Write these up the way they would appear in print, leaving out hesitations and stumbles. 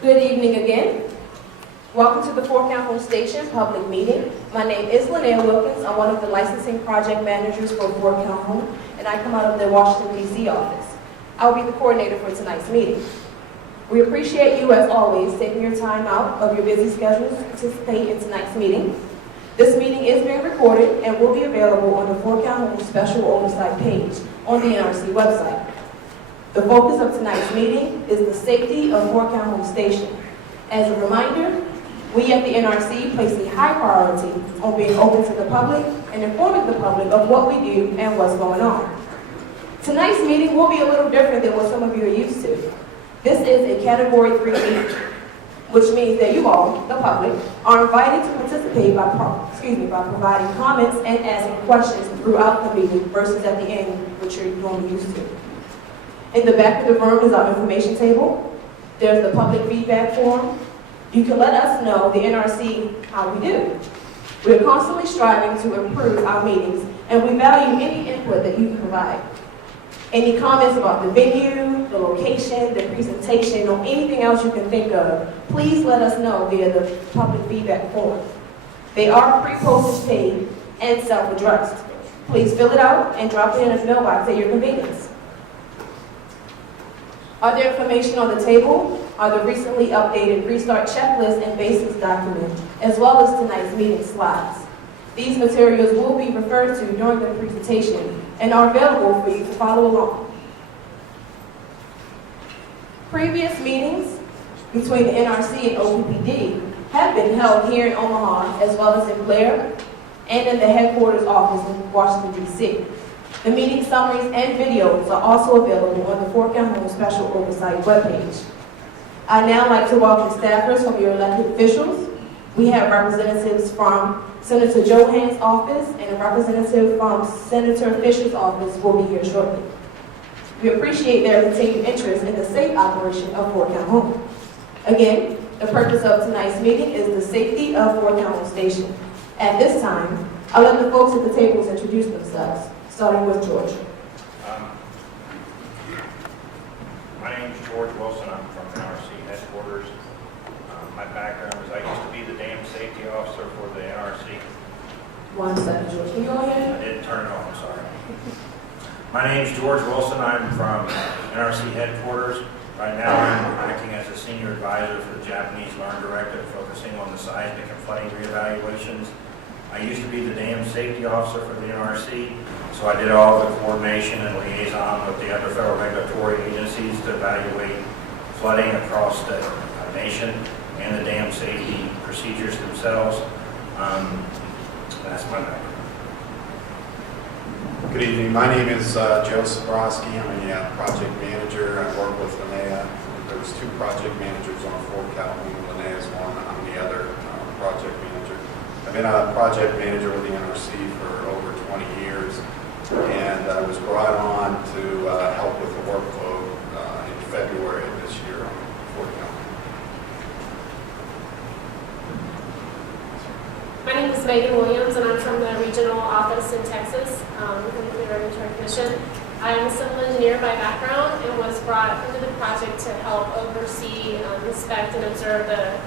Good evening again. Welcome to the Fort Calhoun Station public meeting. My name is Linnea Wilkins. I'm one of the licensing project managers for Fort Calhoun, and I come out of the Washington, D.C. office. I will be the coordinator for tonight's meeting. We appreciate you, as always, taking your time out of your busy schedules to participate in tonight's meeting. This meeting is being recorded and will be available on the Fort Calhoun Special Oversight page on the NRC website. The focus of tonight's meeting is the safety of Fort Calhoun Station. As a reminder, we at the NRC place a high priority on being open to the public and informing the public of what we do and what's going on. Tonight's meeting will be a little different than what some of you are used to. This is a Category 3 meeting, which means that you all, the public, are invited to participate by providing comments and asking questions throughout the meeting versus at the end, which you're normally used to. In the back of the room is our information table. There's the public feedback form. You can let us know, the NRC, how we do. We're constantly striving to improve our meetings, and we value any input that you can provide. Any comments about the venue, the location, the presentation, or anything else you can think of, please let us know via the public feedback form. They are pre-postage paid and self-addressed. Please fill it out and drop it in a mailbox at your convenience. Other information on the table are the recently updated restart checklist and basics document, as well as tonight's meeting slides. These materials will be referred to during the presentation and are available for you to follow along. Previous meetings between the NRC and OPPD have been held here in Omaha, as well as in Blair, and in the headquarters office in Washington, D.C. The meeting summaries and videos are also available on the Fort Calhoun Special Oversight webpage. I'd now like to welcome staffers from your elected officials. We have representatives from Senator Johan's office and a representative from Senator Fisher's office will be here shortly. We appreciate their continued interest in the safe operation of Fort Calhoun. Again, the purpose of tonight's meeting is the safety of Fort Calhoun Station. At this time, I'll let the folks at the tables introduce themselves, starting with George. My name is George Wilson. I'm from NRC headquarters. My background is I used to be the dam safety officer for the NRC. One second, George. Can you go ahead? I didn't turn it on, I'm sorry. My name is George Wilson. I'm from NRC headquarters. Right now I'm acting as a senior advisor for the Japanese Learn Directive, focusing on the seismic and flooding reevaluations. I used to be the dam safety officer for the NRC, so I did all the coordination and liaison with the other federal regulatory agencies to evaluate flooding across the nation and the dam safety procedures themselves. That's my background. Good evening. My name is Joe Sabrowski. I'm a project manager. I work with Linnea. There's two project managers on Fort Calhoun. Linnea's one. I'm the other project manager. I've been a project manager with the NRC for over 20 years, and I was brought on to help with the workload in February of this year on Fort Calhoun. My name is Megan Williams, and I'm from the regional office in Texas, within the Regulatory Commission. I'm a civil engineer by background and was brought into the project to help oversee, inspect, and observe the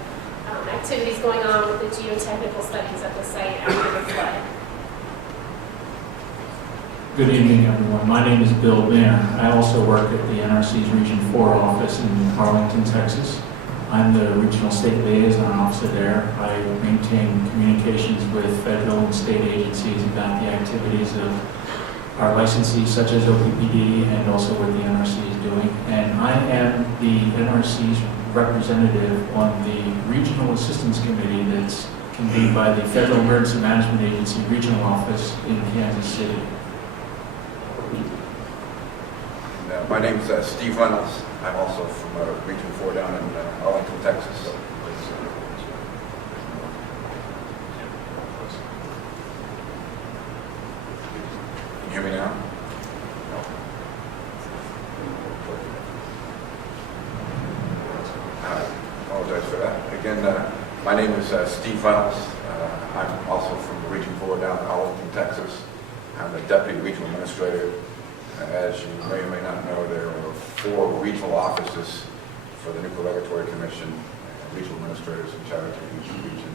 activities going on with the geotechnical studies at the site after the flood. Good evening, everyone. My name is Bill Banner. I also work at the NRC's Region 4 office in Arlington, Texas. I'm the regional state liaison officer there. I maintain communications with federal and state agencies about the activities of our licensees, such as OPPD, and also what the NRC is doing. And I am the NRC's representative on the Regional Assistance Committee that's convened by the Federal Emergency Management Agency Regional Office in Kansas City. My name is Steve Reynolds. I'm also from Region 4 down in Arlington, Texas. Can you hear me now? No. I apologize for that. Again, my name is Steve Reynolds. I'm also from Region 4 down in Arlington, Texas. I'm the Deputy Regional Administrator. As you may or may not know, there are 4 regional offices for the Nuclear Regulatory Commission, and regional administrators in charge of each region.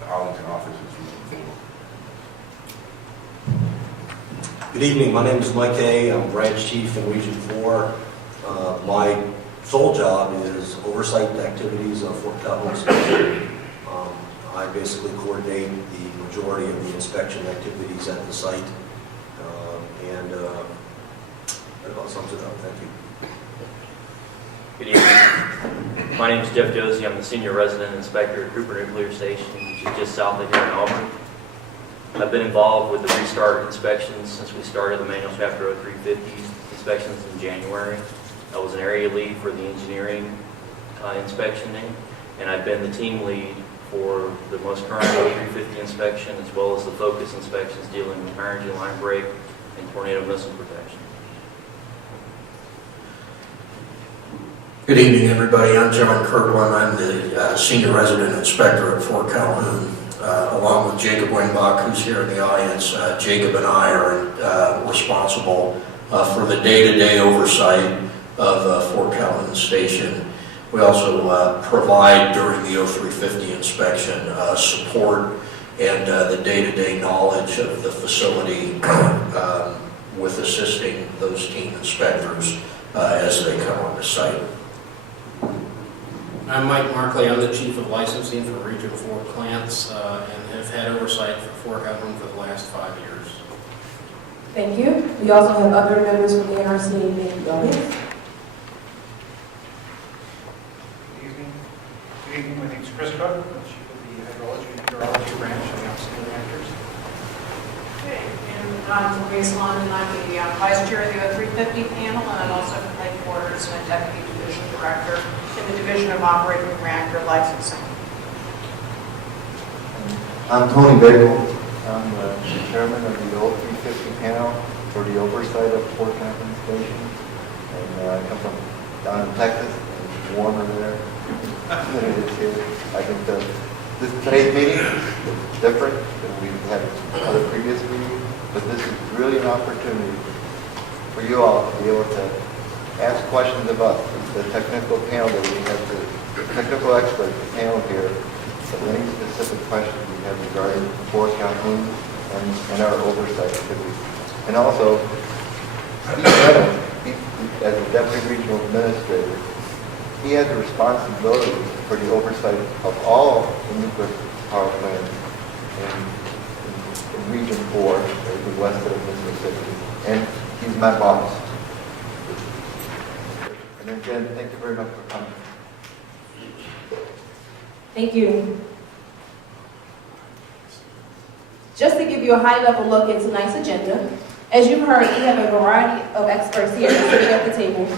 The Arlington office is Region 4. Good evening, my name is Mike A. I'm branch chief in Region 4. My sole job is oversight activities of Fort Calhoun Station. I basically coordinate the majority of the inspection activities at the site. That about sums it up. Thank you. Good evening. My name is Jeff Josie. I'm the Senior Resident Inspector at Cooper Nuclear Station, which is just south of here in Auburn. I've been involved with the restart inspections since we started the manual chapter 0350 inspections in January. I was an area lead for the engineering inspectioning, and I've been the team lead for the most current 0350 inspection, as well as the focus inspections dealing with fire engine line break and tornado missile protection. Good evening, everybody. I'm John Kirkland. I'm the Senior Resident Inspector at Fort Calhoun, along with Jacob Wingbach, who's here in the audience. Jacob and I are responsible for the day-to-day oversight of Fort Calhoun Station. We also provide, during the 0350 inspection, support and the day-to-day knowledge of the facility with assisting those team inspectors as they come on the site. I'm Mike Markley. I'm the Chief of Licensing for Region 4 plants and have had oversight for Fort Calhoun for the last 5 years. Thank you. We also have other members from the NRC in the audience. Good evening, my name is Chris Cook, I'm Chief of the Hydrology and Meteorology Branch of the Office of the Reactors. Okay, and I'm Grace Lund, and I'm the Vice Chair of the 0350 panel, and I'm also from headquarters and Deputy Division Director in the Division of Operating Reactor Licensing. I'm Tony Bagel. I'm the Chairman of the 0350 panel for the oversight of Fort Calhoun Station. And I come from down in Texas, it's warmer there than it is here. I think today's meeting is different than we've had other previous meetings, but this is really an opportunity for you all to be able to ask questions of us, the technical panel that we have, the technical experts, the panel here, of any specific questions we have regarding Fort Calhoun and our oversight activities. And also, Steve Brennan, as the Deputy Regional Administrator, he has a responsibility for the oversight of all the nuclear power plants in Region 4, the west of Mississippi. And he's my boss. And again, thank you very much for coming. Thank you. Just to give you a high-level look at tonight's agenda, as you've heard, we have a variety of experts here sitting at the table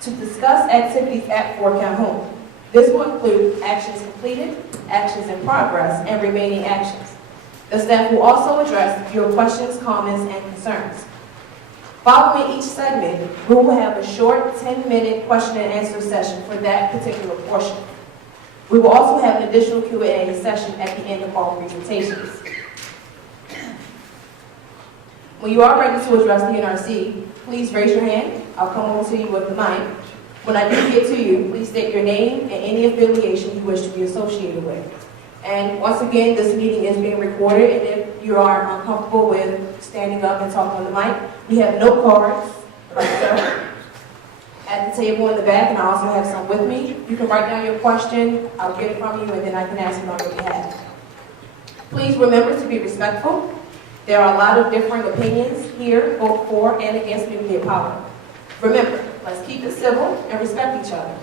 to discuss activities at Fort Calhoun. This will include actions completed, actions in progress, and remaining actions. The staff will also address your questions, comments, and concerns. Following each segment, we will have a short 10-minute question and answer session for that particular portion. We will also have an additional Q&A session at the end of all presentations. When you are ready to address the NRC, please raise your hand. I'll come over to you with the mic. When I do get to you, please state your name and any affiliation you wish to be associated with. And once again, this meeting is being recorded, and if you are uncomfortable with standing up and talking on the mic, we have note cards like so at the table in the back, and I also have some with me. You can write down your question, I'll get it from you, and then I can ask it on your behalf. Please remember to be respectful. There are a lot of differing opinions here, both for and against nuclear power. Remember, let's keep it civil and respect each other.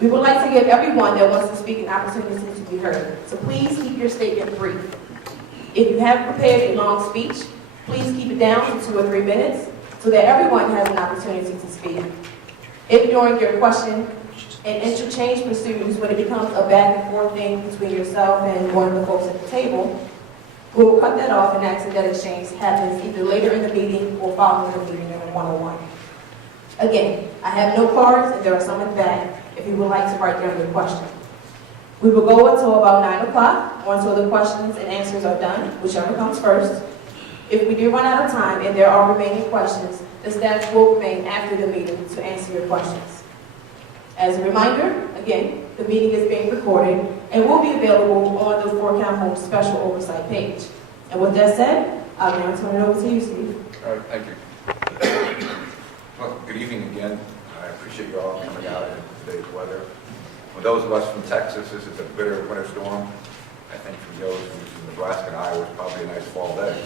We would like to give everyone that wants to speak an opportunity to be heard, so please keep your statement brief. If you have prepared a long speech, please keep it down to 2 or 3 minutes so that everyone has an opportunity to speak. If during your question and interchange pursues, when it becomes a back and forth thing between yourself and one of the folks at the table, we will cut that off and ask that that exchange happens either later in the meeting or following the meeting in a one-on-one. Again, I have no cards, and there are some in the back if you would like to write down your question. We will go until about 9 o'clock, or until the questions and answers are done, whichever comes first. If we do run out of time and there are remaining questions, the staff will remain after the meeting to answer your questions. As a reminder, again, the meeting is being recorded and will be available on the Fort Calhoun Special Oversight page. And with that said, I'll now turn it over to you, Steve. All right, thank you. Well, good evening again. I appreciate you all coming out in today's weather. For those of us from Texas, this is a bitter winter storm. I think for those from Nebraska and Iowa, it's probably a nice fall day.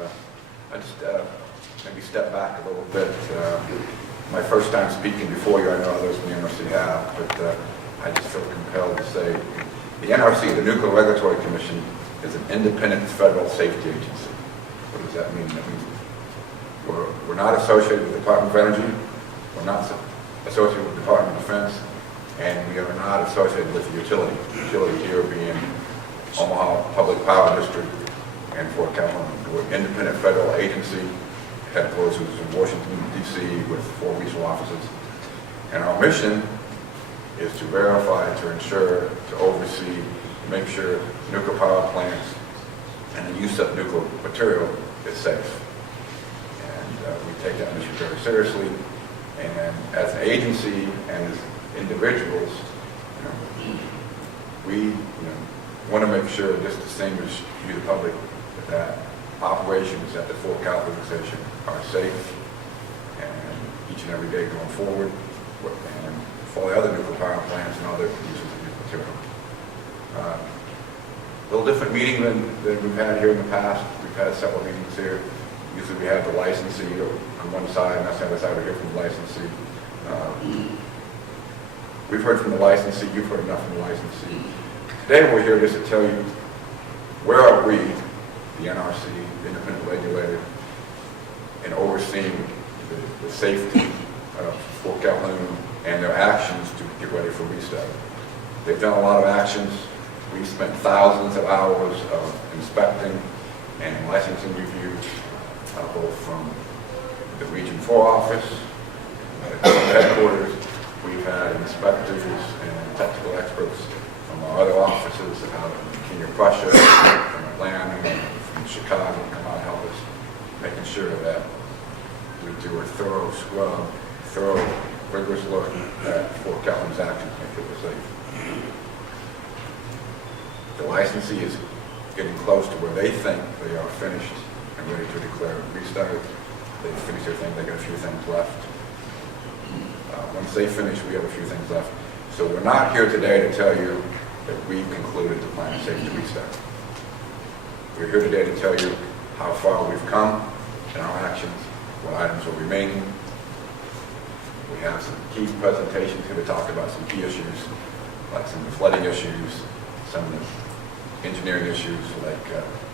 But I just maybe step back a little bit. My first time speaking before you, I know others from the NRC have, but I just feel compelled to say the NRC, the Nuclear Regulatory Commission, is an independent federal safety agency. What does that mean? That means we're not associated with the Department of Energy, we're not associated with the Department of Defense, and we are not associated with the utility. The utility here being Omaha Public Power District and Fort Calhoun. We're an independent federal agency. Headquarters is in Washington, D.C. with 4 regional offices. And our mission is to verify, to ensure, to oversee, to make sure nuclear power plants and the use of nuclear material is safe. And we take that mission very seriously. And as an agency and as individuals, we want to make sure, just the same as you, the public, that operations at the Fort Calhoun station are safe and each and every day going forward, and for the other nuclear power plants and other uses of nuclear material. A little different meeting than we've had here in the past. We've had several meetings here. Usually we have the licensee on one side, and that's the other side we hear from the licensee. We've heard from the licensee, you've heard enough from the licensee. Today we're here just to tell you where are we, the NRC, the independent regulator, in overseeing the safety of Fort Calhoun and their actions to get ready for restart. They've done a lot of actions. We've spent thousands of hours of inspecting and licensing reviews, both from the Region 4 office, headquarters. We've had inspectors and technical experts from our other offices out in King of Prussia, from Atlanta, from Chicago, come out and help us, making sure that we do a thorough scrub, thorough, rigorous look at Fort Calhoun's actions to make sure we're safe. The licensee is getting close to where they think they are finished and ready to declare a restart. They've finished their thing, they got a few things left. Once they finish, we have a few things left. So we're not here today to tell you that we've concluded the plan is safe to restart. We're here today to tell you how far we've come in our actions, what items are remaining. We have some key presentations here to talk about some key issues, like some of the flooding issues, some of the engineering issues, like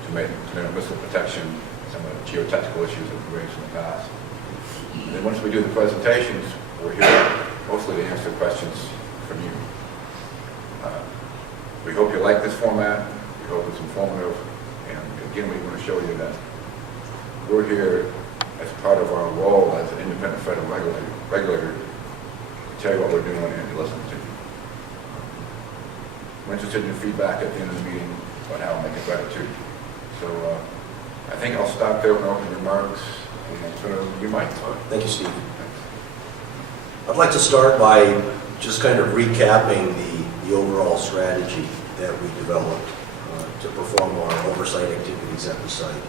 tornado missile protection, some of the geotechnical issues that we've raised in the past. And then once we do the presentations, we're here mostly to answer questions from you. We hope you like this format. We hope it's informative. And again, we want to show you that we're here as part of our role as an independent federal regulator to tell you what we're doing and to listen to you. We're interested in your feedback at the end of the meeting on how to make it better too. So I think I'll stop there with opening remarks and turn it over to you, Mike. Thank you, Steve. I'd like to start by just kind of recapping the overall strategy that we developed to perform our oversight activities at the site.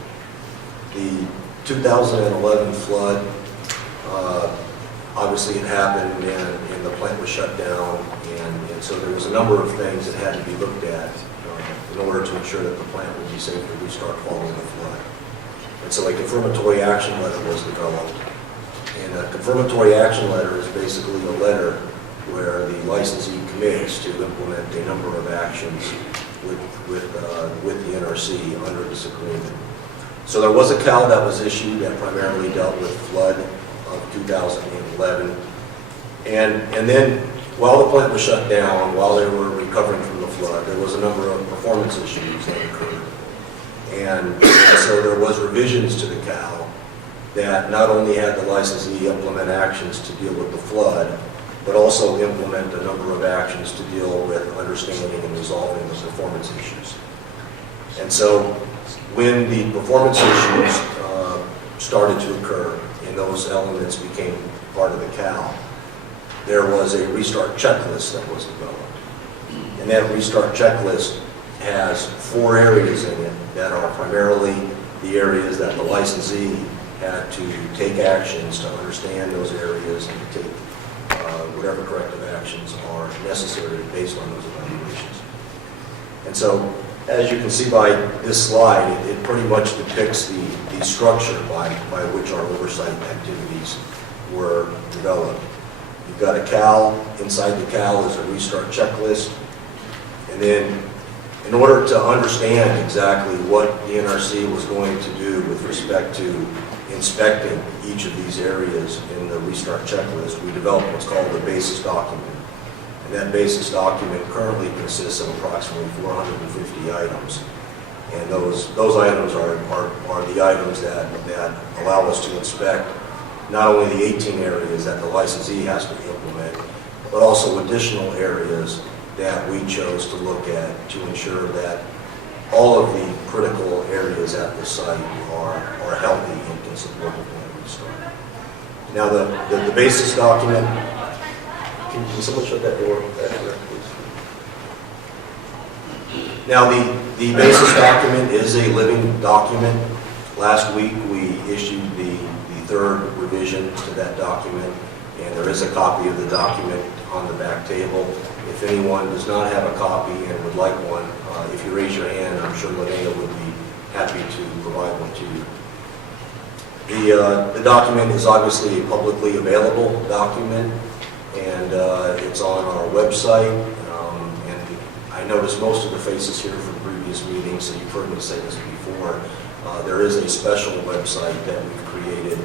The 2011 flood, obviously it happened and the plant was shut down, and so there was a number of things that had to be looked at in order to ensure that the plant would be safe to restart following the flood. And so a confirmatory action letter was developed. And a confirmatory action letter is basically a letter where the licensee commits to implement a number of actions with the NRC under this agreement. So there was a CAL that was issued that primarily dealt with flood of 2011. And then while the plant was shut down, while they were recovering from the flood, there was a number of performance issues that occurred. And so there was revisions to the CAL that not only had the licensee implement actions to deal with the flood, but also implement a number of actions to deal with understanding and resolving the performance issues. And so when the performance issues started to occur and those elements became part of the CAL, there was a restart checklist that was developed. And that restart checklist has 4 areas in it that are primarily the areas that the licensee had to take actions to understand those areas and to take whatever corrective actions are necessary based on those evaluations. And so, as you can see by this slide, it pretty much depicts the structure by which our oversight activities were developed. You've got a CAL. Inside the CAL is a restart checklist. And then, in order to understand exactly what the NRC was going to do with respect to inspecting each of these areas in the restart checklist, we developed what's called the basis document. And that basis document currently consists of approximately 450 items. And those items are the items that allow us to inspect not only the 18 areas that the licensee has to implement, but also additional areas that we chose to look at to ensure that all of the critical areas at the site are healthy and can support the plant restart. Now the basis document, can someone shut that door back there, please? Now the basis document is a living document. Last week we issued the 3rd revision to that document, and there is a copy of the document on the back table. If anyone does not have a copy and would like one, if you raise your hand, I'm sure Linnea would be happy to provide one to you. The document is obviously a publicly available document, and it's on our website. And I noticed most of the faces here from previous meetings, so you've heard me say this before. There is a special website that we've created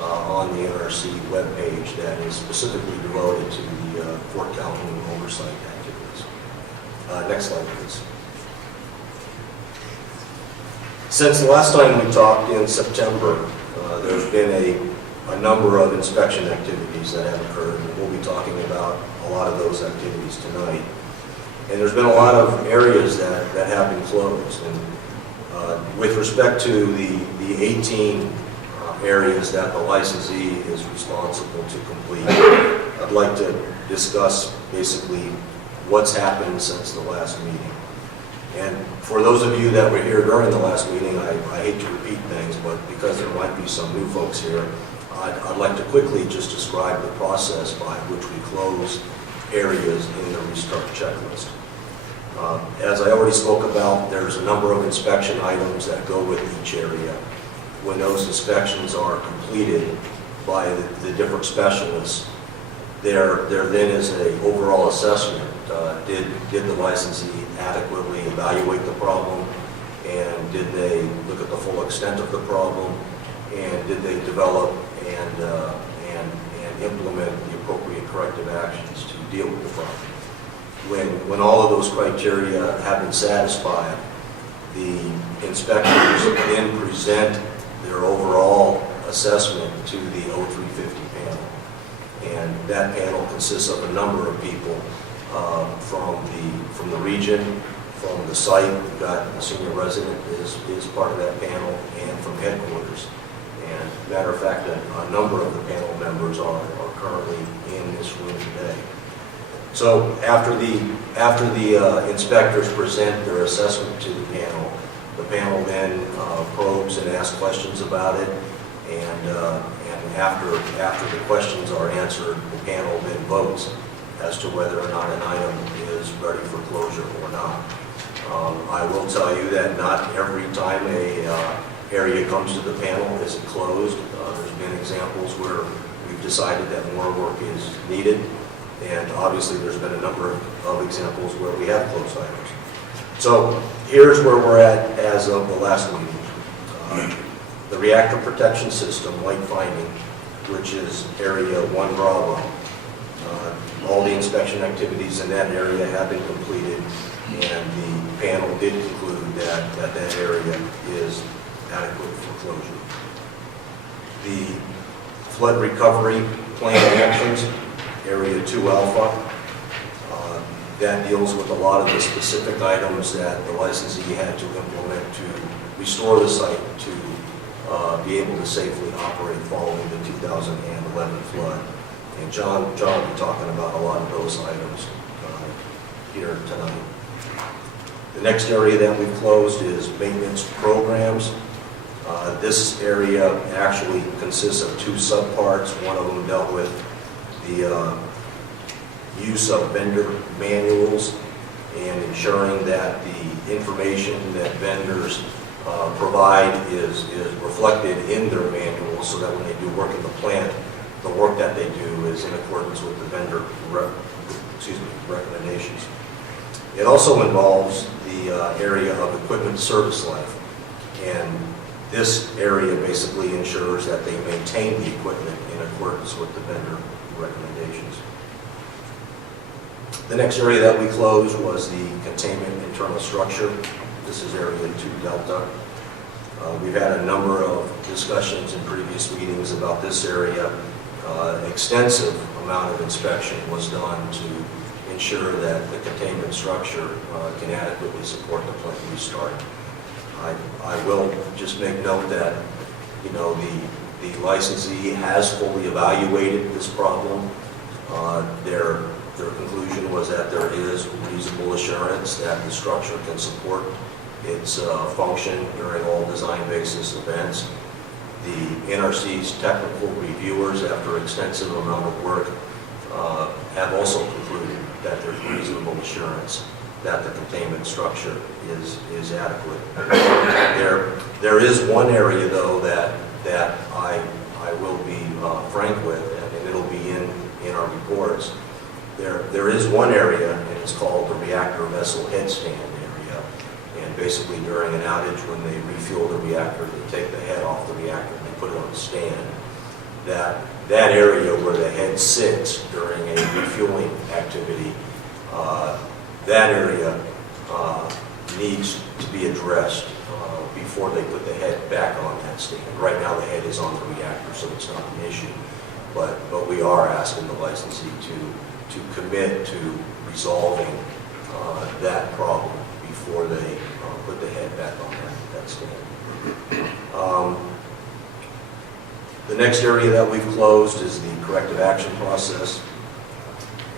on the NRC webpage that is specifically devoted to the Fort Calhoun oversight activities. Next slide, please. Since the last time we talked in September, there's been a number of inspection activities that have occurred, and we'll be talking about a lot of those activities tonight. And there's been a lot of areas that have been closed. And with respect to the 18 areas that the licensee is responsible to complete, I'd like to discuss basically what's happened since the last meeting. And for those of you that were here during the last meeting, I hate to repeat things, but because there might be some new folks here, I'd like to quickly just describe the process by which we close areas in the restart checklist. As I already spoke about, there's a number of inspection items that go with each area. When those inspections are completed by the different specialists, there then is an overall assessment. Did the licensee adequately evaluate the problem, and did they look at the full extent of the problem, and did they develop and implement the appropriate corrective actions to deal with the problem? When all of those criteria have been satisfied, the inspectors then present their overall assessment to the 0350 panel. And that panel consists of a number of people from the region, from the site. We've got the senior resident is part of that panel, and from headquarters. And matter of fact, a number of the panel members are currently in this room today. So after the inspectors present their assessment to the panel then probes and asks questions about it, and after the questions are answered, the panel then votes as to whether or not an item is ready for closure or not. I will tell you that not every time a area comes to the panel is it closed. There's been examples where we've decided that more work is needed, and obviously there's been a number of examples where we have closed items. So here's where we're at as of the last meeting. The reactor protection system, light finding, which is area 1 Bravo. All the inspection activities in that area have been completed, and the panel did conclude that area is adequate for closure. The flood recovery plan actions, area 2 Alpha, that deals with a lot of the specific items that the licensee had to implement to restore the site to be able to safely operate following the 2011 flood. And John will be talking about a lot of those items here tonight. The next area that we've closed is maintenance programs. This area actually consists of two subparts. One of them dealt with the use of vendor manuals and ensuring that the information that vendors provide is reflected in their manuals, so that when they do work in the plant, the work that they do is in accordance with the vendor recommendations. It also involves the area of equipment service life, and this area basically ensures that they maintain the equipment in accordance with the vendor recommendations. The next area that we closed was the containment internal structure. This is area 2 Delta. We've had a number of discussions in previous meetings about this area. Extensive amount of inspection was done to ensure that the containment structure can adequately support the plant restart. I will just make note that, you know, the licensee has fully evaluated this problem. Their conclusion was that there is reasonable assurance that the structure can support its function during all design basis events. The NRC's technical reviewers, after extensive amount of work, have also concluded that there's reasonable assurance that the containment structure is adequate. There is one area, though, that I will be frank with, and it'll be in our reports. There is one area, and it's called the reactor vessel headstand area. And basically during an outage, when they refuel the reactor, they take the head off the reactor and they put it on the stand. That area where the head sits during a refueling activity, that area needs to be addressed before they put the head back on that stand. Right now the head is on the reactor, so it's not an issue. But we are asking the licensee to commit to resolving that problem before they put the head back on that stand. The next area that we've closed is the corrective action process,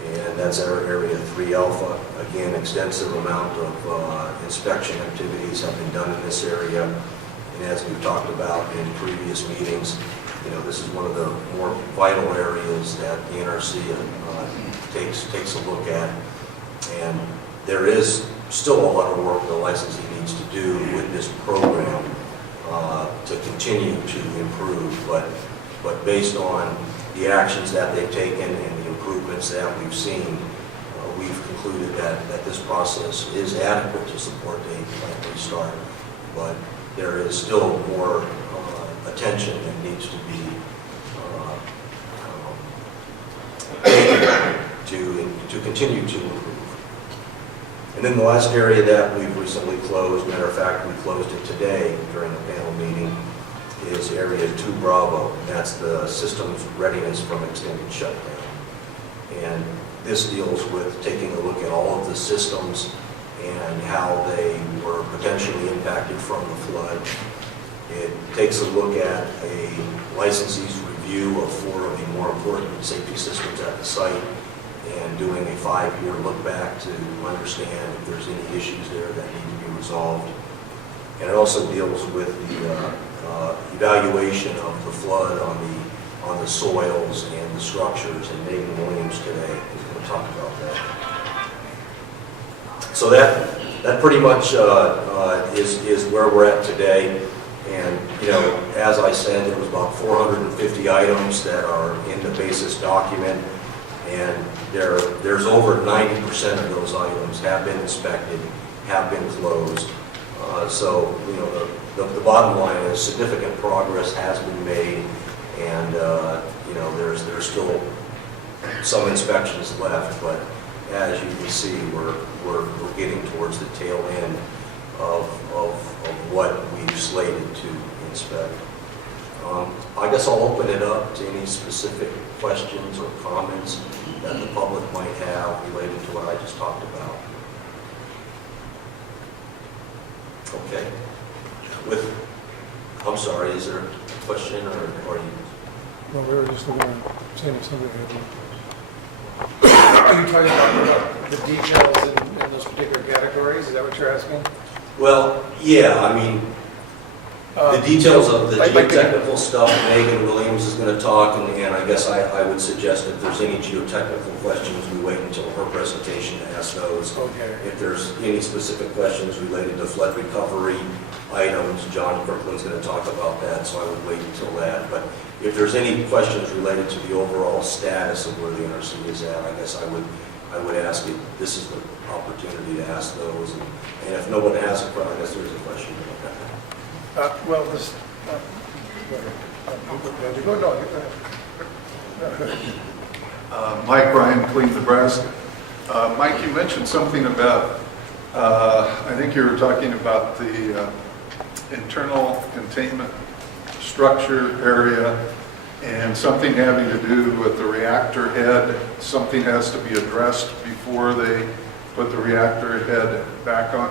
and that's our area 3 Alpha. Again, extensive amount of inspection activities have been done in this area, and as we've talked about in previous meetings, you know, this is one of the more vital areas that the NRC takes a look at, and there is still a lot of work the licensee needs to do with this program to continue to improve, but based on the actions that they've taken and the improvements that we've seen, we've concluded that this process is adequate to support a plant restart, but there is still more attention that needs to be taken to continue to improve. And then the last area that we've recently closed, matter of fact, we closed it today during the panel meeting, is area 2 Bravo, and that's the system's readiness from extended shutdown. And this deals with taking a look at all of the systems and how they were potentially impacted from the flood. It takes a look at a licensee's review of 4 of the more important safety systems at the site and doing a 5-year look back to understand if there's any issues there that need to be resolved. And it also deals with the evaluation of the flood on the soils and the structures, and Megan Williams today is going to talk about that. So that pretty much is where we're at today. And, you know, as I said, there was about 450 items that are in the basis document, and there's over 90% of those items have been inspected, have been closed. So, you know, the bottom line is significant progress has been made, and, you know, there's still some inspections left, but as you can see, we're getting towards the tail end of what we've slated to inspect. I guess I'll open it up to any specific questions or comments that the public might have related to what I just talked about. Okay. With, I'm sorry, is there a question or you? Well, we were just looking at saying if somebody had. Are you talking about the details in those particular categories? Is that what you're asking? Well, yeah, I mean, the details of the geotechnical stuff, Megan Williams is going to talk, and I guess I would suggest if there's any geotechnical questions, we wait until her presentation to ask those. Okay. If there's any specific questions related to flood recovery items, John Kirkland's going to talk about that, so I would wait until that. But if there's any questions related to the overall status of where the NRC is at, I guess I would ask if this is the opportunity to ask those. And if no one has a question, I guess there's a question about that. Well, this. Go ahead. Mike Ryan, Clean, Nebraska. Mike, you mentioned something about, I think you were talking about the internal containment structure area and something having to do with the reactor head. Something has to be addressed before they put the reactor head back on.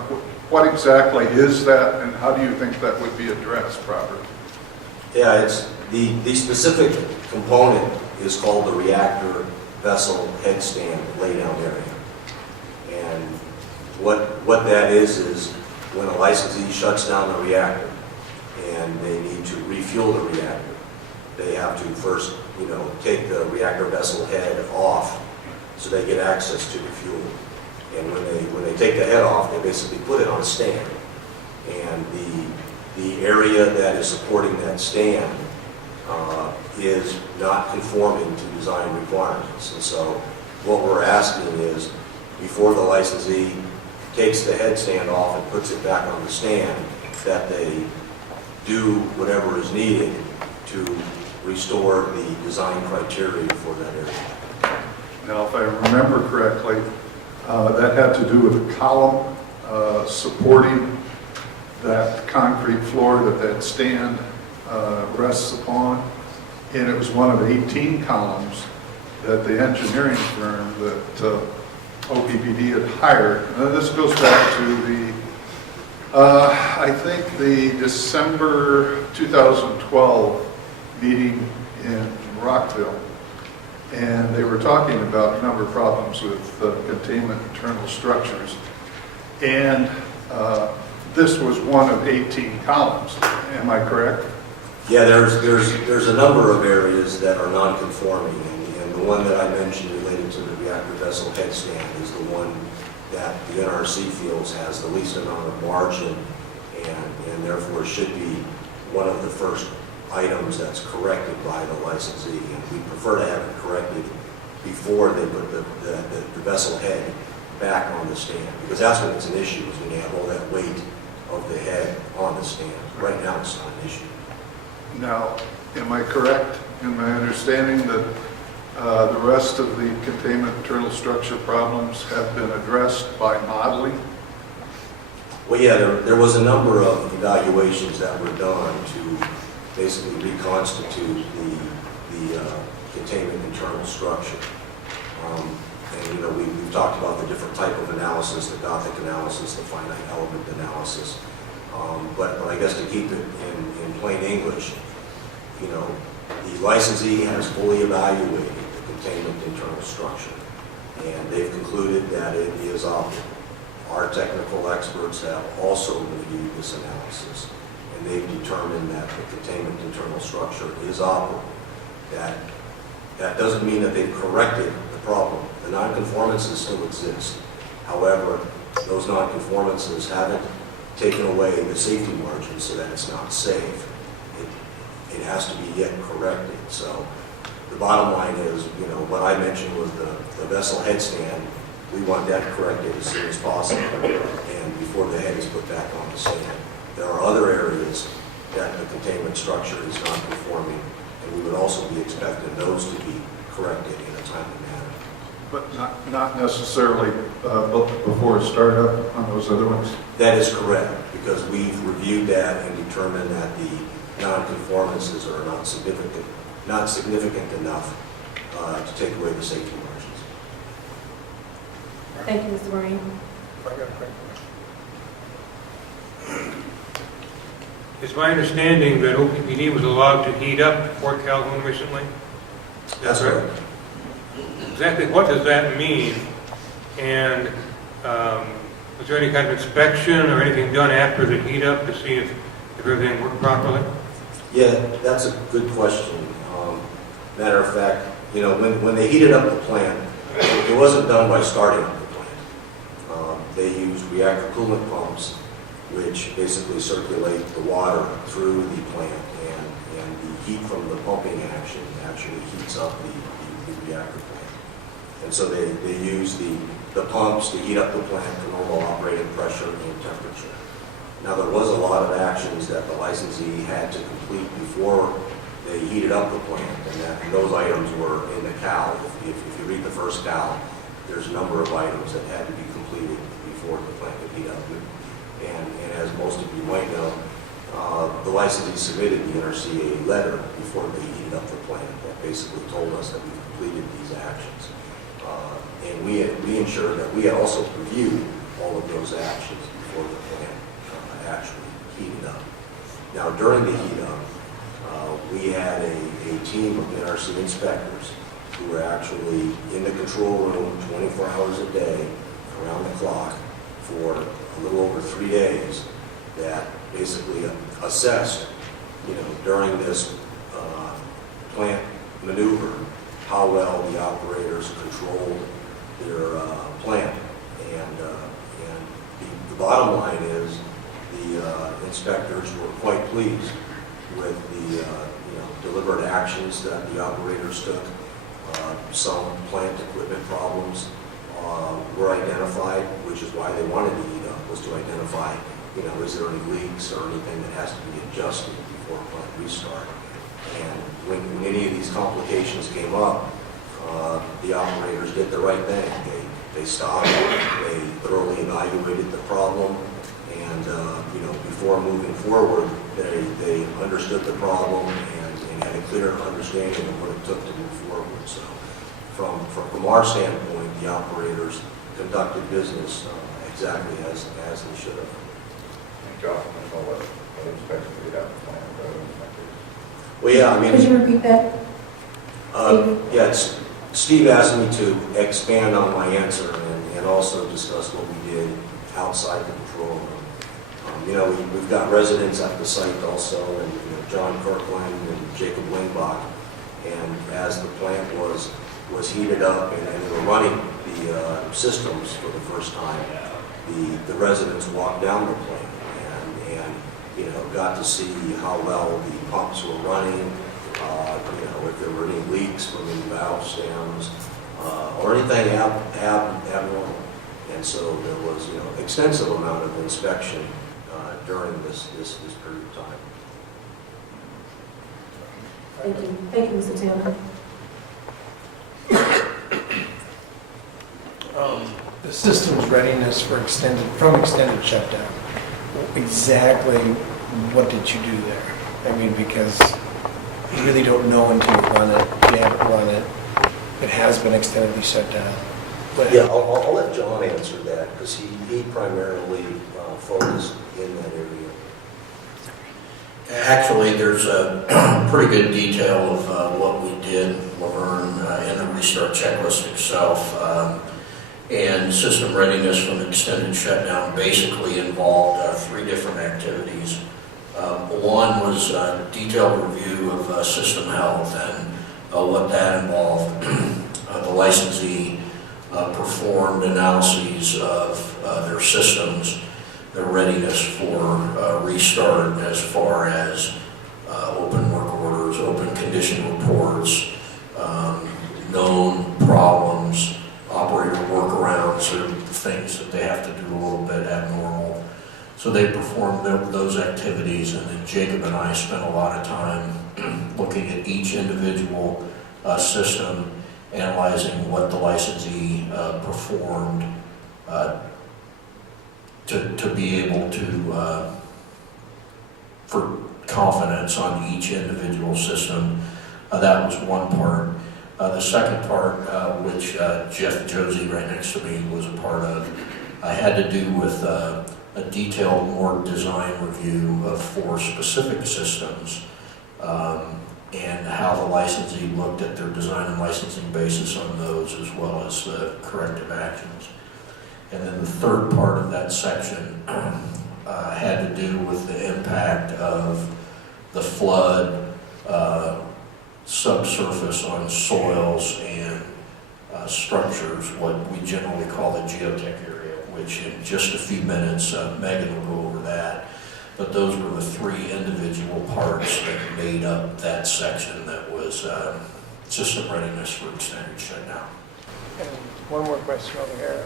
What exactly is that, and how do you think that would be addressed properly? Yeah, it's the specific component is called the reactor vessel headstand laydown area. And what that is when a licensee shuts down the reactor and they need to refuel the reactor, they have to first, take the reactor vessel head off so they get access to the fuel. And when they take the head off, they basically put it on a stand. And the area that is supporting that stand is not conforming to design requirements. And so what we're asking is, before the licensee takes the headstand off and puts it back on the stand, that they do whatever is needed to restore the design criteria for that area. Now, if I remember correctly, that had to do with a column supporting that concrete floor that stand rests upon. And it was one of 18 columns that the engineering firm that OPPD had hired. And this goes back to the, I think the December 2012 meeting in Rockville. And they were talking about a number of problems with containment internal structures. And this was one of 18 columns. Am I correct? Yeah, there's a number of areas that are non-conforming, and the one that I mentioned related to the reactor vessel headstand is the one that the NRC feels has the least amount of margin and therefore should be one of the first items that's corrected by the licensee. And we prefer to have it corrected before they put the vessel head back on the stand, because that's when it's an issue, is when you have all that weight of the head on the stand. Right now it's not an issue. Now, am I correct in my understanding that the rest of the containment internal structure problems have been addressed by modeling? Well, yeah, there was a number of evaluations that were done to basically reconstitute the containment internal structure. And we've talked about the different type of analysis, the Gothic analysis, the finite element analysis. But I guess to keep it in plain English, the licensee has fully evaluated the containment internal structure, and they've concluded that it is optimal. Our technical experts have also reviewed this analysis, and they've determined that the containment internal structure is optimal. That doesn't mean that they've corrected the problem. The nonconformances still exist. However, those nonconformances haven't taken away the safety margin so that it's not safe. It has to be yet corrected. So the bottom line is, what I mentioned was the vessel headstand. We want that corrected as soon as possible and before the head is put back on the stand. There are other areas that the containment structure is non-conforming, and we would also be expecting those to be corrected in a timely manner. But not necessarily before startup on those other ones? That is correct, because we've reviewed that and determined that the non-conformances are not significant enough to take away the safety margins. Thank you, Mr. Marine. If I got a quick It's my understanding that OPPD was allowed to heat up Fort Calhoun recently. That's right. Exactly what does that mean? And was there any kind of inspection or anything done after the heat up to see if everything worked properly? Yeah, that's a good question. Matter of fact, you know, when they heated up the plant, it wasn't done by starting up the plant. They used reactor coolant pumps, which basically circulate the water through the plant, and the heat from the pumping action actually heats up the reactor plant. And so they use the pumps to heat up the plant to normal operating pressure and temperature. Now, there was a lot of actions that the licensee had to complete before they heated up the plant, and those items were in the CAL. If you read the first CAL, there's a number of items that had to be completed before the plant could heat up. And as most of you might know, the licensee submitted the NRC a letter before they heated up the plant that basically told us that we've completed these actions. And we ensured that we had also reviewed all of those actions before the plant actually heated up. Now, during the heat up, we had a team of NRC inspectors who were actually in the control room 24 hours a day, around the clock, for a little over 3 days, that basically assessed, you know, during this plant maneuver, how well the operators controlled their plant. And the bottom line is the inspectors were quite pleased with the deliberate actions that the operators took. Some plant equipment problems were identified, which is why they wanted to heat up, was to identify, you know, is there any leaks or anything that has to be adjusted before a plant restart. And when any of these complications came up, the operators did the right thing. They stopped, they thoroughly evaluated the problem, and you know, before moving forward, they understood the problem and had a clear understanding of what it took to move forward. So from our standpoint, the operators conducted business exactly as they should have. Thank you. What inspectors did out the plant? Well, yeah, I mean, Could you repeat that? Steve asked me to expand on my answer and also discuss what we did outside the control room. You know, we've got residents at the site also, and you know, John Kirkland and Jacob Wingbach. And as the plant was heated up and they were running the systems for the first time, the residents walked down the plant and you know, got to see how well the pumps were running, you know, if there were any leaks from any valve stems, or anything abnormal. And so there was, you know, extensive amount of inspection during this period of time. Thank you. Thank you, Mr. Taylor. The system's readiness for extended shutdown. Exactly what did you do there? I mean, because you really don't know until you run it. You haven't run it. It has been extendedly shut down. But Yeah, I'll let John answer that because he primarily focused in that area. Actually, there's a pretty good detail of what we did, Laverne, in the restart checklist itself. And system readiness from extended shutdown basically involved 3 different activities. One was a detailed review of system health and what that involved. The licensee performed analyses of their systems, their readiness for restart as far as open work orders, open condition reports, known problems, operator workarounds, or things that they have to do a little bit abnormal. So they performed those activities, and then Jacob and I spent a lot of time looking at each individual system, analyzing what the licensee performed to be able to, for confidence on each individual system. That was one part. The second part, which Jeff Josie right next to me was a part of, had to do with a detailed, more design review of 4 specific systems, and how the licensee looked at their design and licensing basis on those, as well as the corrective actions. And then the third part of that section had to do with the impact of the flood, subsurface on soils and structures, what we generally call the geotech area, which in just a few minutes, Megan will go over that. But those were the 3 individual parts that made up that section that was system readiness for extended shutdown. And one more question over here.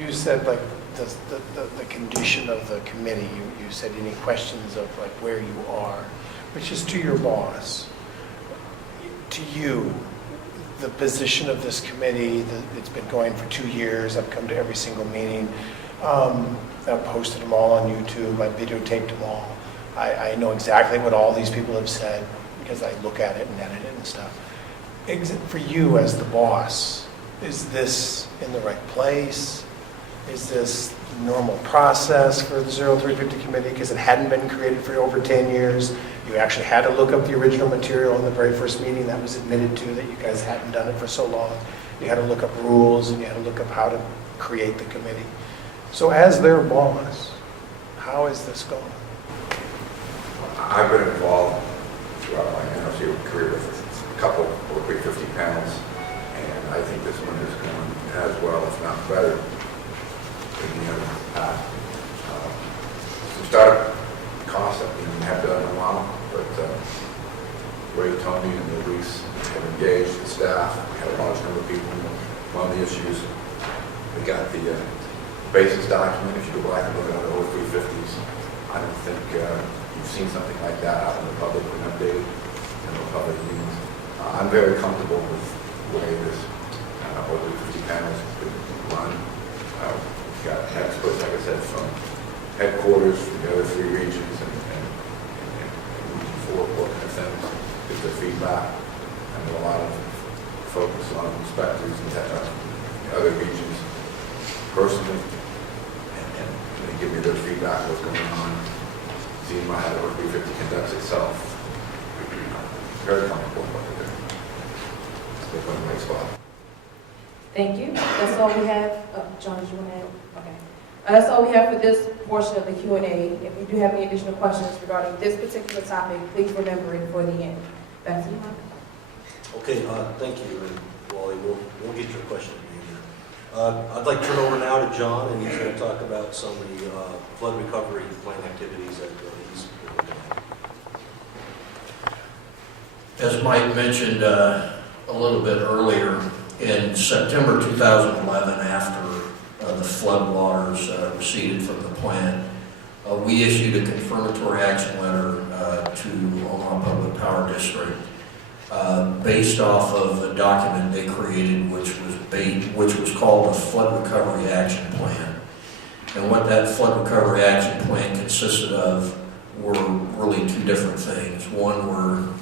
You said like the condition of the committee. You said any questions of like where you are, which is to your boss. To you, the position of this committee, it's been going for 2 years. I've come to every single meeting. I've posted them all on YouTube. I videotaped them all. I know exactly what all these people have said because I look at it and edit it and stuff. For you as the boss, is this in the right place? Is this normal process for the 0350 committee? Because it hadn't been created for over 10 years. You actually had to look up the original material in the very first meeting. That was admitted to, that you guys hadn't done it for so long. You had to look up rules and you had to look up how to create the committee. So as their boss, how is this going? I've been involved throughout my NRC career with a couple of 350 panels, and I think this one is going as well, if not better, than the other past. Some startup costs that we have done in a while, but Ray, Tony, and Luis have engaged the staff. We had a large number of people on the issues. We got the basis document. If you go back and look at the old 350s, I don't think you've seen something like that out in the public and updated in the public meetings. I'm very comfortable with the way this over 50 panels has been run. We've got experts, like I said, from headquarters, from the other 3 regions, and region 4, what kind of things, give their feedback, and a lot of focus on inspectors and other regions personally, and they give me their feedback, what's going on, seeing how the 350 conducts itself. Very comfortable with what they're doing. They're put in the right spot. Thank you. That's all we have. John, did you want to add? Okay. That's all we have for this portion of the Q&A. If you do have any additional questions regarding this particular topic, please remember it for the end. Back to you, Mike. Okay, thank you, and Wally, we'll get your question at the end. I'd like to turn over now to John, and he's going to talk about some of the flood recovery plan activities that he's looking at. As Mike mentioned a little bit earlier, in September 2011, after the flood waters receded from the plant, we issued a confirmatory action letter to Omaha Public Power District based off of a document they created, which was called the Flood Recovery Action Plan. And what that flood recovery action plan consisted of were really 2 different things. One were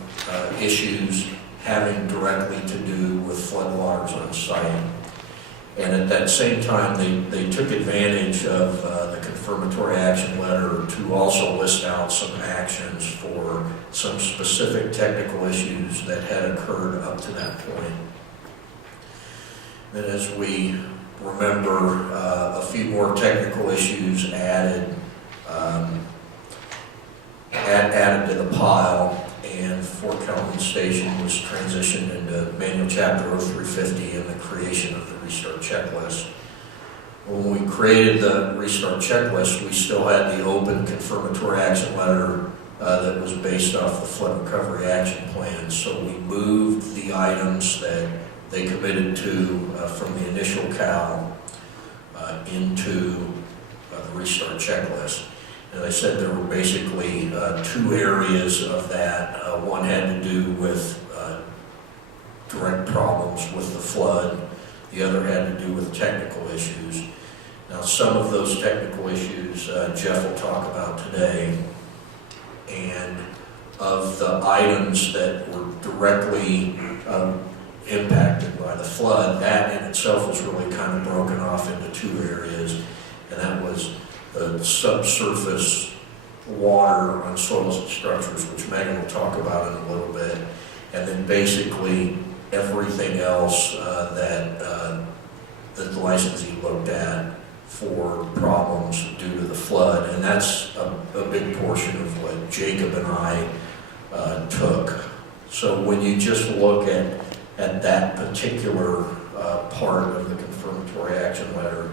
issues having directly to do with floodwaters on site. And at that same time, they took advantage of the confirmatory action letter to also list out some actions for some specific technical issues that had occurred up to that point. Then as we remember, a few more technical issues added to the pile, and Fort Calhoun Station was transitioned into Manual Chapter 0350 and the creation of the Restart Checklist. When we created the Restart Checklist, we still had the open confirmatory action letter that was based off the Flood Recovery Action Plan. So we moved the items that they committed to from the initial CAL into the Restart Checklist. As I said, there were basically 2 areas of that. One had to do with direct problems with the flood. The other had to do with technical issues. Now, some of those technical issues Jeff will talk about today. And of the items that were directly impacted by the flood, that in itself was really kind of broken off into 2 areas. And that was subsurface water on soils and structures, which Megan will talk about in a little bit, and then basically everything else that the licensee looked at for problems due to the flood, and that's a big portion of what Jacob and I took. So when you just look at that particular part of the confirmatory action letter,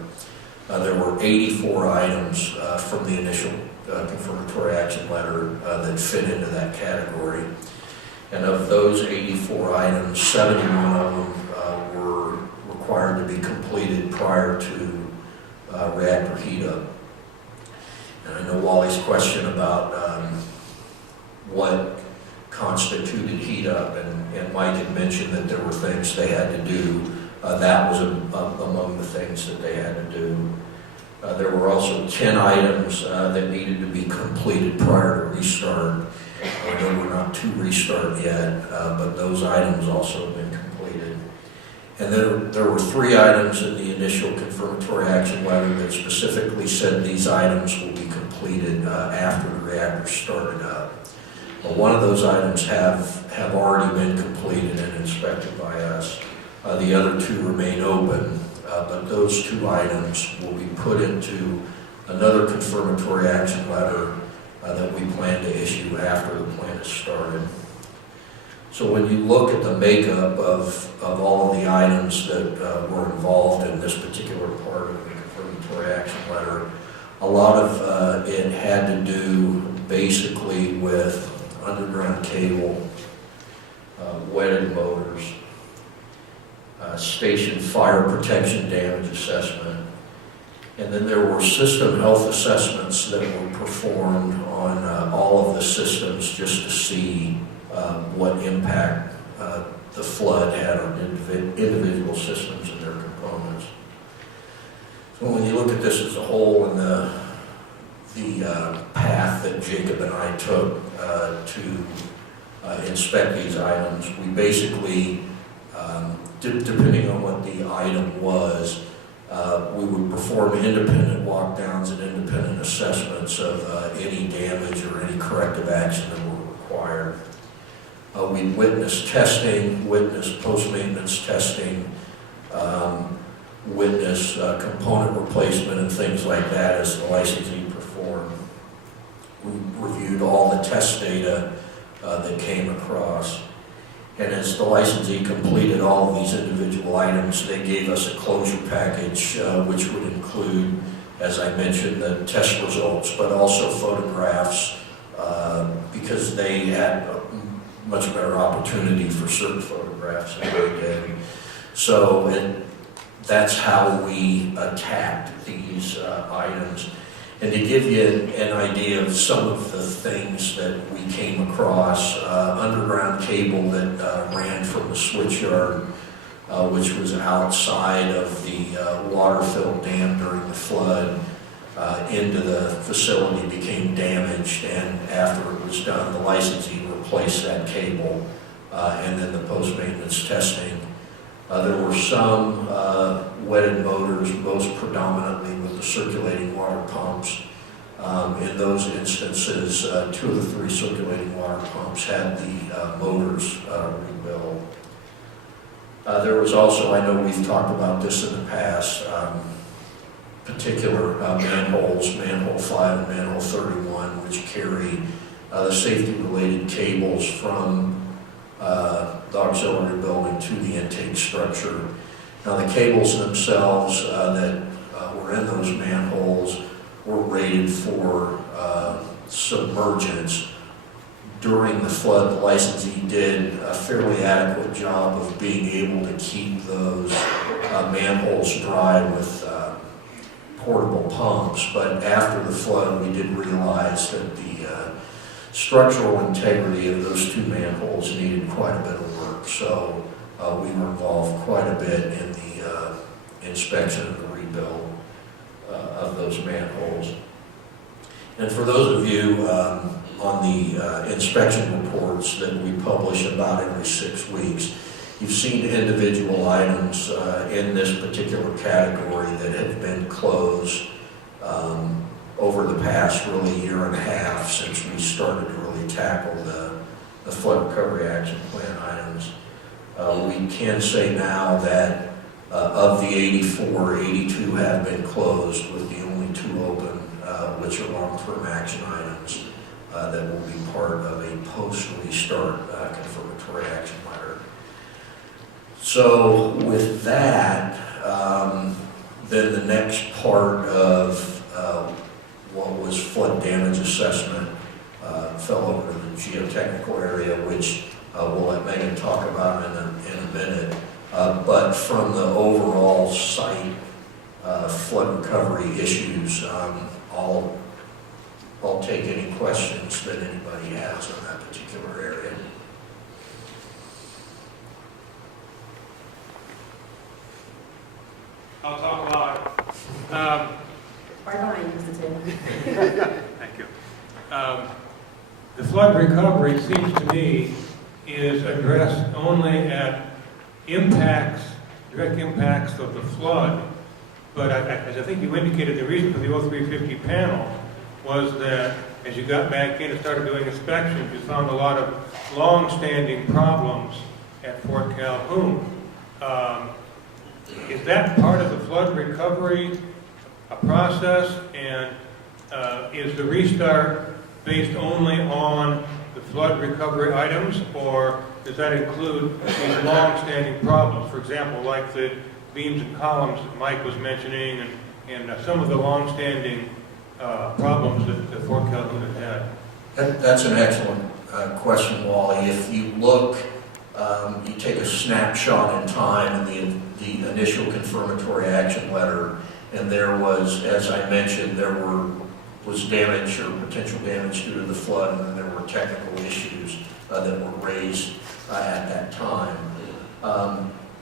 there were 84 items from the initial confirmatory action letter that fit into that category. And of those 84 items, 71 of them were required to be completed prior to reactor heat up. And I know Wally's question about what constituted heat up, and Mike had mentioned that there were things they had to do. That was among the things that they had to do. There were also 10 items that needed to be completed prior to restart. I know we're not to restart yet, but those items also have been completed. And then there were 3 items in the initial confirmatory action letter that specifically said these items will be completed after the reactor started up. Well, one of those items have already been completed and inspected by us. The other 2 remain open, but those 2 items will be put into another confirmatory action letter that we plan to issue after the plant is started. So when you look at the makeup of all of the items that were involved in this particular part of the confirmatory action letter, a lot of it had to do basically with underground cable, wetted motors, station fire protection damage assessment, and then there were system health assessments that were performed on all of the systems just to see what impact the flood had on individual systems and their components. So when you look at this as a whole and the path that Jacob and I took to inspect these items, we basically, depending on what the item was, we would perform independent walkdowns and independent assessments of any damage or any corrective action that were required. We witnessed testing, witnessed post-maintenance testing, witnessed component replacement and things like that as the licensee performed. We reviewed all the test data that came across. And as the licensee completed all of these individual items, they gave us a closure package, which would include, as I mentioned, the test results, but also photographs, because they had a much better opportunity for certain photographs than we did. So that's how we attacked these items. And to give you an idea of some of the things that we came across, underground cable that ran from the switchyard, which was outside of the water-filled dam during the flood, into the facility became damaged, and after it was done, the licensee replaced that cable, and then the post-maintenance testing. There were some wetted motors, most predominantly with the circulating water pumps. In those instances, 2 of the 3 circulating water pumps had the motors rebuilt. There was also, I know we've talked about this in the past, particular manholes, manhole 5 and manhole 31, which carry the safety-related cables from the auxiliary building to the intake structure. Now the cables themselves that were in those manholes were rated for submergence. During the flood, the licensee did a fairly adequate job of being able to keep those manholes dry with portable pumps, but after the flood we did realize that the structural integrity of those 2 manholes needed quite a bit of work, so we were involved quite a bit in the inspection and the rebuild of those manholes. And for those of you on the inspection reports that we publish about every 6 weeks, you've seen individual items in this particular category that have been closed over the past really year and a half since we started to really tackle the flood recovery action plan items. We can say now that of the 84, 82 have been closed, with the only 2 open, which are long-term action items that will be part of a post-restart confirmatory action letter. So with that, then the next part of what was flood damage assessment fell over to the geotechnical area, which we'll let Megan talk about in a minute. But from the overall site flood recovery issues, I'll take any questions that anybody has on that particular area. I'll talk about Right behind you, Mr. Taylor. Thank you. The flood recovery, it seems to me, is addressed only at impacts, direct impacts of the flood. But as I think you indicated, the reason for the 0350 panel was that as you got back in and started doing inspections, you found a lot of long-standing problems at Fort Calhoun. Is that part of the flood recovery process, and is the restart based only on the flood recovery items, or does that include these long-standing problems? For example, like the beams and columns that Mike was mentioning, and some of the long-standing problems that Fort Calhoun had. That's an excellent question, Wally. If you look, you take a snapshot in time in the initial confirmatory action letter, and there was, as I mentioned, was damage or potential damage due to the flood, and then there were technical issues that were raised at that time.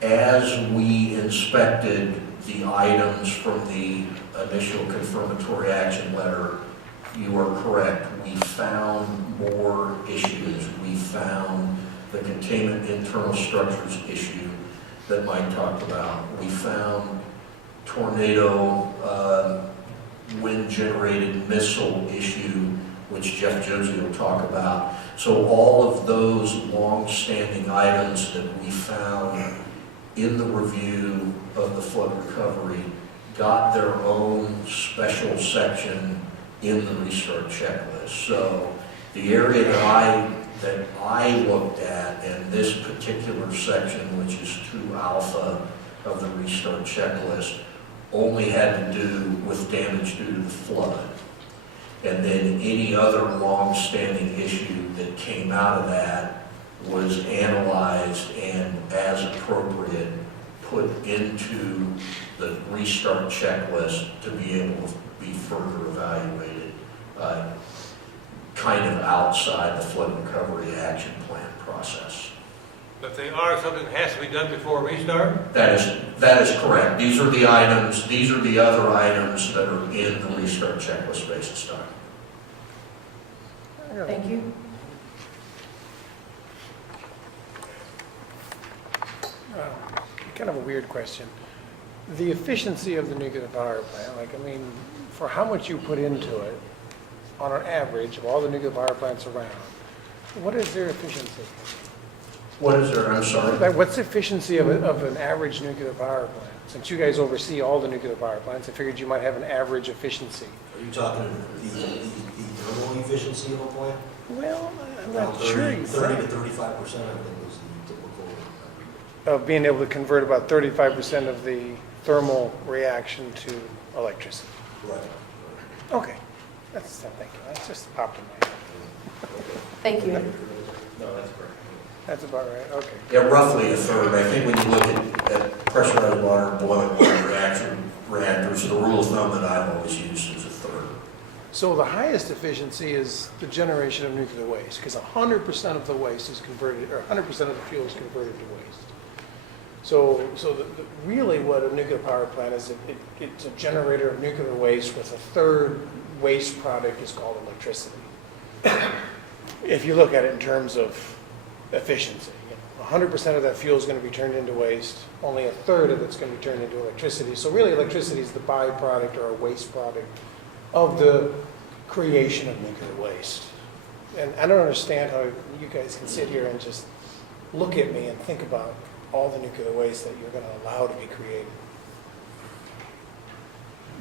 As we inspected the items from the initial confirmatory action letter, you are correct. We found more issues. We found the containment internal structures issue that Mike talked about. We found tornado wind-generated missile issue, which Jeff Josie will talk about. So all of those long-standing items that we found in the review of the flood recovery got their own special section in the restart checklist. So the area that I looked at in this particular section, which is 2 alpha of the restart checklist, only had to do with damage due to the flood. And then any other long-standing issue that came out of that was analyzed and, as appropriate, put into the restart checklist to be able to be further evaluated, kind of outside the flood recovery action plan process. But they are something that has to be done before restart? That is correct. These are the items, these are the other items that are in the restart checklist basis time. Thank you. Kind of a weird question. The efficiency of the nuclear power plant, like, I mean, for how much you put into it, on an average of all the nuclear power plants around, what is their efficiency? What is there? I'm sorry. Like, what's the efficiency of an average nuclear power plant? Since you guys oversee all the nuclear power plants, I figured you might have an average efficiency. Are you talking the thermal efficiency of a plant? Well, I'm Around not sure. 30 to 35%, I think, was the typical. Of being able to convert about 35% of the thermal reaction to electricity. Right. Okay. Thank you. That's just popped in my head. Thank you. No, that's correct. That's about right. Okay. Yeah, roughly a third. I think when you look at pressurized water, boiling water reactors, the rule of thumb that I've always used is a third. So the highest efficiency is the generation of nuclear waste, because 100% of the waste is converted, or 100% of the fuel is converted to waste. So really what a nuclear power plant is, it's a generator of nuclear waste with a third waste product is called electricity. If you look at it in terms of efficiency, 100% of that fuel is going to be turned into waste, only a third of it's going to be turned into electricity. So really electricity is the byproduct or a waste product of the creation of nuclear waste. And I don't understand how you guys can sit here and just look at me and think about all the nuclear waste that you're going to allow to be created.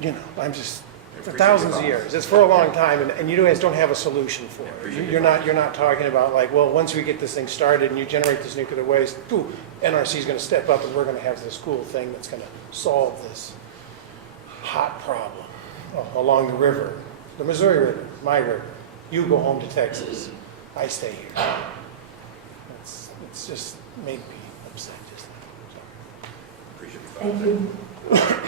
You know, I'm just, for thousands of years, it's for a long time, and you guys don't have a solution for it. You're not talking about like, well, once we get this thing started and you generate this nuclear waste, ooh, NRC is going to step up and we're going to have this cool thing that's going to solve this hot problem along the river, the Missouri River, my river. You go home to Texas, I stay here. It's just made me upset. Just so. Appreciate your Thank thoughts. you.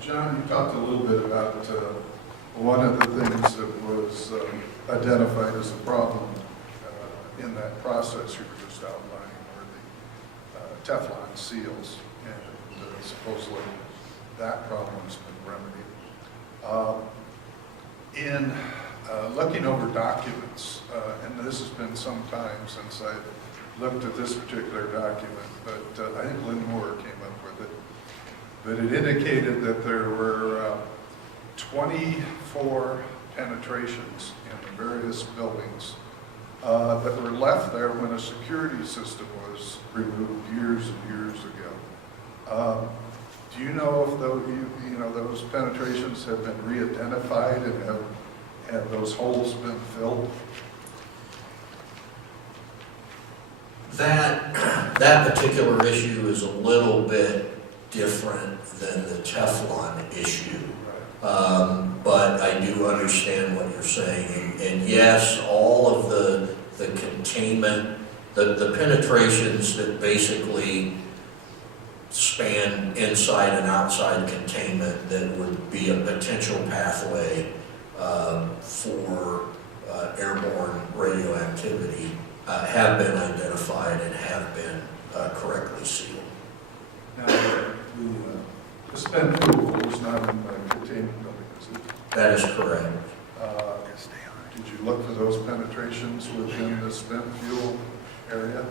John, you talked a little bit about one of the things that was identified as a problem in that process you were just outlining were the Teflon seals, and supposedly that problem's been remedied. In looking over documents, and this has been some time since I looked at this particular document, but I think Lynn Moore came up with it. But it indicated that there were 24 penetrations in the various buildings that were left there when a security system was removed years and years ago. Do you know if those penetrations have been re-identified and have those holes been filled? That particular issue is a little bit different than the Teflon issue. But I do understand what you're saying. And yes, all of the containment, the penetrations that basically span inside and outside containment that would be a potential pathway for airborne radioactivity have been identified and have been correctly sealed. Now, the spent fuel is not in the containment building, is it? That is correct. Did you look for those penetrations within the spent fuel area?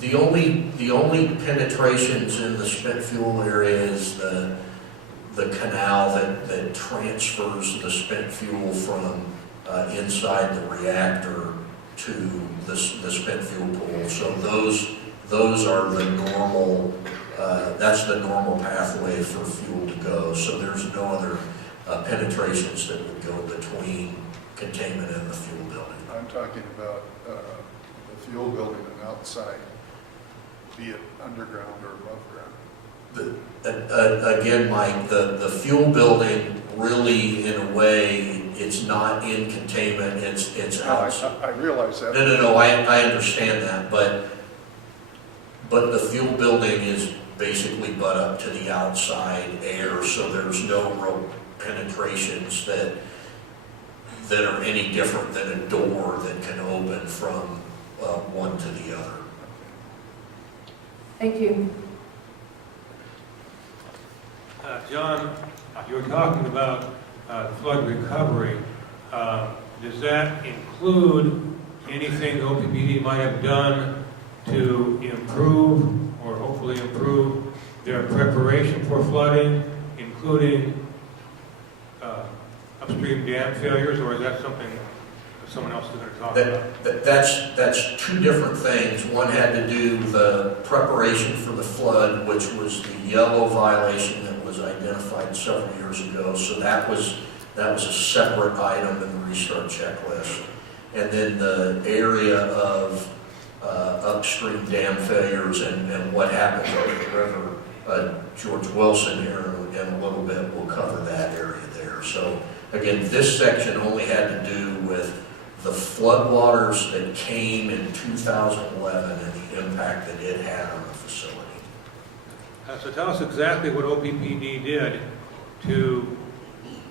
The only penetrations in the spent fuel area is the canal that transfers the spent fuel from inside the reactor to the spent fuel pool. So those are the normal, that's the normal pathway for fuel to go. So there's no other penetrations that would go between containment and the fuel building. I'm talking about the fuel building and outside, be it underground or above ground. Again, Mike, the fuel building really, in a way, it's not in containment, it's outside. I realize that. No, I understand that, but the fuel building is basically butt up to the outside air, so there's no real penetrations that are any different than a door that can open from one to the other. Thank you. John, you were talking about flood recovery. Does that include anything the OPPD might have done to improve or hopefully improve their preparation for flooding, including upstream dam failures, or is that something someone else is going to talk about? That's two different things. One had to do with the preparation for the flood, which was the yellow violation that was identified several years ago. So that was a separate item in the restart checklist. And then the area of upstream dam failures and what happens over the river, George Wilson here in a little bit will cover that area there. So again, this section only had to do with the floodwaters that came in 2011 and the impact that it had on the facility. So tell us exactly what OPPD did to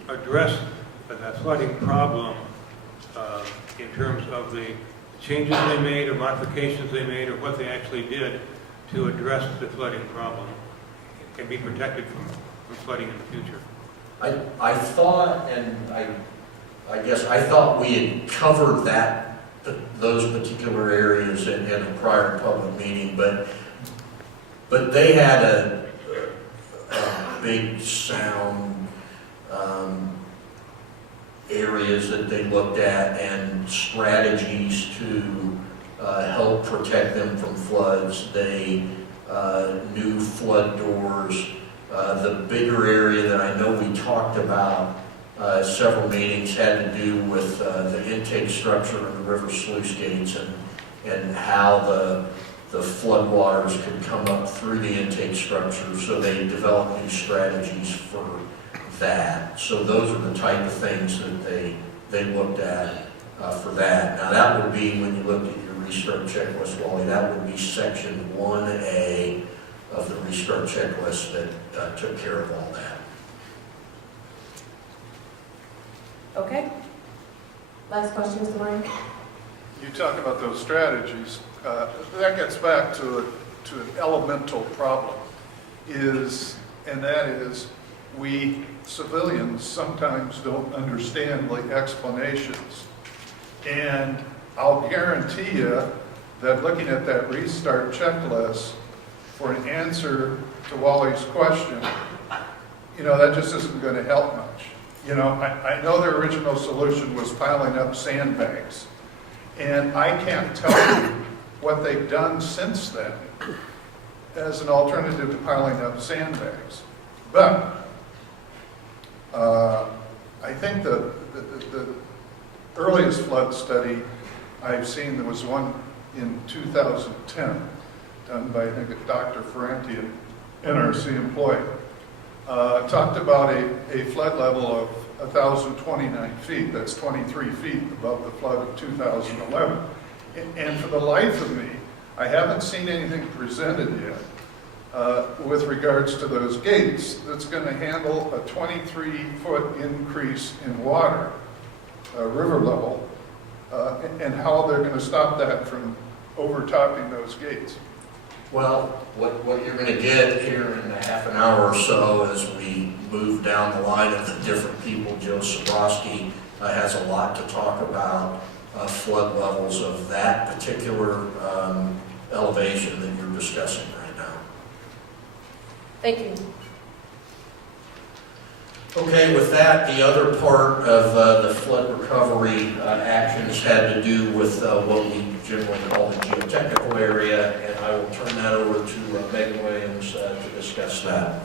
address that flooding problem in terms of the changes they made or modifications they made or what they actually did to address the flooding problem and be protected from flooding in the future. I thought, and I guess I thought we had covered those particular areas in a prior public meeting, but But they had a big sound areas that they looked at and strategies to help protect them from floods. They new flood doors. The bigger area that I know we talked about several meetings had to do with the intake structure of the river sluice gates and how the flood waters could come up through the intake structure. So they developed new strategies for that. So those are the type of things that they looked at for that. Now that would be, when you looked at your restart checklist, Wally, that would be section 1A of the restart checklist that took care of all that. Okay. Last question, Mr. Ryan. You talk about those strategies. That gets back to an elemental problem, and that is we civilians sometimes don't understand the explanations. And I'll guarantee you that looking at that restart checklist for an answer to Wally's question, that just isn't going to help much. I know their original solution was piling up sandbags, and I can't tell you what they've done since then as an alternative to piling up sandbags. But I think the earliest flood study I've seen, there was one in 2010 done by, I think, Dr. Ferranti, an NRC employee, talked about a flood level of 1,029 feet. That's 23 feet above the flood of 2011. And for the life of me, I haven't seen anything presented yet with regards to those gates that's going to handle a 23-foot increase in water, river level, and how they're going to stop that from overtopping those gates. Well, what you're going to get here in a half an hour or so as we move down the line of the different people, Joe Sobrowski has a lot to talk about flood levels of that particular elevation that you're discussing right now. Thank you. Okay, with that, the other part of the flood recovery actions had to do with what we generally call the geotechnical area, and I will turn that over to Megan Williams to discuss that.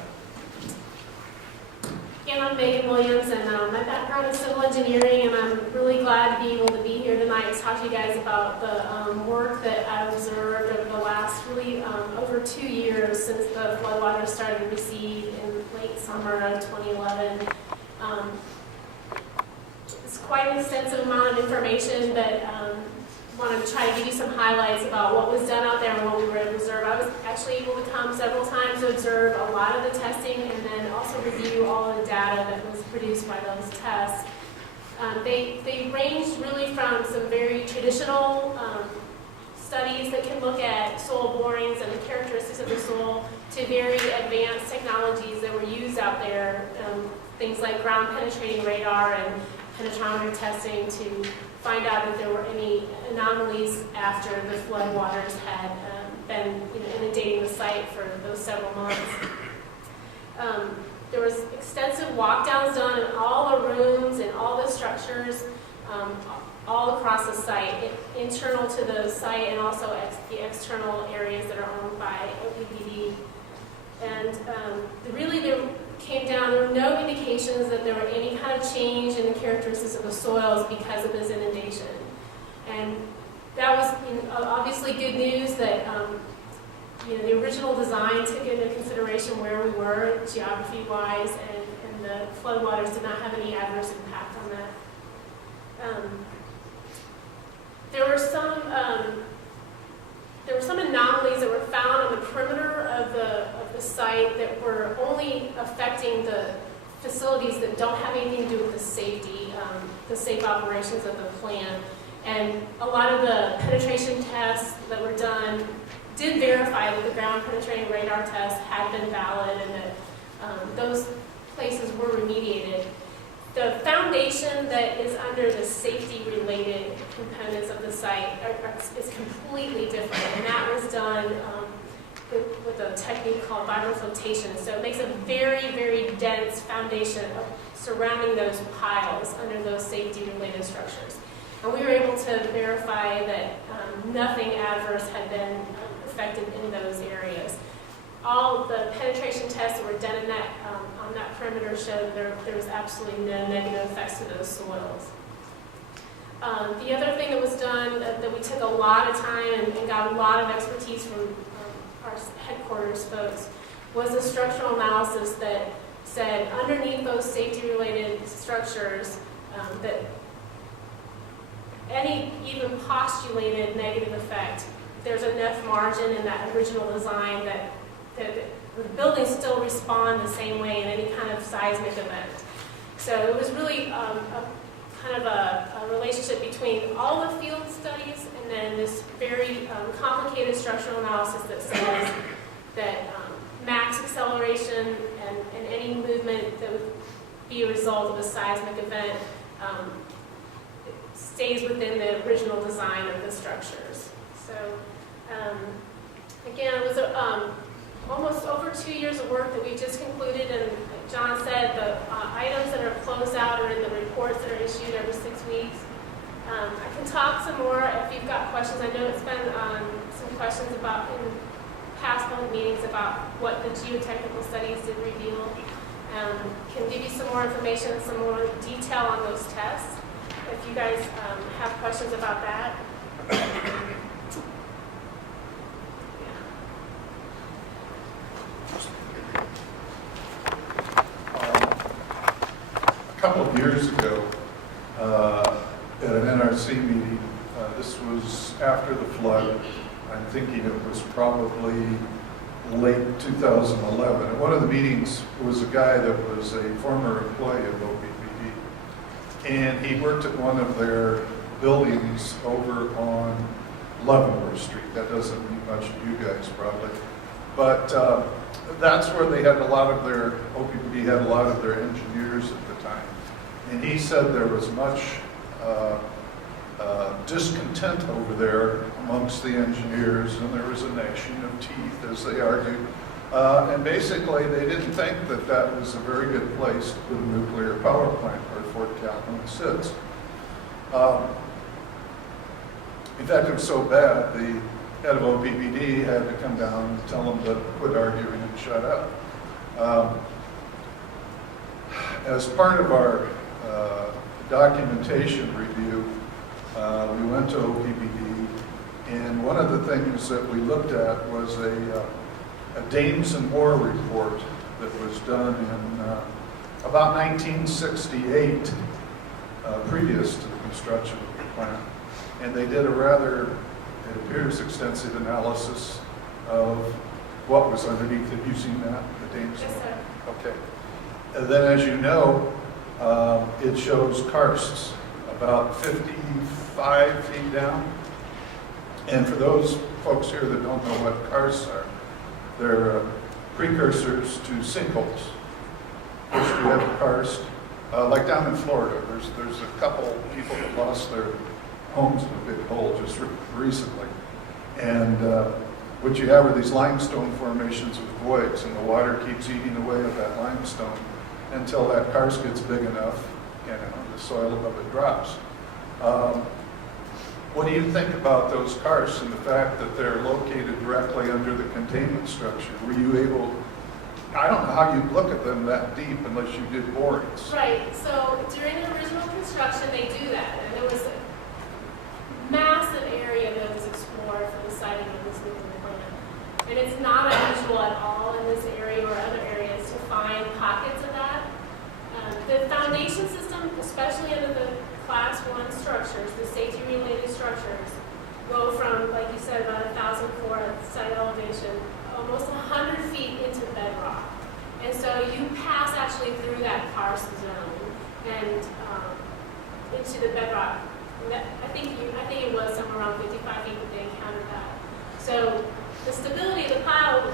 Again, I'm Megan Williams, and my background is civil engineering, and I'm really glad to be able to be here tonight to talk to you guys about the work that I've observed over the last over 2 years since the floodwaters started to recede in late summer of 2011. It's quite an extensive amount of information, but I want to try to give you some highlights about what was done out there and what we were able to observe. I was actually able to come several times to observe a lot of the testing and then also review all of the data that was produced by those tests. They ranged really from some very traditional studies that can look at soil borings and the characteristics of the soil to very advanced technologies that were used out there, things like ground penetrating radar and penetrometer testing to find out if there were any anomalies after the flood waters had been inundating the site for those several months. There was extensive walk-downs done in all the rooms and all the structures all across the site, internal to the site and also the external areas that are owned by OPPD. And really there were no indications that there were any kind of change in the characteristics of the soils because of this inundation. And that was obviously good news that the original design took into consideration where we were geography-wise, and the floodwaters did not have any adverse impact on that. There were some anomalies that were found on the perimeter of the site that were only affecting the facilities that don't have anything to do with the safety, the safe operations of the plant. And a lot of the penetration tests that were done did verify that the ground penetrating radar test had been valid and that those places were remediated. The foundation that is under the safety-related components of the site is completely different, and that was done with a technique called vinyl flotation. So it makes a very, very dense foundation surrounding those piles under those safety-related structures. And we were able to verify that nothing adverse had been affected in those areas. All the penetration tests that were done in that, on that perimeter showed there was absolutely no negative effects to those soils. The other thing that was done that we took a lot of time and got a lot of expertise from our headquarters folks was a structural analysis that said underneath those safety-related structures that any even postulated negative effect, there's enough margin in that original design that the buildings still respond the same way in any kind of seismic event. So it was really kind of a relationship between all the field studies and then this very complicated structural analysis that says that max acceleration and any movement that would be a result of a seismic event stays within the original design of the structures. So again, it was almost over 2 years of work that we just concluded, and like John said, the items that are closed out are in the reports that are issued every 6 weeks. I can talk some more if you've got questions. I know it's been some questions about in past public meetings about what the geotechnical studies did reveal. Can give you some more information, some more detail on those tests if you guys have questions about that. A couple of years ago, at an NRC meeting, this was after the flood. I'm thinking it was probably late 2011. At one of the meetings was a guy that was a former employee of OPPD, and he worked at one of their buildings over on Leavenworth Street. That doesn't mean much to you guys probably, but that's where they had a lot of their, OPPD had a lot of their engineers at the time. And he said there was much discontent over there amongst the engineers, and there was a gnashing of teeth, as they argued. And basically, they didn't think that that was a very good place to put a nuclear power plant where Fort Calhoun sits. In fact, it was so bad, the head of OPPD had to come down and tell them to quit arguing and shut up. As part of our documentation review, we went to OPPD, and one of the things that we looked at was a Dames and Moore report that was done in about 1968, previous to the construction of the plant. And they did a rather, it appears, extensive analysis of what was underneath it. Have you seen that, the Dames and Moore? Yes, sir. Okay. And then, as you know, it shows karsts about 55 feet down. And for those folks here that don't know what karsts are, they're precursors to sinkholes. First you have a karst, like down in Florida, there's a couple people that lost their homes in a big hole just recently. And what you have are these limestone formations with voids, and the water keeps eating away at that limestone until that karst gets big enough, and the soil above it drops. What do you think about those karsts and the fact that they're located directly under the containment structure? Were you able, I don't know how you'd look at them that deep unless you did borings. Right, so during the original construction, they do that, and there was a massive area that was explored for the siting of this nuclear plant. And it's not unusual at all in this area or other areas to find pockets of that. The foundation system, especially under the Class 1 structures, the safety-related structures, go from, like you said, about 1,000 floor site elevation, almost 100 feet into bedrock. And so you pass actually through that karst zone and into the bedrock. I think it was somewhere around 55 feet that they encountered that. So the stability of the pile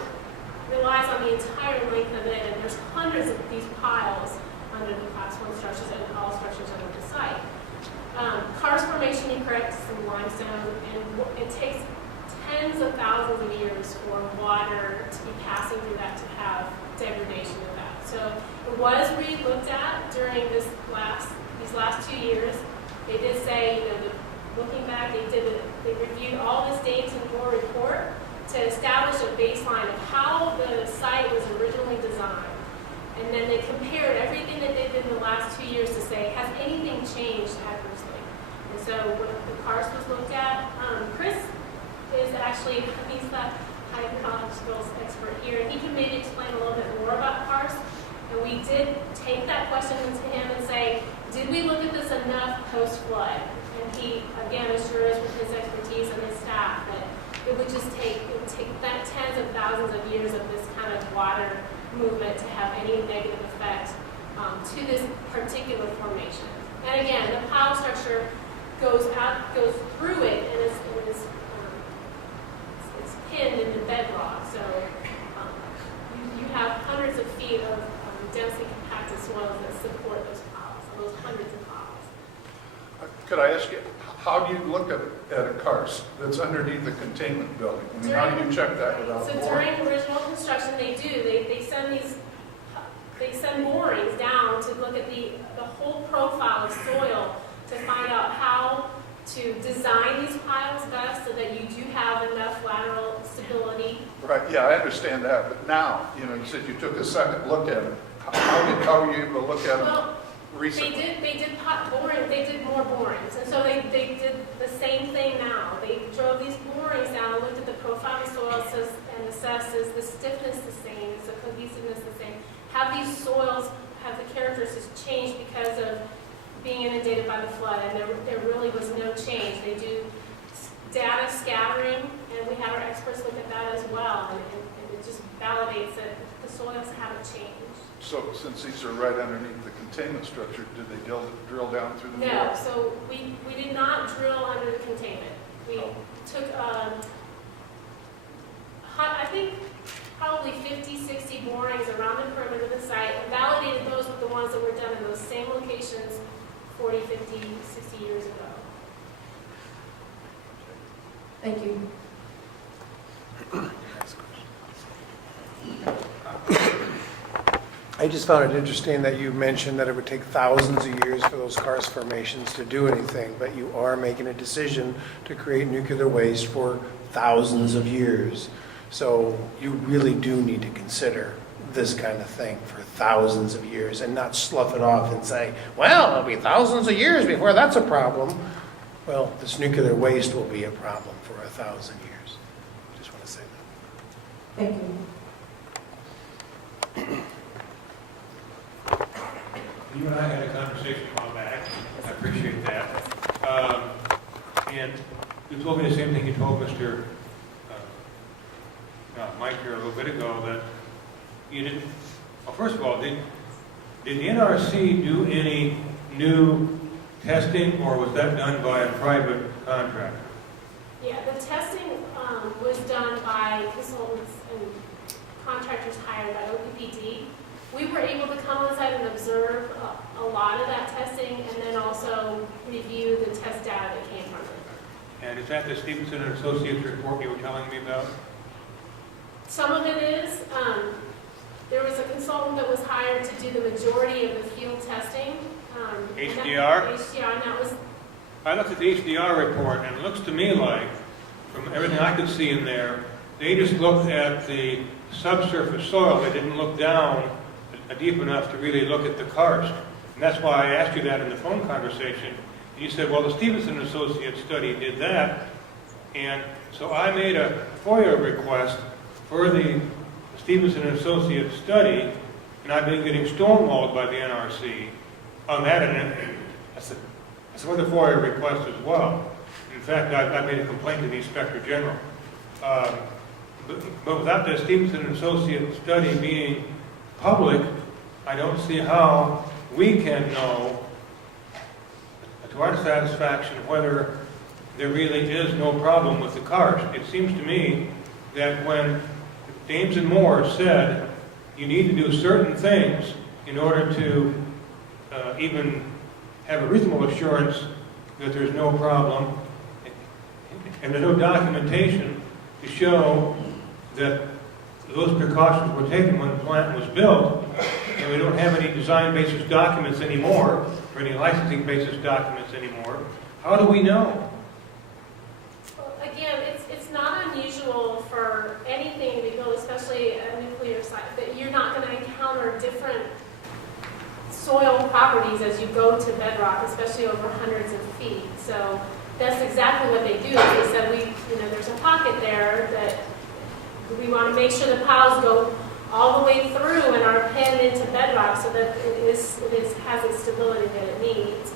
relies on the entire length of it, and there's hundreds of these piles under the Class 1 structures and all structures under the site. Karst formation, you're correct, is some limestone, and it takes 10 tens of thousands of years for water to be passing through that to have degradation of that. So it was re-looked at during these last 2 years. They did say, looking back, they reviewed all this data in your report to establish a baseline of how the site was originally designed. And then they compared everything that they did in the last 2 years to say, has anything changed adversely? And so when the karst was looked at, Chris is actually, he's the hydrological skills expert here, and he can maybe explain a little bit more about karst. And we did take that question to him and say, did we look at this enough post-flood? And he, again, assures with his expertise and his staff that it would take that tens of thousands of years of this kind of water movement to have any negative effect to this particular formation. And again, the pile structure goes through it, and it's pinned in the bedrock. So you have hundreds of feet of densely compacted soils that support those piles, those hundreds of piles. Could I ask you, how do you look at a karst that's underneath the containment building? I mean, how do you check that without So boring? during original construction, they send borings down to look at the whole profile of soil to find out how to design these piles best so that you do have enough lateral stability. Right, yeah, I understand that, but now, you said you took a second look at it. How were you able to look at them recently? They did more borings, and so they did the same thing now. They drove these borings down and looked at the profile of soil and assessed, is the stiffness the same, is the cohesiveness the same? Have these soils, have the characteristics changed because of being inundated by the flood? And there really was no change. They do data scattering, and we have our experts look at that as well, and it just validates that the soils haven't changed. So since these are right underneath the containment structure, did they drill down through the floor? No, so we did not drill under the containment. We took, I think, probably 50, 60 borings around the perimeter of the site and validated those with the ones that were done in those same locations 40, 50, 60 years ago. Thank you. I just found it interesting that you mentioned that it would take thousands of years for those karst formations to do anything, but you are making a decision to create nuclear waste for thousands of years. So you really do need to consider this kind of thing for thousands of years and not slough it off and say, well, it'll be thousands of years before that's a problem. Well, this nuclear waste will be a problem for 1,000 years. Just want to say that. Thank you. You and I had a conversation a while back. I appreciate that. And you told me the same thing you told Mr. Mike here a little bit ago, that you didn't, well, first of all, did the NRC do any new testing, or was that done by a private contractor? Yeah, the testing was done by consultants and contractors hired by OPPD. We were able to come on site and observe a lot of that testing and then also review the test data that came from it. And is that the Stevenson and Associates report you were telling me about? Some of it is. There was a consultant that was hired to do the majority of the field testing. HDR? HDR, and that was... I looked at the HDR report, and it looks to me like, from everything I could see in there, they just looked at the subsurface soil. They didn't look down deep enough to really look at the karst. And that's why I asked you that in the phone conversation. And you said, well, the Stevenson Associates study did that. And so I made a FOIA request for the Stevenson Associates study, and I've been getting stonewalled by the NRC on that. And that's for the FOIA request as well. In fact, I made a complaint to the Inspector General. But without the Stevenson Associates study being public, I don't see how we can know to our satisfaction whether there really is no problem with the karst. It seems to me that when Dames and Moore said you need to do certain things in order to even have a reasonable assurance that there's no problem, and there's no documentation to show that those precautions were taken when the plant was built, and we don't have any design basis documents anymore, or any licensing basis documents anymore, how do we know? Well, again, it's not unusual for anything to go, especially a nuclear site, that you're not going to encounter different soil properties as you go to bedrock, especially over hundreds of feet. So that's exactly what they do. They said there's a pocket there that we want to make sure the piles go all the way through and are pinned into bedrock so that it has the stability that it needs.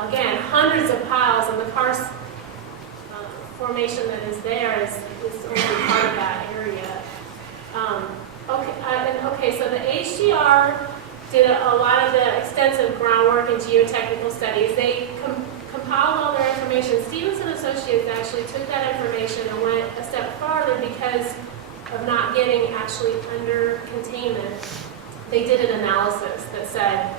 Again, hundreds of piles, and the karst formation that is there is only part of that area. So the HDR did a lot of the extensive groundwork and geotechnical studies. They compiled all their information. Stevenson Associates actually took that information and went a step farther because of not getting actually under containment. They did an analysis that said,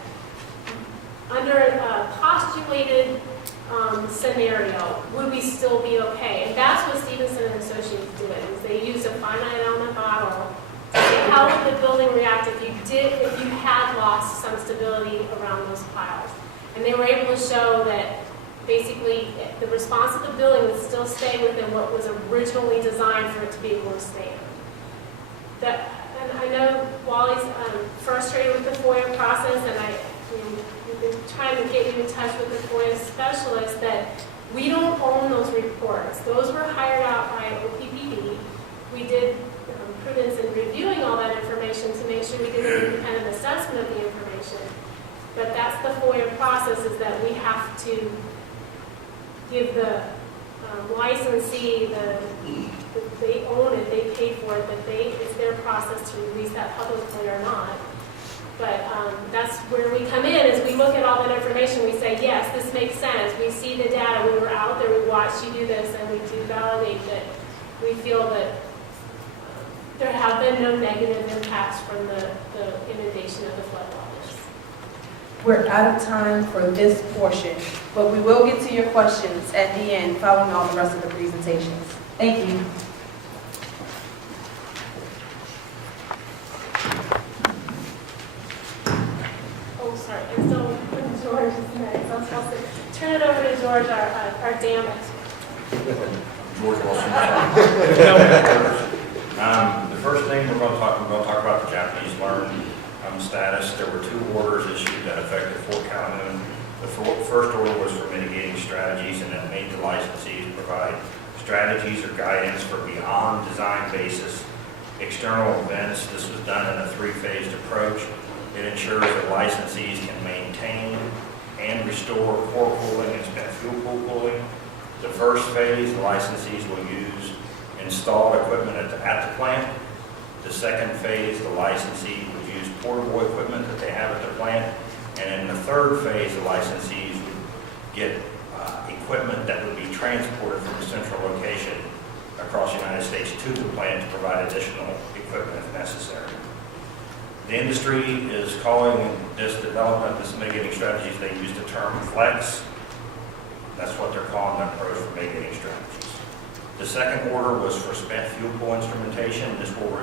under a postulated scenario, would we still be okay? And that's what Stevenson and Associates did, is they used a finite element model to say, how would the building react if you had lost some stability around those piles? And they were able to show that basically the response of the building would still stay within what was originally designed for it to be able to stand. And I know Wally's frustrated with the FOIA process, and we've been trying to get you in touch with the FOIA specialist, that we don't own those reports. Those were hired out by OPPD. We did prudence in reviewing all that information to make sure we did an independent assessment of the information. But that's the FOIA process, is that we have to give the licensee they own it, they pay for it, but it's their process to release that publicly or not. But that's where we come in, is we look at all that information, we say, yes, this makes sense. We see the data, we were out there, we watched you do this, and we do validate that we feel that there have been no negative impacts from the inundation of the floodwaters. We're out of time for this portion, but we will get to your questions at the end, following all the rest of the presentations. Thank you. Oh, sorry, and so George is next. I'm supposed to turn it over to George, our dam expert. George Wilson. The first thing we're going to talk about the Japanese learn status. There were 2 orders issued that affected Fort Calhoun. The first order was for mitigating strategies, and it made the licensees provide strategies or guidance for beyond design basis external events. This was done in a 3-phased approach. It ensures that licensees can maintain and restore core cooling and spent fuel pool cooling. The first phase, the licensees will use installed equipment at the plant. The second phase, the licensee would use portable equipment that they have at the plant. And in the third phase, the licensees would get equipment that would be transported from a central location across the United States to the plant to provide additional equipment if necessary. The industry is calling this development, this mitigating strategies, they use the term flex. That's what they're calling their approach for mitigating strategies. The second order was for spent fuel pool instrumentation. This will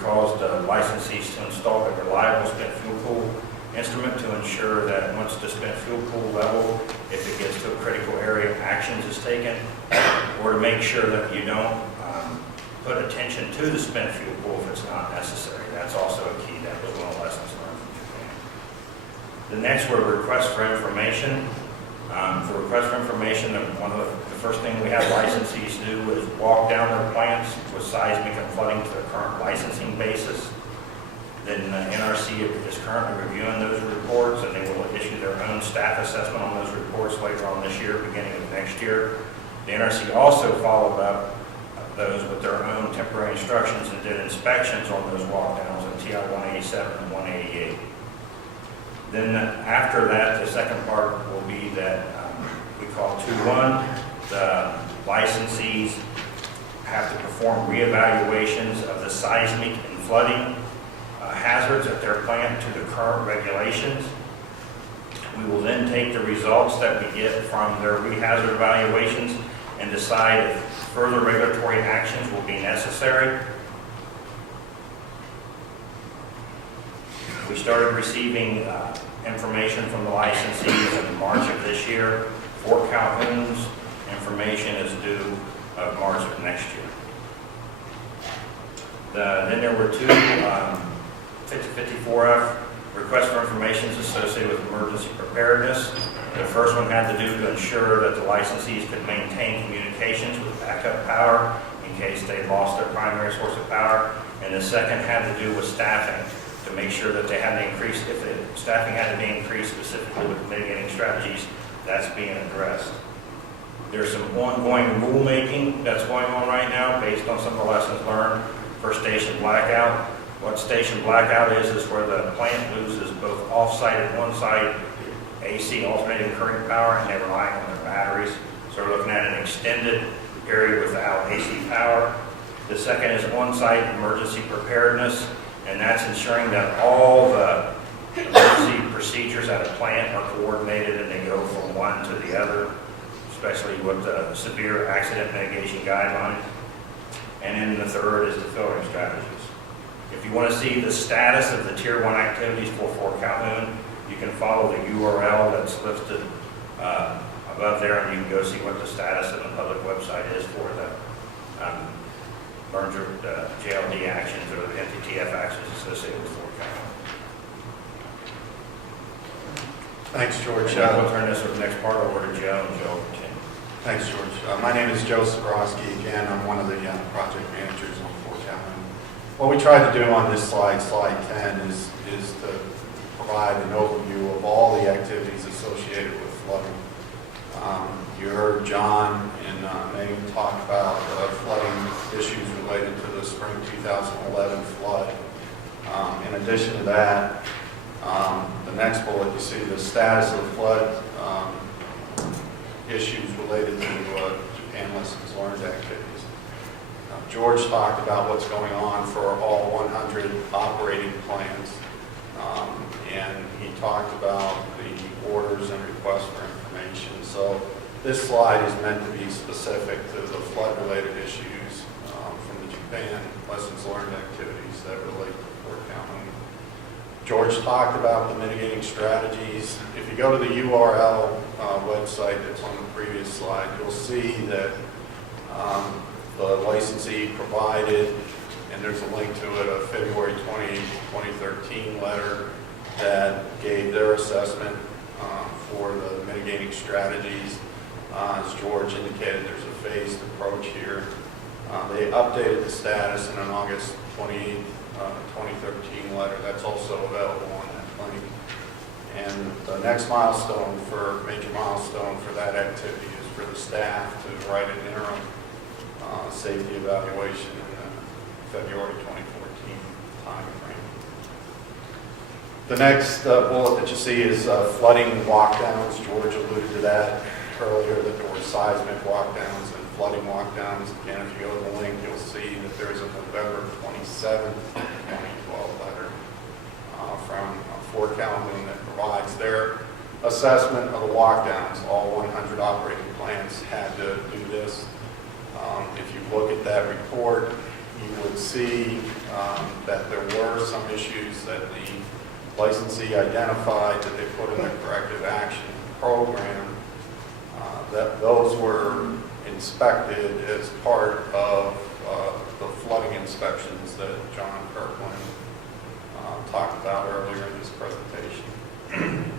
cause the licensees to install a reliable spent fuel pool instrument to ensure that once the spent fuel pool level, if it gets to a critical area, actions is taken, or to make sure that you don't put attention to the spent fuel pool if it's not necessary. That's also a key. That was one of the lessons learned from Japan. The next were requests for information. For requests for information, one of the first thing we have licensees do is walk down their plants with seismic and flooding to the current licensing basis. Then the NRC is currently reviewing those reports, and they will issue their own staff assessment on those reports later on this year, beginning of next year. The NRC also followed up those with their own temporary instructions and did inspections on those walkdowns in TI 187 and 188. Then after that, the second part will be that we call 2-1. The licensees have to perform reevaluations of the seismic and flooding hazards at their plant to the current regulations. We will then take the results that we get from their rehazard evaluations and decide if further regulatory actions will be necessary. We started receiving information from the licensees in March of this year. Fort Calhoun's information is due of March of next year. Then there were two 54F requests for information associated with emergency preparedness. The first one had to do to ensure that the licensees could maintain communications with backup power in case they lost their primary source of power. And the second had to do with staffing, to make sure that they had to increase, if the staffing had to be increased specifically with mitigating strategies, that's being addressed. There's some ongoing rulemaking that's going on right now based on some of the lessons learned for station blackout. What station blackout is where the plant loses both off-site and on-site AC alternating current power, and they rely on their batteries. So we're looking at an extended period without AC power. The second is on-site emergency preparedness, and that's ensuring that all the emergency procedures at a plant are coordinated and they go from one to the other, especially with the severe accident mitigation guidelines. And then the third is the filtering strategies. If you want to see the status of the Tier 1 activities for Fort Calhoun, you can follow the URL that's listed above there, and you can go see what the status of the public website is for the merger, the JLD actions or the NTTF actions associated with Fort Calhoun. Thanks, George. We'll turn this next part over to Joe, and Joe will continue. Thanks, George. My name is Joe Sabrowski. Again, I'm one of the project managers on Fort Calhoun. What we tried to do on this slide 10, is to provide an overview of all the activities associated with flooding. You heard John and Megan talk about flooding issues related to the spring 2011 flood. In addition to that, the next bullet, you see the status of the flood issues related to Japan lessons learned activities. George talked about what's going on for all 100 operating plans, and he talked about the orders and requests for information. So this slide is meant to be specific to the flood-related issues from the Japan lessons learned activities that relate to Fort Calhoun. George talked about the mitigating strategies. If you go to the URL website that's on the previous slide, you'll see that the licensee provided, and there's a link to it, a February 20, 2013 letter that gave their assessment for the mitigating strategies. As George indicated, there's a phased approach here. They updated the status in an August 28, 2013 letter. That's also available on that link. And the next major milestone for that activity is for the staff to write an interim safety evaluation in the February 2014 timeframe. The next bullet that you see is flooding walkdowns. George alluded to that earlier, that there were seismic walkdowns and flooding walkdowns. Again, if you go to the link, you'll see that there is a November 27, 2012 letter from Fort Calhoun that provides their assessment of the walkdowns. All 100 operating plants had to do this. If you look at that report, you would see that there were some issues that the licensee identified that they put in their corrective action program, that those were inspected as part of the flooding inspections that John Kirkland talked about earlier in his presentation.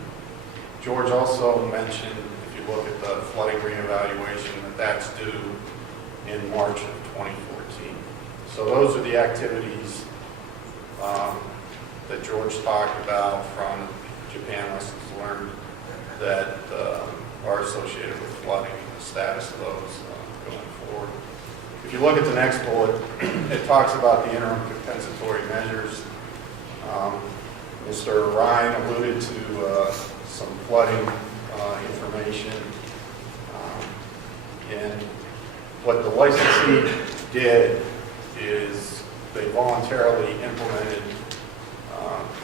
George also mentioned, if you look at the flooding reevaluation, that that's due in March of 2014. So those are the activities that George talked about from Japan lessons learned that are associated with flooding and the status of those going forward. If you look at the next bullet, it talks about the interim compensatory measures. Mr. Ryan alluded to some flooding information. And what the licensee did is they voluntarily implemented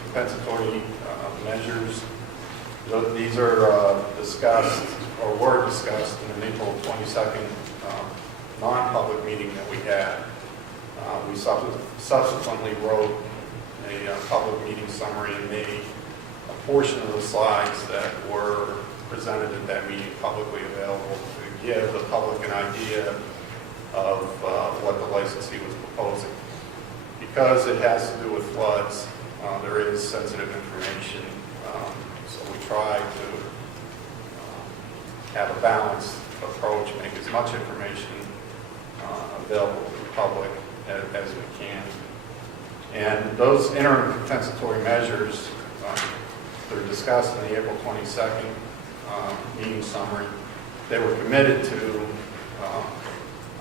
compensatory measures. These are discussed, or were discussed, in an April 22nd non-public meeting that we had. We subsequently wrote a public meeting summary and made a portion of the slides that were presented at that meeting publicly available to give the public an idea of what the licensee was proposing. Because it has to do with floods, there is sensitive information, so we try to have a balanced approach, make as much information available to the public as we can. And those interim compensatory measures, they're discussed in the April 22nd meeting summary. They were committed to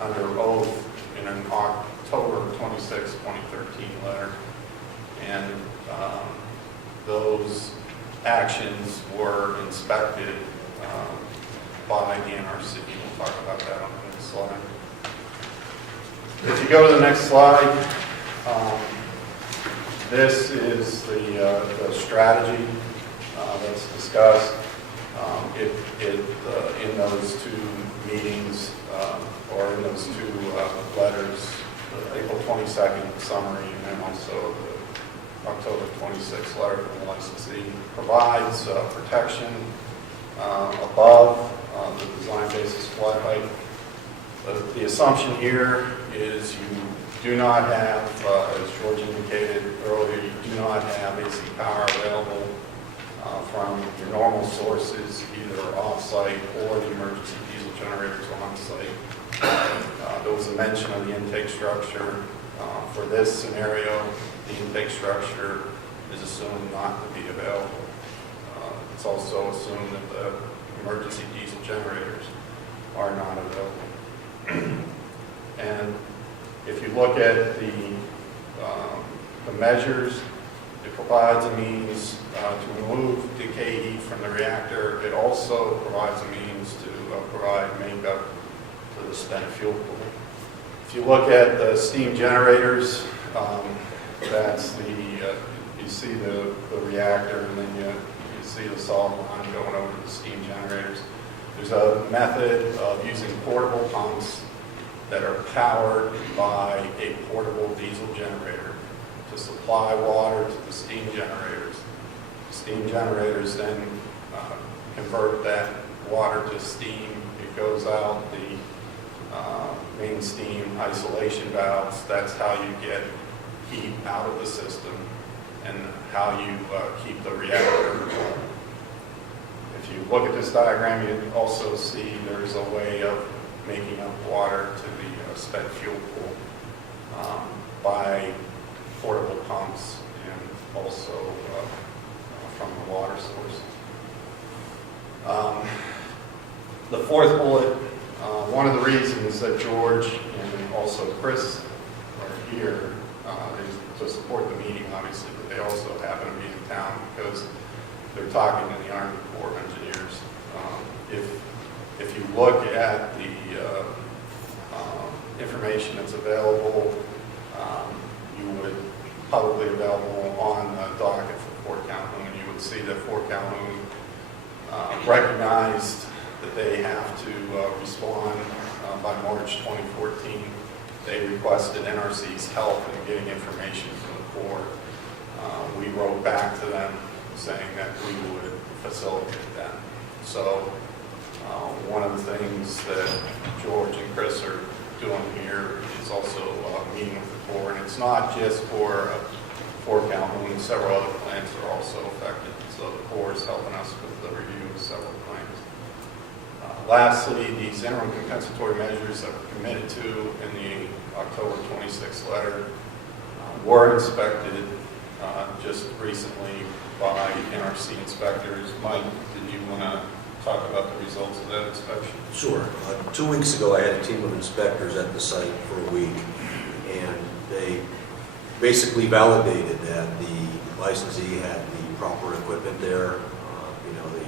under oath in an October 26, 2013 letter. And those actions were inspected by the NRC. We'll talk about that on the next slide. If you go to the next slide, this is the strategy that's discussed. In those two meetings, or in those two letters, the April 22nd summary and then also the October 26th letter from the licensee, provides protection above the design basis flood height. The assumption here is you do not have, as George indicated earlier, you do not have AC power available from your normal sources, either off-site or the emergency diesel generators on-site. There was a mention of the intake structure. For this scenario, the intake structure is assumed not to be available. It's also assumed that the emergency diesel generators are not available. And if you look at the measures, it provides a means to remove decay heat from the reactor. It also provides a means to provide makeup to the spent fuel pool. If you look at the steam generators, that's you see the reactor, and then you see the solid line going over the steam generators. There's a method of using portable pumps that are powered by a portable diesel generator to supply water to the steam generators. Steam generators then convert that water to steam. It goes out the main steam isolation valves. That's how you get heat out of the system and how you keep the reactor warm. If you look at this diagram, you also see there's a way of making up water to the spent fuel pool by portable pumps and also from the water source. The fourth bullet, one of the reasons that George and also Chris are here is to support the meeting, obviously, but they also happen to be in town because they're talking to the Army Corps of Engineers. If you look at the information that's available, you would publicly available on the docket for Fort Calhoun, and you would see that Fort Calhoun recognized that they have to respond by March 2014. They requested NRC's help in getting information from the Corps. We wrote back to them saying that we would facilitate that. So one of the things that George and Chris are doing here is also meeting with the Corps, and it's not just for Fort Calhoun. Several other plants are also affected, so the Corps is helping us with the review of several plants. Lastly, these interim compensatory measures that were committed to in the October 26th letter were inspected just recently by NRC inspectors. Mike, did you want to talk about the results of that inspection? Sure. 2 weeks ago, I had a team of inspectors at the site for a week, and they basically validated that the licensee had the proper equipment there. They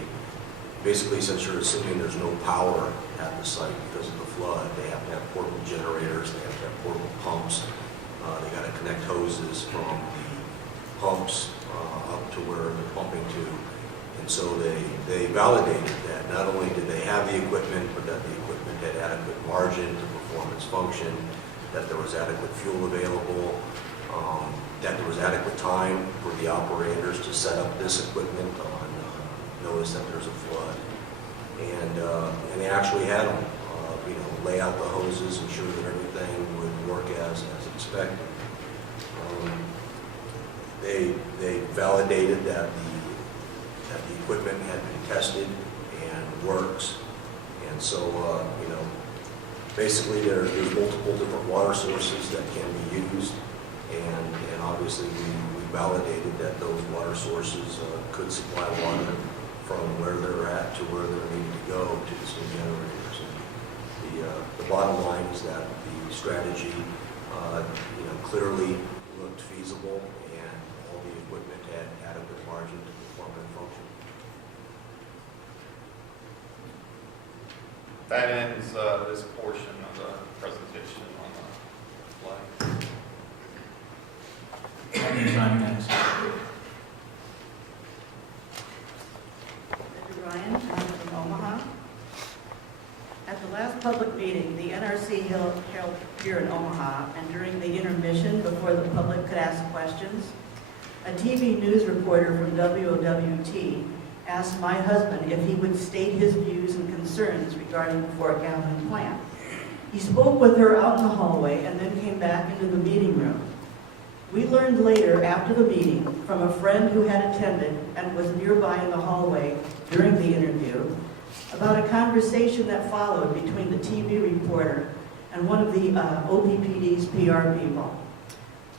basically, since you're assuming there's no power at the site because of the flood, they have to have portable generators, they have to have portable pumps. They got to connect hoses from the pumps up to where they're pumping to. And so they validated that not only did they have the equipment, but that the equipment had adequate margin to perform its function, that there was adequate fuel available, that there was adequate time for the operators to set up this equipment on notice that there's a flood. And they actually had them, lay out the hoses, ensure that everything would work as expected. They validated that the equipment had been tested and works. And so, basically there's multiple different water sources that can be used. And obviously we validated that those water sources could supply water from where they're at to where they're needing to go to the steam generators. And the bottom line is that the strategy, clearly looked feasible, and all the equipment had adequate margin to perform their function. That ends this portion of the presentation on the flag. Anytime next. Ryan, I'm from Omaha. At the last public meeting, the NRC held here in Omaha, and during the intermission, before the public could ask questions, a TV news reporter from WOWT asked my husband if he would state his views and concerns regarding the Fort Calhoun plant. He spoke with her out in the hallway and then came back into the meeting room. We learned later, after the meeting, from a friend who had attended and was nearby in the hallway during the interview, about a conversation that followed between the TV reporter and one of the OPPD's PR people.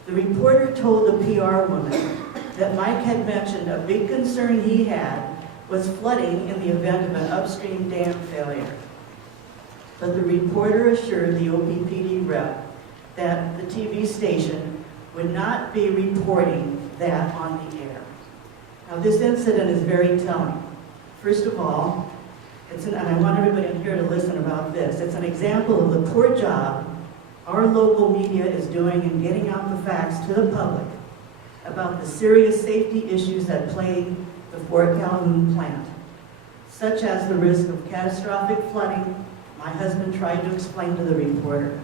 The reporter told the PR woman that Mike had mentioned a big concern he had was flooding in the event of an upstream dam failure. But the reporter assured the OPPD rep that the TV station would not be reporting that on the air. Now, this incident is very telling. First of all, and I want everybody in here to listen about this. It's an example of the poor job our local media is doing in getting out the facts to the public about the serious safety issues that plague the Fort Calhoun plant, such as the risk of catastrophic flooding my husband tried to explain to the reporter.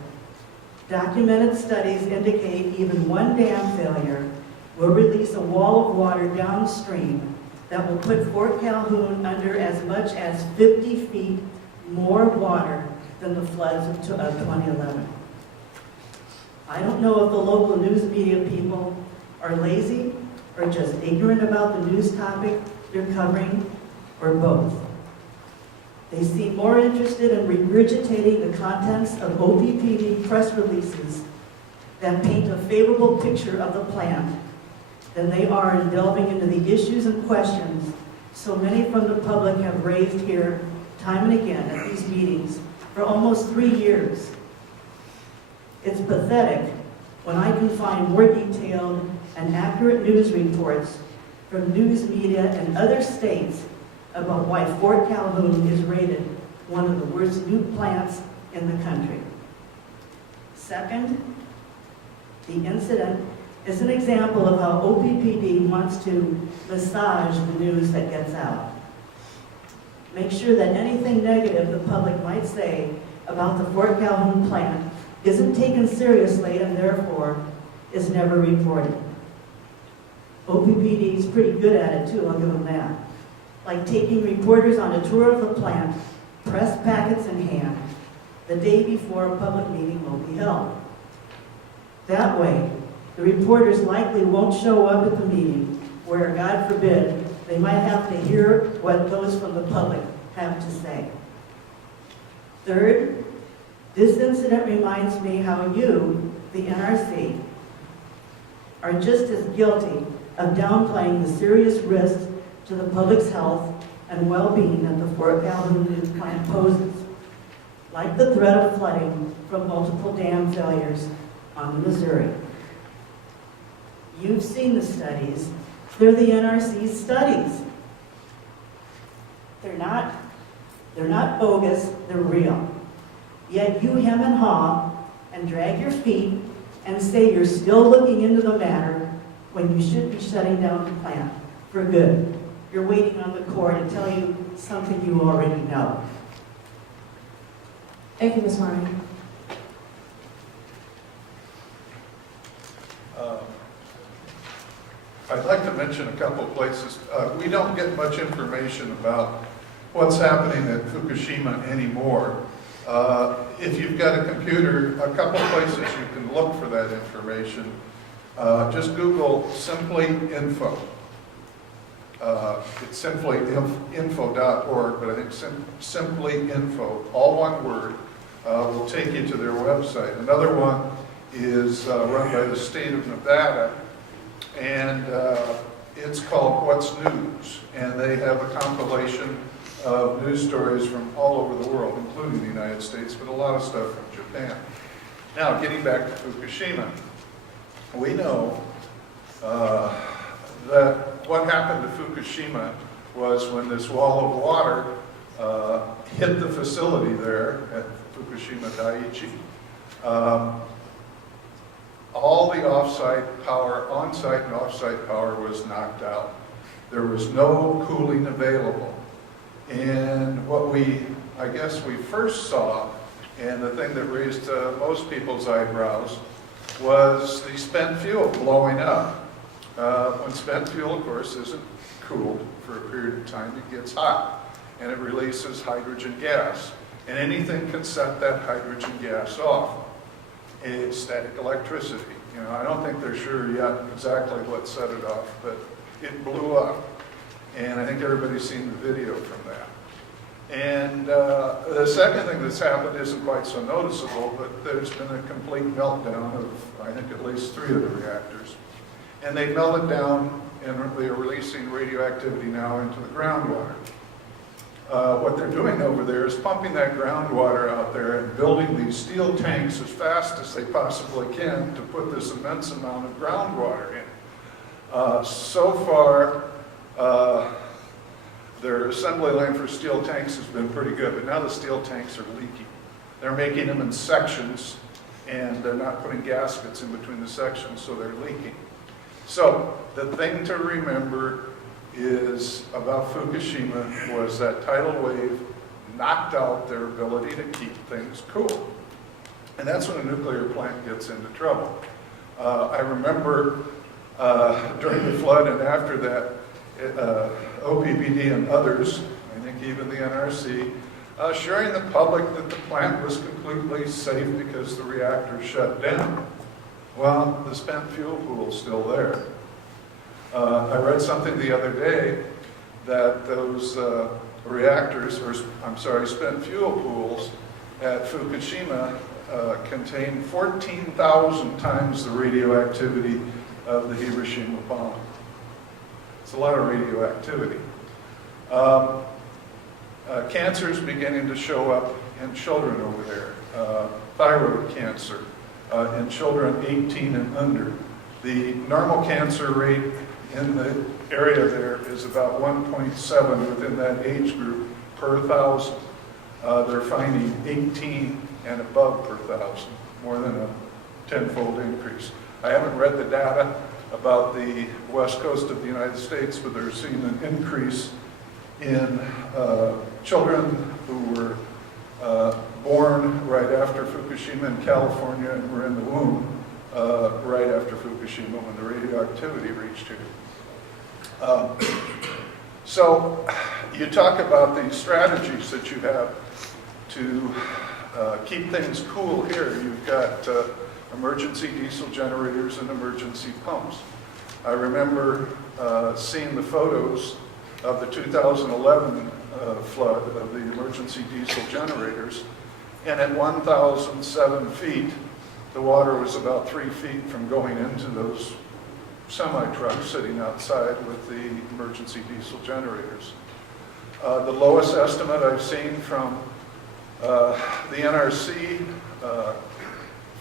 Documented studies indicate even one dam failure will release a wall of water downstream that will put Fort Calhoun under as much as 50 feet more water than the floods of 2011. I don't know if the local news media people are lazy or just ignorant about the news topic they're covering, or both. They seem more interested in regurgitating the contents of OPPD press releases that paint a favorable picture of the plant than they are in delving into the issues and questions so many from the public have raised here time and again at these meetings for almost 3 years. It's pathetic when I can find more detailed and accurate news reports from news media in other states about why Fort Calhoun is rated one of the worst nuke plants in the country. Second, the incident is an example of how OPPD wants to massage the news that gets out. Make sure that anything negative the public might say about the Fort Calhoun plant isn't taken seriously and therefore is never reported. OPPD is pretty good at it too, I'll give them that. Like taking reporters on a tour of the plant, press packets in hand, the day before a public meeting will be held. That way, the reporters likely won't show up at the meeting where, God forbid, they might have to hear what those from the public have to say. Third, this incident reminds me how you, the NRC, are just as guilty of downplaying the serious risks to the public's health and well-being that the Fort Calhoun nuke plant poses, like the threat of flooding from multiple dam failures on the Missouri. You've seen the studies. They're the NRC's studies. They're not bogus, they're real. Yet you hem and haw and drag your feet and say you're still looking into the matter when you should be shutting down the plant for good. You're waiting on the court to tell you something you already know. Thank you, Ms. Marnie. I'd like to mention a couple of places. We don't get much information about what's happening at Fukushima anymore. If you've got a computer, a couple of places you can look for that information. Just Google simply info. It's simply info.org, but I think simply info, all one word, will take you to their website. Another one is run by the state of Nevada, and it's called What's News, and they have a compilation of news stories from all over the world, including the United States, but a lot of stuff from Japan. Now, getting back to Fukushima, we know that what happened to Fukushima was when this wall of water hit the facility there at Fukushima Daiichi, all the on-site and off-site power was knocked out. There was no cooling available. And what I guess we first saw, and the thing that raised most people's eyebrows, was the spent fuel blowing up. When spent fuel, of course, isn't cooled for a period of time, it gets hot, and it releases hydrogen gas. And anything can set that hydrogen gas off. It's static electricity. You know, I don't think they're sure yet exactly what set it off, but it blew up. And I think everybody's seen the video from that. And the second thing that's happened isn't quite so noticeable, but there's been a complete meltdown of, I think, at least 3 of the reactors. And they melted down, and they are releasing radioactivity now into the groundwater. What they're doing over there is pumping that groundwater out there and building these steel tanks as fast as they possibly can to put this immense amount of groundwater in. So far, their assembly line for steel tanks has been pretty good, but now the steel tanks are leaking. They're making them in sections, and they're not putting gaskets in between the sections, so they're leaking. So the thing to remember is about Fukushima was that tidal wave knocked out their ability to keep things cool. And that's when a nuclear plant gets into trouble. I remember during the flood and after that, OPPD and others, I think even the NRC, assuring the public that the plant was completely safe because the reactor shut down. Well, the spent fuel pool is still there. I read something the other day that those spent fuel pools at Fukushima contain 14,000 times the radioactivity of the Hiroshima bomb. It's a lot of radioactivity. Cancer is beginning to show up in children over there. Thyroid cancer in children 18 and under. The normal cancer rate in the area there is about 1.7 within that age group per 1,000. They're finding 18 and above per 1,000, more than a 10-fold increase. I haven't read the data about the west coast of the United States, but they're seeing an increase in children who were born right after Fukushima in California and were in the womb right after Fukushima when the radioactivity reached here. So you talk about the strategies that you have to keep things cool here. You've got emergency diesel generators and emergency pumps. I remember seeing the photos of the 2011 flood of the emergency diesel generators, and at 1,007 feet, the water was about 3 feet from going into those semi-trucks sitting outside with the emergency diesel generators. The lowest estimate I've seen from the NRC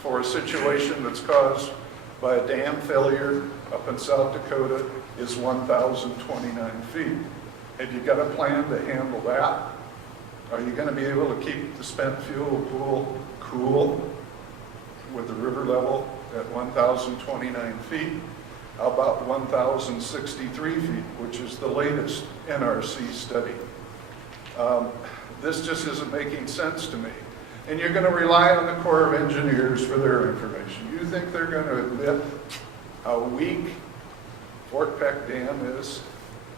for a situation that's caused by a dam failure up in South Dakota is 1,029 feet. Have you got a plan to handle that? Are you going to be able to keep the spent fuel pool cool with the river level at 1,029 feet? How about 1,063 feet, which is the latest NRC study? This just isn't making sense to me. and you're going to rely on the Corps of Engineers for their information. You think they're going to admit how weak Fort Peck Dam is?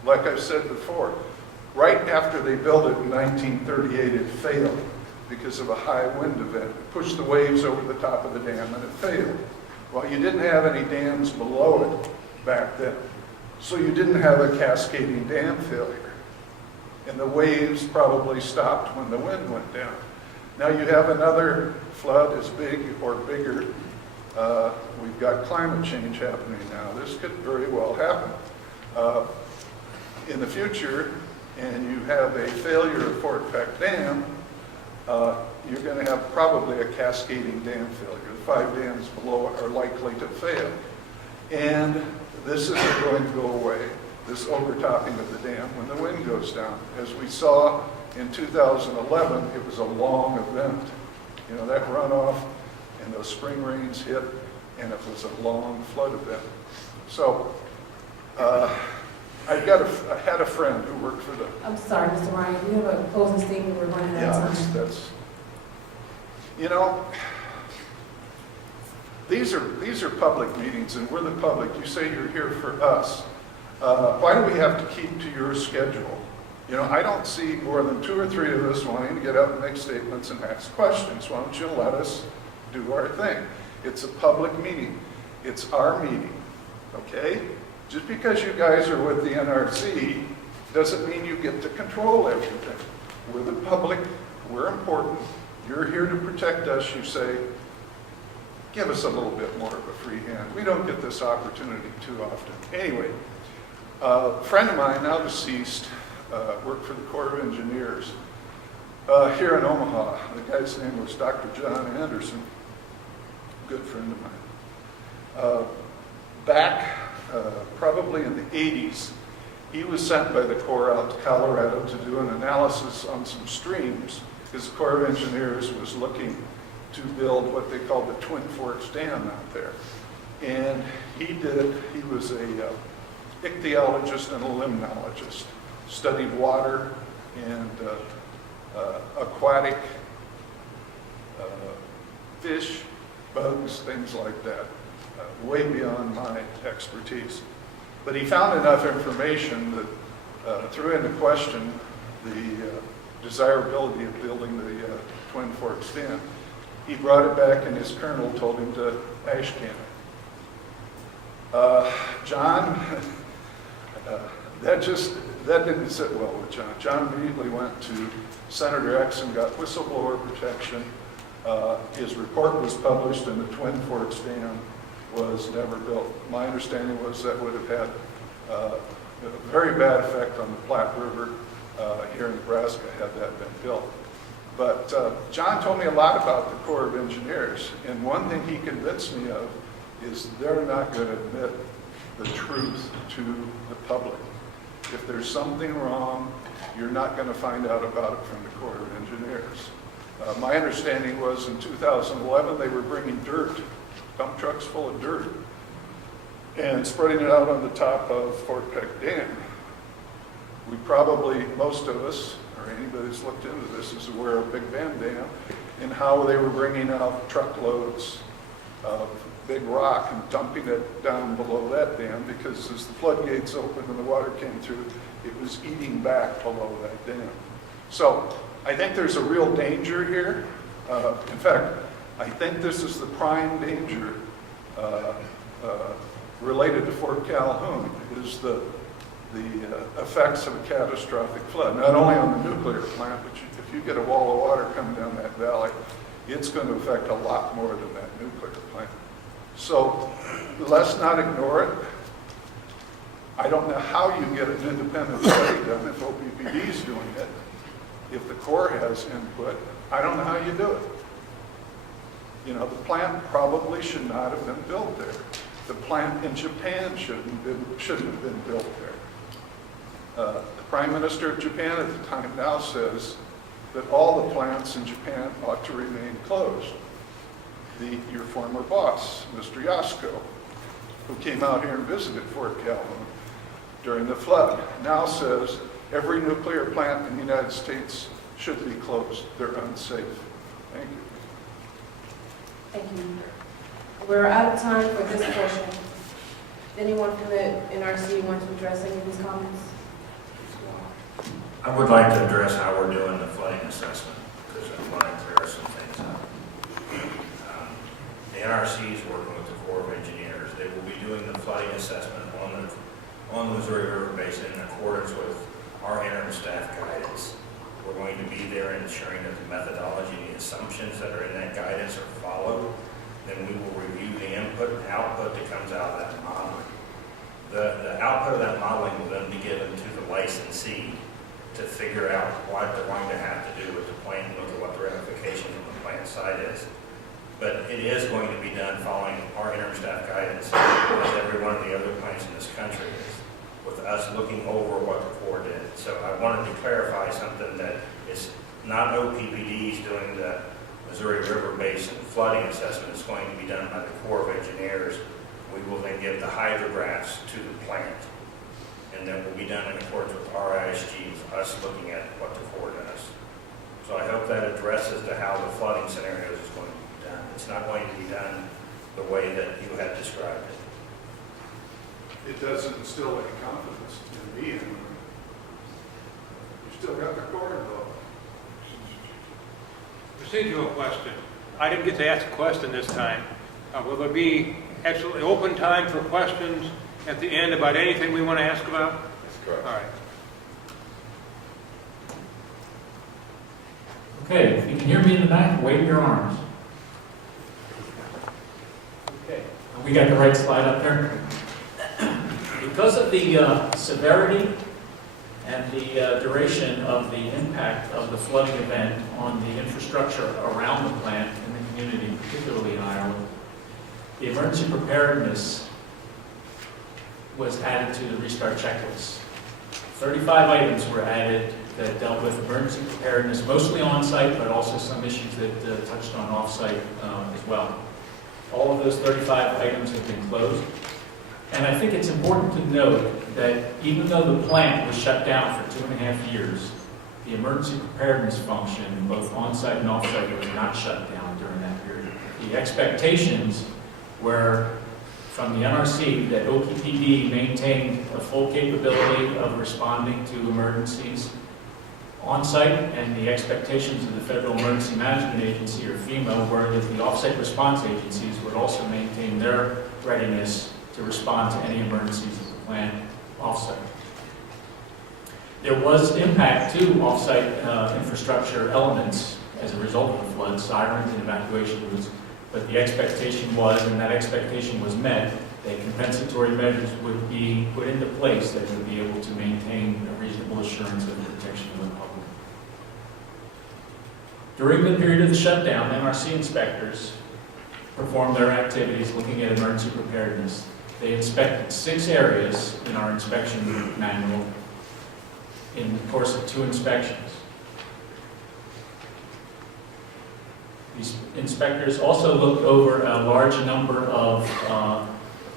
Like I've said before, right after they built it in 1938, it failed because of a high wind event. It pushed the waves over the top of the dam and it failed. Well, you didn't have any dams below it back then, so you didn't have a cascading dam failure. And the waves probably stopped when the wind went down. Now you have another flood as big or bigger. We've got climate change happening now. This could very well happen in the future, and you have a failure of Fort Peck Dam, you're going to have probably a cascading dam failure. The 5 dams below are likely to fail. And this isn't going to go away, this overtopping of the dam, when the wind goes down. As we saw in 2011, it was a long event. You know, that runoff and those spring rains hit, and it was a long flood event. So, I had a friend who worked for the... I'm sorry, Mr. Ryan, we have a closing statement we're running out of time. that's, you know, these are public meetings, and we're the public. You say you're here for us. Why do we have to keep to your schedule? You know, I don't see more than 2 or 3 of us wanting to get up and make statements and ask questions. Why don't you let us do our thing? It's a public meeting. It's our meeting, okay? Just because you guys are with the NRC doesn't mean you get to control everything. We're the public. We're important. You're here to protect us. You say, give us a little bit more of a free hand. We don't get this opportunity too often. Anyway, a friend of mine, now deceased, worked for the Corps of Engineers here in Omaha. The guy's name was Dr. John Anderson, good friend of mine. Back probably in the 80s, he was sent by the Corps out to Colorado to do an analysis on some streams, because the Corps of Engineers was looking to build what they called the Twin Forks Dam out there. And he was a ichthyologist and a limnologist, studied water and aquatic fish, bugs, things like that, way beyond my expertise. But he found enough information that threw into question the desirability of building the Twin Forks Dam. He brought it back, and his colonel told him to ash can it. John, that didn't sit well with John. John immediately went to Senator X and got whistleblower protection. His report was published, and the Twin Forks Dam was never built. My understanding was that would have had a very bad effect on the Platte River here in Nebraska had that been built. But John told me a lot about the Corps of Engineers, and one thing he convinced me of is they're not going to admit the truth to the public. If there's something wrong, you're not going to find out about it from the Corps of Engineers. My understanding was in 2011 they were bringing dirt, dump trucks full of dirt, and spreading it out on the top of Fort Peck Dam. We probably, most of us, or anybody who's looked into this, is aware of Big Bend Dam and how they were bringing out truckloads of big rock and dumping it down below that dam, because as the floodgates opened and the water came through, it was eating back below that dam. So I think there's a real danger here. In fact, I think this is the prime danger related to Fort Calhoun, is the effects of a catastrophic flood, not only on the nuclear plant, but if you get a wall of water coming down that valley, it's going to affect a lot more than that nuclear plant. So let's not ignore it. I don't know how you get an independent study done if OPPD is doing it. If the Corps has input, I don't know how you do it. You know, the plant probably should not have been built there. The plant in Japan shouldn't have been built there. The Prime Minister of Japan at the time now says that all the plants in Japan ought to remain closed. Your former boss, Mr. Yasko, who came out here and visited Fort Calhoun during the flood, now says every nuclear plant in the United States should be closed. They're unsafe. Thank you. Thank you. We're out of time for this portion. Anyone from the NRC want to address any of these comments? I would like to address how we're doing the flooding assessment, because I want to clear some things up. The NRC is working with the Corps of Engineers. They will be doing the flooding assessment on the Missouri River Basin in accordance with our interim staff guidance. We're going to be there ensuring that the methodology and the assumptions that are in that guidance are followed. Then we will review the input and output that comes out of that modeling. The output of that modeling will then be given to the licensee to figure out what they're going to have to do with the plant and look at what the ramifications on the plant side is. But it is going to be done following our interim staff guidance, as every one of the other plants in this country is, with us looking over what the Corps did. So I wanted to clarify something, that it's not OPPD's doing the Missouri River Basin flooding assessment. It's going to be done by the Corps of Engineers. We will then give the hydrographs to the plant, and then will be done in accordance with our ISG, with us looking at what the Corps does. So I hope that addresses to how the flooding scenarios is going to be done. It's not going to be done the way that you have described it. It doesn't instill any confidence in me anymore. You still got the cord though. Procedural question. I didn't get to ask a question this time. Will there be absolutely open time for questions at the end about anything we want to ask about? That's correct. All right. Okay, if you can hear me in the back, wave your arms. Okay, we got the right slide up there. Because of the severity and the duration of the impact of the flooding event on the infrastructure around the plant and the community, particularly in Ireland, the emergency preparedness was added to the restart checklist. 35 items were added that dealt with emergency preparedness, mostly on-site, but also some issues that touched on off-site as well. All of those 35 items have been closed. And I think it's important to note that even though the plant was shut down for 2.5 years, the emergency preparedness function, both on-site and off-site, was not shut down during that period. The expectations were from the NRC that OPPD maintained a full capability of responding to emergencies on-site, and the expectations of the Federal Emergency Management Agency, or FEMA, were that the off-site response agencies would also maintain their readiness to respond to any emergencies of the plant off-site. There was impact to off-site infrastructure elements as a result of the flood, sirens and evacuation routes, but the expectation was, and that expectation was met, that compensatory measures would be put into place that would be able to maintain a reasonable assurance of the protection of the public. During the period of the shutdown, NRC inspectors performed their activities looking at emergency preparedness. They inspected 6 areas in our inspection manual in the course of 2 inspections. These inspectors also looked over a large number of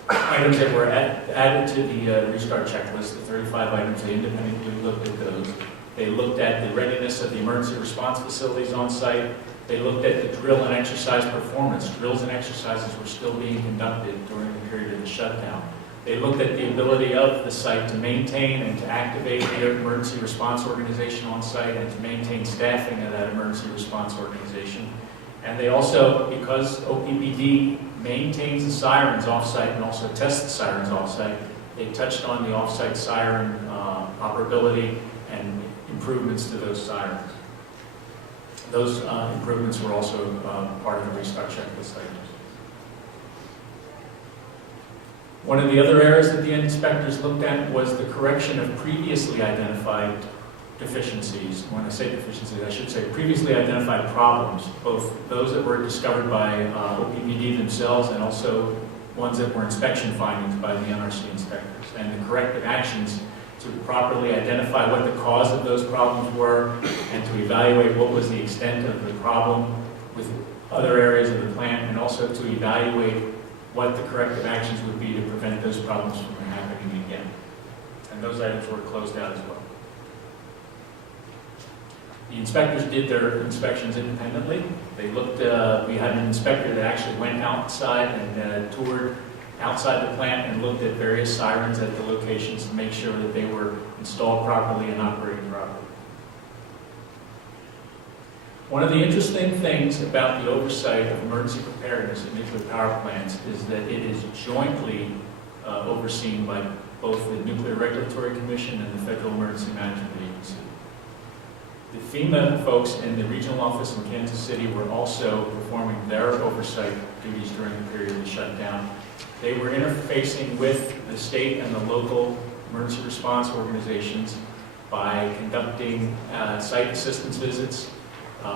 items that were added to the restart checklist, the 35 items. They independently looked at those. They looked at the readiness of the emergency response facilities on site. They looked at the drill and exercise performance. Drills and exercises were still being conducted during the period of the shutdown. They looked at the ability of the site to maintain and to activate the emergency response organization on site and to maintain staffing of that emergency response organization. And they also, because OPPD maintains the sirens off-site and also tests the sirens off-site, they touched on the off-site siren operability and improvements to those sirens. Those improvements were also part of the restart checklist items. One of the other areas that the inspectors looked at was the correction of previously identified deficiencies. When I say deficiencies, I should say previously identified problems, both those that were discovered by OPPD themselves and also ones that were inspection findings by the NRC inspectors, and the corrective actions to properly identify what the cause of those problems were and to evaluate what was the extent of the problem with other areas of the plant, and also to evaluate what the corrective actions would be to prevent those problems from happening again. And those items were closed out as well. The inspectors did their inspections independently. They looked, we had an inspector that actually went outside and toured outside the plant and looked at various sirens at the locations to make sure that they were installed properly and operating properly. One of the interesting things about the oversight of emergency preparedness at nuclear power plants is that it is jointly overseen by both the Nuclear Regulatory Commission and the Federal Emergency Management Agency. The FEMA folks in the regional office in Kansas City were also performing their oversight duties during the period of the shutdown. They were interfacing with the state and the local emergency response organizations by conducting site assistance visits,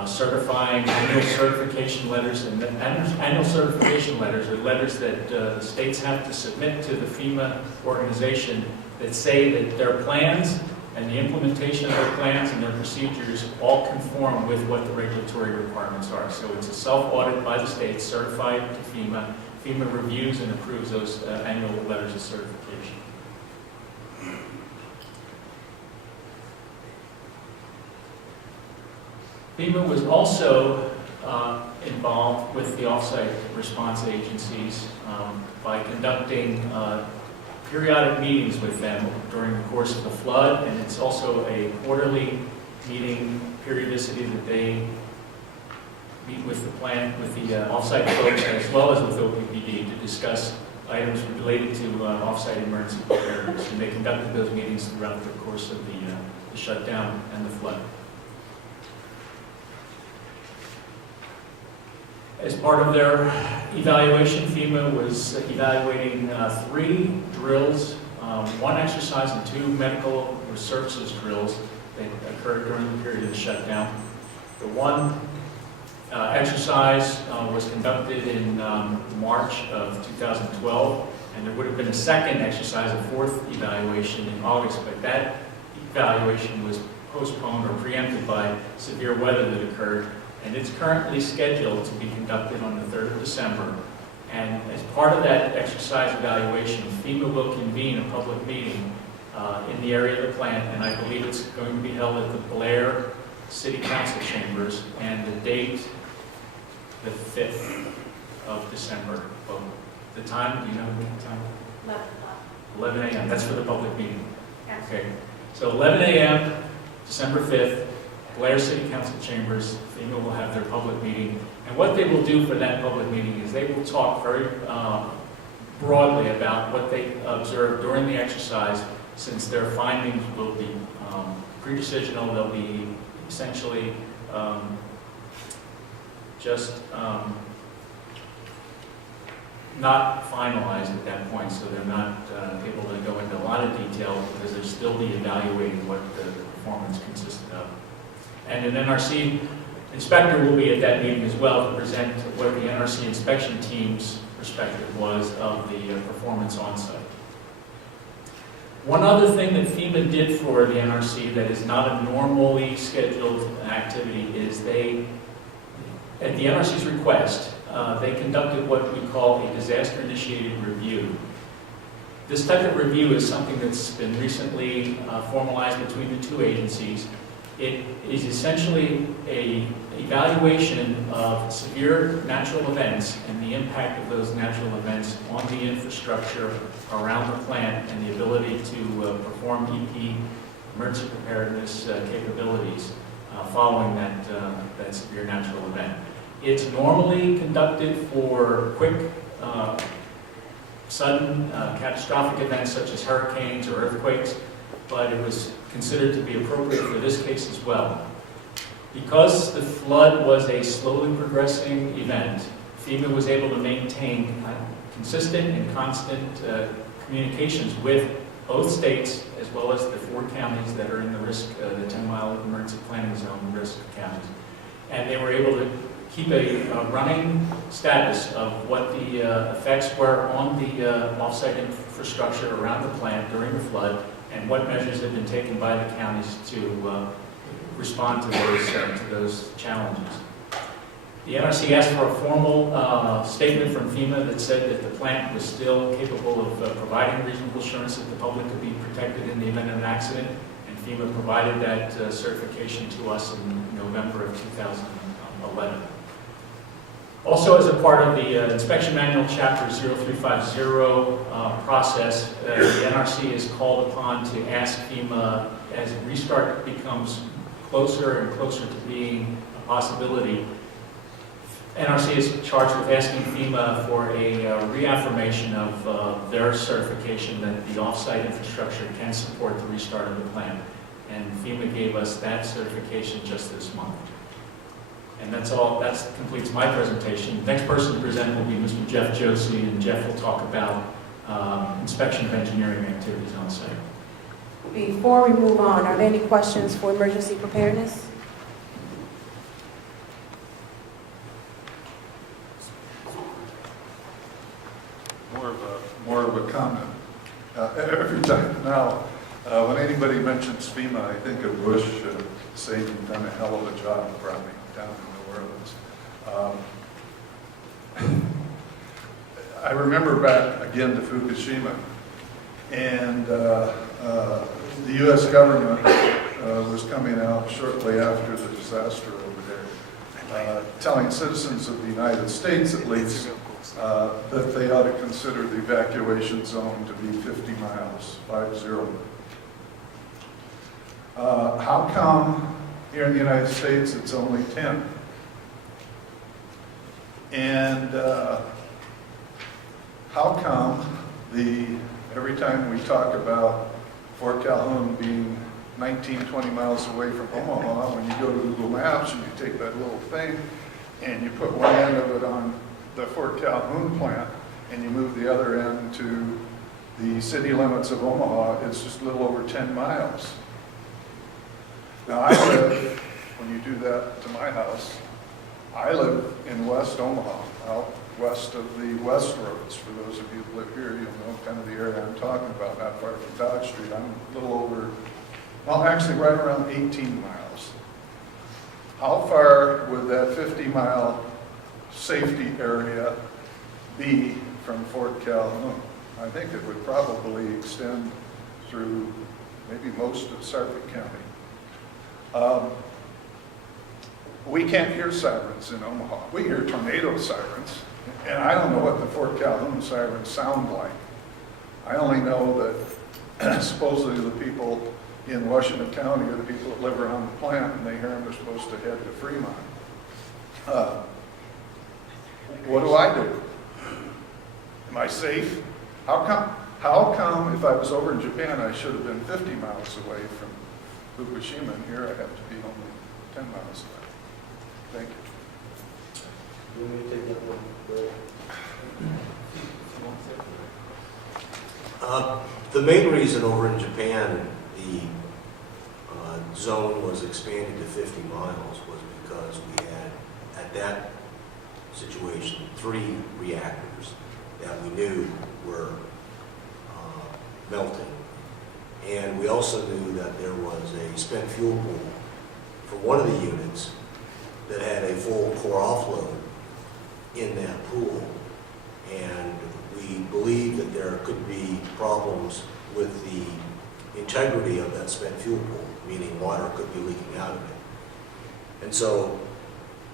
certifying annual certification letters, and annual certification letters are letters that the states have to submit to the FEMA organization that say that their plans and the implementation of their plans and their procedures all conform with what the regulatory requirements are. So it's a self-audit by the state, certified to FEMA. FEMA reviews and approves those annual letters of certification. FEMA was also involved with the off-site response agencies by conducting periodic meetings with them during the course of the flood, and it's also a quarterly meeting periodicity that they meet with the plant, with the off-site folks, as well as with OPPD to discuss items related to off-site emergency preparedness, and they conducted those meetings throughout the course of the shutdown and the flood. As part of their evaluation, FEMA was evaluating 3 drills, 1 exercise and 2 medical researches drills that occurred during the period of the shutdown. The 1 exercise was conducted in March of 2012, and there would have been a 2nd exercise, a 4th evaluation in August, but that evaluation was postponed or preempted by severe weather that occurred. And it's currently scheduled to be conducted on the 3rd of December. And as part of that exercise evaluation, FEMA will convene a public meeting in the area of the plant, and I believe it's going to be held at the Blair City Council Chambers, and the date, the 5th of December. Oh, the time, do you know the time? 11 o'clock. 11 a.m., that's for the public meeting. Yes. Okay, so 11 a.m., December 5th, Blair City Council Chambers, FEMA will have their public meeting. And what they will do for that public meeting is they will talk very broadly about what they observed during the exercise, since their findings will be pre-decisional. They'll be essentially just not finalized at that point, so they're not able to go into a lot of detail because they'll still be evaluating what the performance consisted of. And an NRC inspector will be at that meeting as well to present what the NRC inspection team's perspective was of the performance on site. One other thing that FEMA did for the NRC that is not a normally scheduled activity is they, at the NRC's request, they conducted what we call a disaster-initiated review. This type of review is something that's been recently formalized between the 2 agencies. It is essentially an evaluation of severe natural events and the impact of those natural events on the infrastructure around the plant and the ability to perform EP emergency preparedness capabilities following that severe natural event. It's normally conducted for quick, sudden, catastrophic events such as hurricanes or earthquakes, but it was considered to be appropriate for this case as well. Because the flood was a slowly progressing event, FEMA was able to maintain consistent and constant communications with both states as well as the 4 counties that are in the risk, the 10-mile emergency planning zone risk counties. And they were able to keep a running status of what the effects were on the off-site infrastructure around the plant during the flood, and what measures have been taken by the counties to respond to those challenges. The NRC asked for a formal statement from FEMA that said that the plant was still capable of providing reasonable assurance that the public could be protected in the event of an accident, and FEMA provided that certification to us in November of 2011. Also, as a part of the Inspection Manual Chapter 0350 process, the NRC is called upon to ask FEMA, as restart becomes closer and closer to being a possibility, NRC is charged with asking FEMA for a reaffirmation of their certification that the off-site infrastructure can support the restart of the plant. And FEMA gave us that certification just this month. And that's all. That completes my presentation. The next person to present will be Mr. Jeff Josie, and Jeff will talk about inspection of engineering activities on site. Before we move on, are there any questions for emergency preparedness? More of a comment. Every time now, when anybody mentions FEMA, I think of Bush saying he's done a hell of a job probably down in New Orleans. I remember back again to Fukushima, and the U.S. government was coming out shortly after the disaster over there, telling citizens of the United States at least that they ought to consider the evacuation zone to be 50 miles, 50. How come here in the United States it's only 10? And how come every time we talk about Fort Calhoun being 19, 20 miles away from Omaha, when you go to Google Maps and you take that little thing and you put one end of it on the Fort Calhoun plant and you move the other end to the city limits of Omaha, it's just a little over 10 miles. Now I live, when you do that to my house, I live in West Omaha, out west of the West Roads. For those of you who live here, you'll know kind of the area I'm talking about, not far from Dodge Street. I'm a little over, well, actually right around 18 miles. How far would that 50-mile safety area be from Fort Calhoun? I think it would probably extend through maybe most of Suffolk County. We can't hear sirens in Omaha. We hear tornado sirens, and I don't know what the Fort Calhoun sirens sound like. I only know that supposedly the people in Washington County are the people that live around the plant, and they hear them, they're supposed to head to Fremont. What do I do? Am I safe? How come if I was over in Japan, I should have been 50 miles away from Fukushima, and here I have to be only 10 miles away? Thank you. The main reason over in Japan the zone was expanded to 50 miles was because we had, at that situation, 3 reactors that we knew were melting. And we also knew that there was a spent fuel pool for one of the units that had a full core offload in that pool. And we believed that there could be problems with the integrity of that spent fuel pool, meaning water could be leaking out of it. And so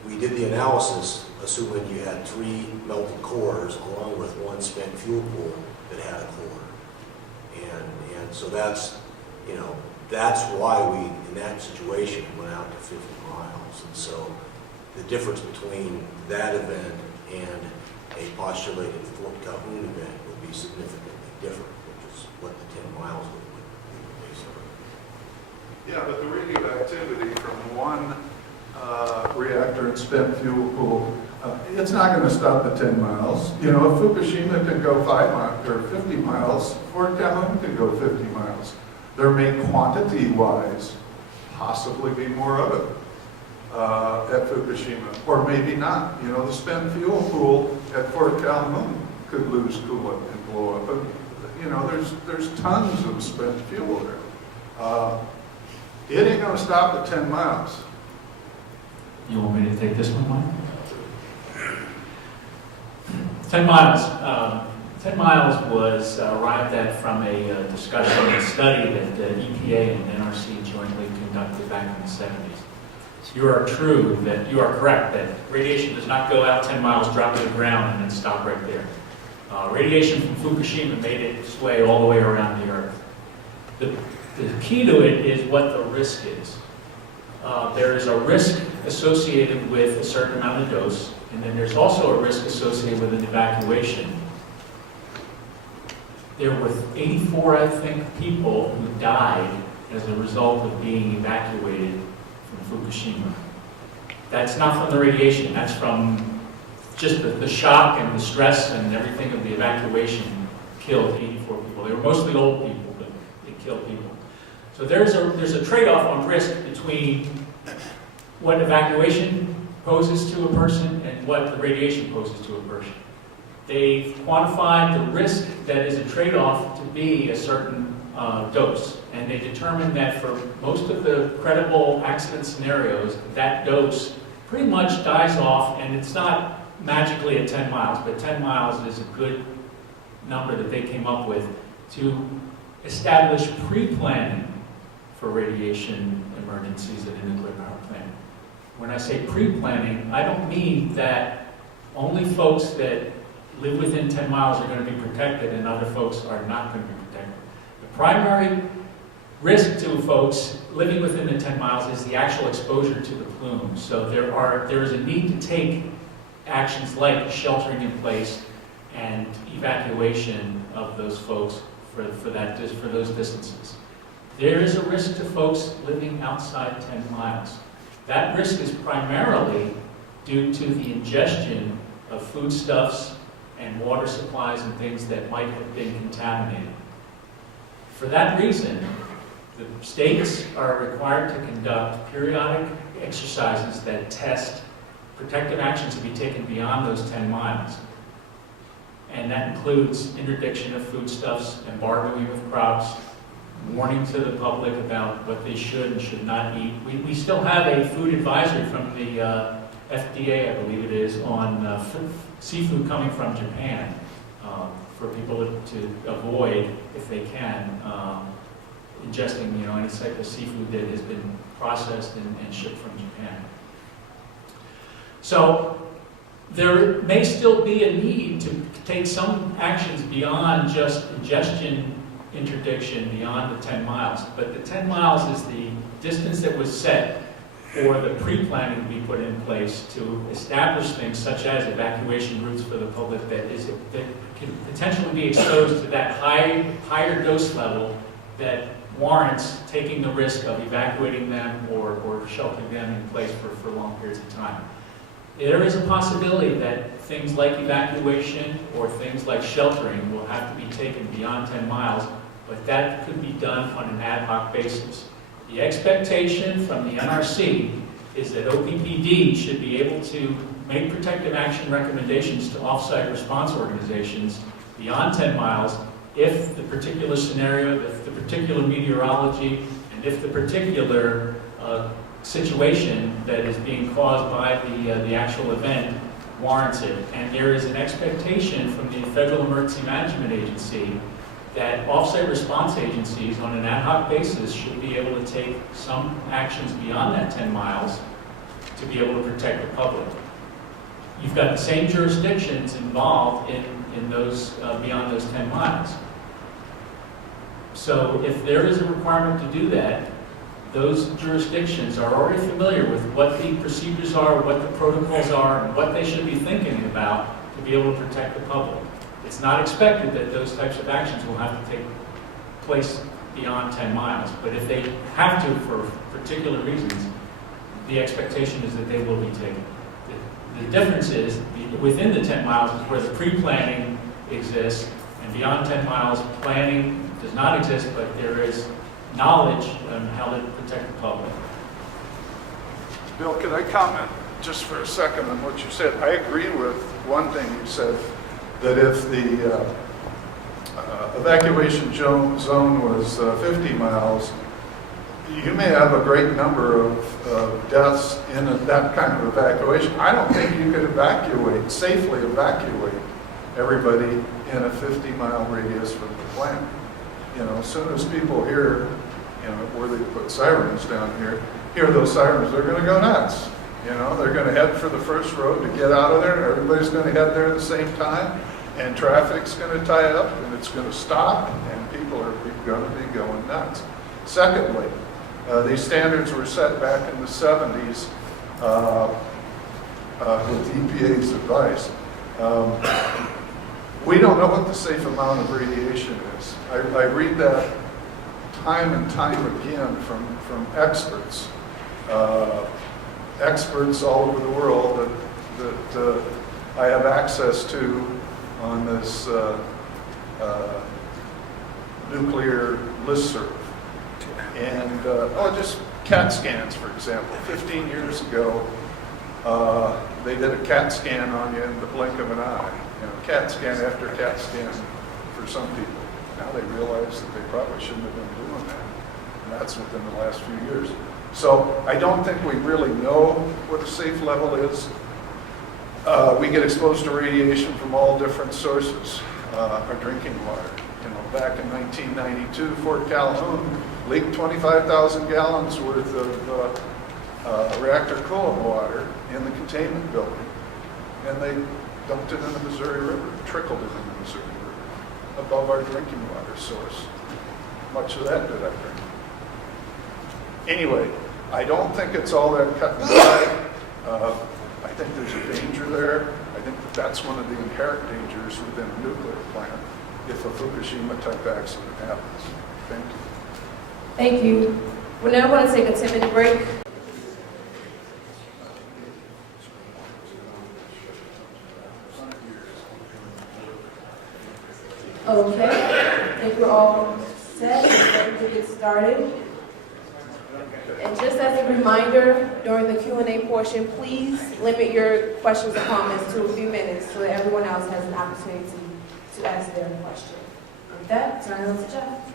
we did the analysis assuming you had 3 melted cores along with 1 spent fuel pool that had a core. And so that's, that's why we, in that situation, went out to 50 miles. And so the difference between that event and a postulated Fort Calhoun event would be significantly different, which is what the 10 miles would be based on. Yeah, but the radioactivity from one reactor and spent fuel pool, it's not going to stop at 10 miles. If Fukushima can go 5 miles or 50 miles, Fort Calhoun can go 50 miles. There may quantity-wise possibly be more of it at Fukushima, or maybe not. The spent fuel pool at Fort Calhoun could lose coolant and blow up. And, there's tons of spent fuel there. It ain't going to stop at 10 miles. You want me to take this one, Mike? 10 miles. 10 miles was arrived at from a discussion, a study that the EPA and NRC jointly conducted back in the 70s. you are correct that radiation does not go out 10 miles, drop to the ground, and then stop right there. Radiation from Fukushima made its way all the way around the Earth. The key to it is what the risk is. There is a risk associated with a certain amount of dose, and then there's also a risk associated with an evacuation. There were 84, I think, people who died as a result of being evacuated from Fukushima. That's not from the radiation, that's from just the shock and the stress and everything of the evacuation killed 84 people. They were mostly old people, but it killed people. So there's a trade-off on risk between what evacuation poses to a person and what the radiation poses to a person. They've quantified the risk that is a trade-off to be a certain dose, and they determined that for most of the credible accident scenarios, that dose pretty much dies off, and it's not magically at 10 miles, but 10 miles is a good number that they came up with to establish pre-planning for radiation emergencies at a nuclear power plant. When I say pre-planning, I don't mean that only folks that live within 10 miles are going to be protected and other folks are not going to be protected. The primary risk to folks living within the 10 miles is the actual exposure to the plume. So there is a need to take actions like sheltering in place and evacuation of those folks for those distances. There is a risk to folks living outside 10 miles. That risk is primarily due to the ingestion of foodstuffs and water supplies and things that might have been contaminated. For that reason, the states are required to conduct periodic exercises that test protective actions to be taken beyond those 10 miles. And that includes interdiction of foodstuffs, embargoing of crops, warning to the public about what they should and should not eat. We still have a food advisory from the FDA, I believe it is, on seafood coming from Japan for people to avoid, if they can, ingesting any type of seafood that has been processed and shipped from Japan. So there may still be a need to take some actions beyond just ingestion interdiction beyond the 10 miles. But the 10 miles is the distance that was set for the pre-planning to be put in place to establish things such as evacuation routes for the public that can potentially be exposed to that higher dose level that warrants taking the risk of evacuating them or sheltering them in place for long periods of time. There is a possibility that things like evacuation or things like sheltering will have to be taken beyond 10 miles, but that could be done on an ad hoc basis. The expectation from the NRC is that OPPD should be able to make protective action recommendations to off-site response organizations beyond 10 miles if the particular scenario, if the particular meteorology, and if the particular situation that is being caused by the actual event warrants it. And there is an expectation from the Federal Emergency Management Agency that off-site response agencies on an ad hoc basis should be able to take some actions beyond that 10 miles to be able to protect the public. You've got the same jurisdictions involved in those beyond those 10 miles. So if there is a requirement to do that, those jurisdictions are already familiar with what the procedures are, what the protocols are, and what they should be thinking about to be able to protect the public. It's not expected that those types of actions will have to take place beyond 10 miles, but if they have to for particular reasons, the expectation is that they will be taken. The difference is, within the 10 miles is where the pre-planning exists, and beyond 10 miles, planning does not exist, but there is knowledge on how to protect the public. Bill, can I comment just for a second on what you said? I agree with one thing you said, that if the evacuation zone was 50 miles, you may have a great number of deaths in that kind of evacuation. I don't think you could safely evacuate everybody in a 50-mile radius from the plant. As soon as people hear, where they put sirens down here, hear those sirens, they're going to go nuts. You know, they're going to head for the first road to get out of there, and everybody's going to head there at the same time, and traffic's going to tie up, and it's going to stop, and people are going to be going nuts. Secondly, these standards were set back in the 70s with EPA's advice. We don't know what the safe amount of radiation is. I read that time and time again from experts. Experts all over the world that I have access to on this nuclear listserv. And, just CAT scans, for example. 15 years ago, they did a CAT scan on you in the blink of an eye. You know, CAT scan after CAT scan for some people. Now they realize that they probably shouldn't have been doing that. And that's within the last few years. So I don't think we really know what a safe level is. We get exposed to radiation from all different sources. Our drinking water. You know, back in 1992, Fort Calhoun leaked 25,000 gallons worth of reactor coolant water in the containment building, and they dumped it in the Missouri River, trickled it in the Missouri River, above our drinking water source. Much of that did I drink. Anyway, I don't think it's all that cut and dry. I think there's a danger there. I think that's one of the inherent dangers within a nuclear plant if a Fukushima type accident happens. Thank you. Thank you. We're now going to take a 10-minute break. Okay, I think we're all set and ready to get started. And just as a reminder, during the Q&A portion, please limit your questions or comments to a few minutes so that everyone else has an opportunity to ask their question. With that, turn it over to Jeff.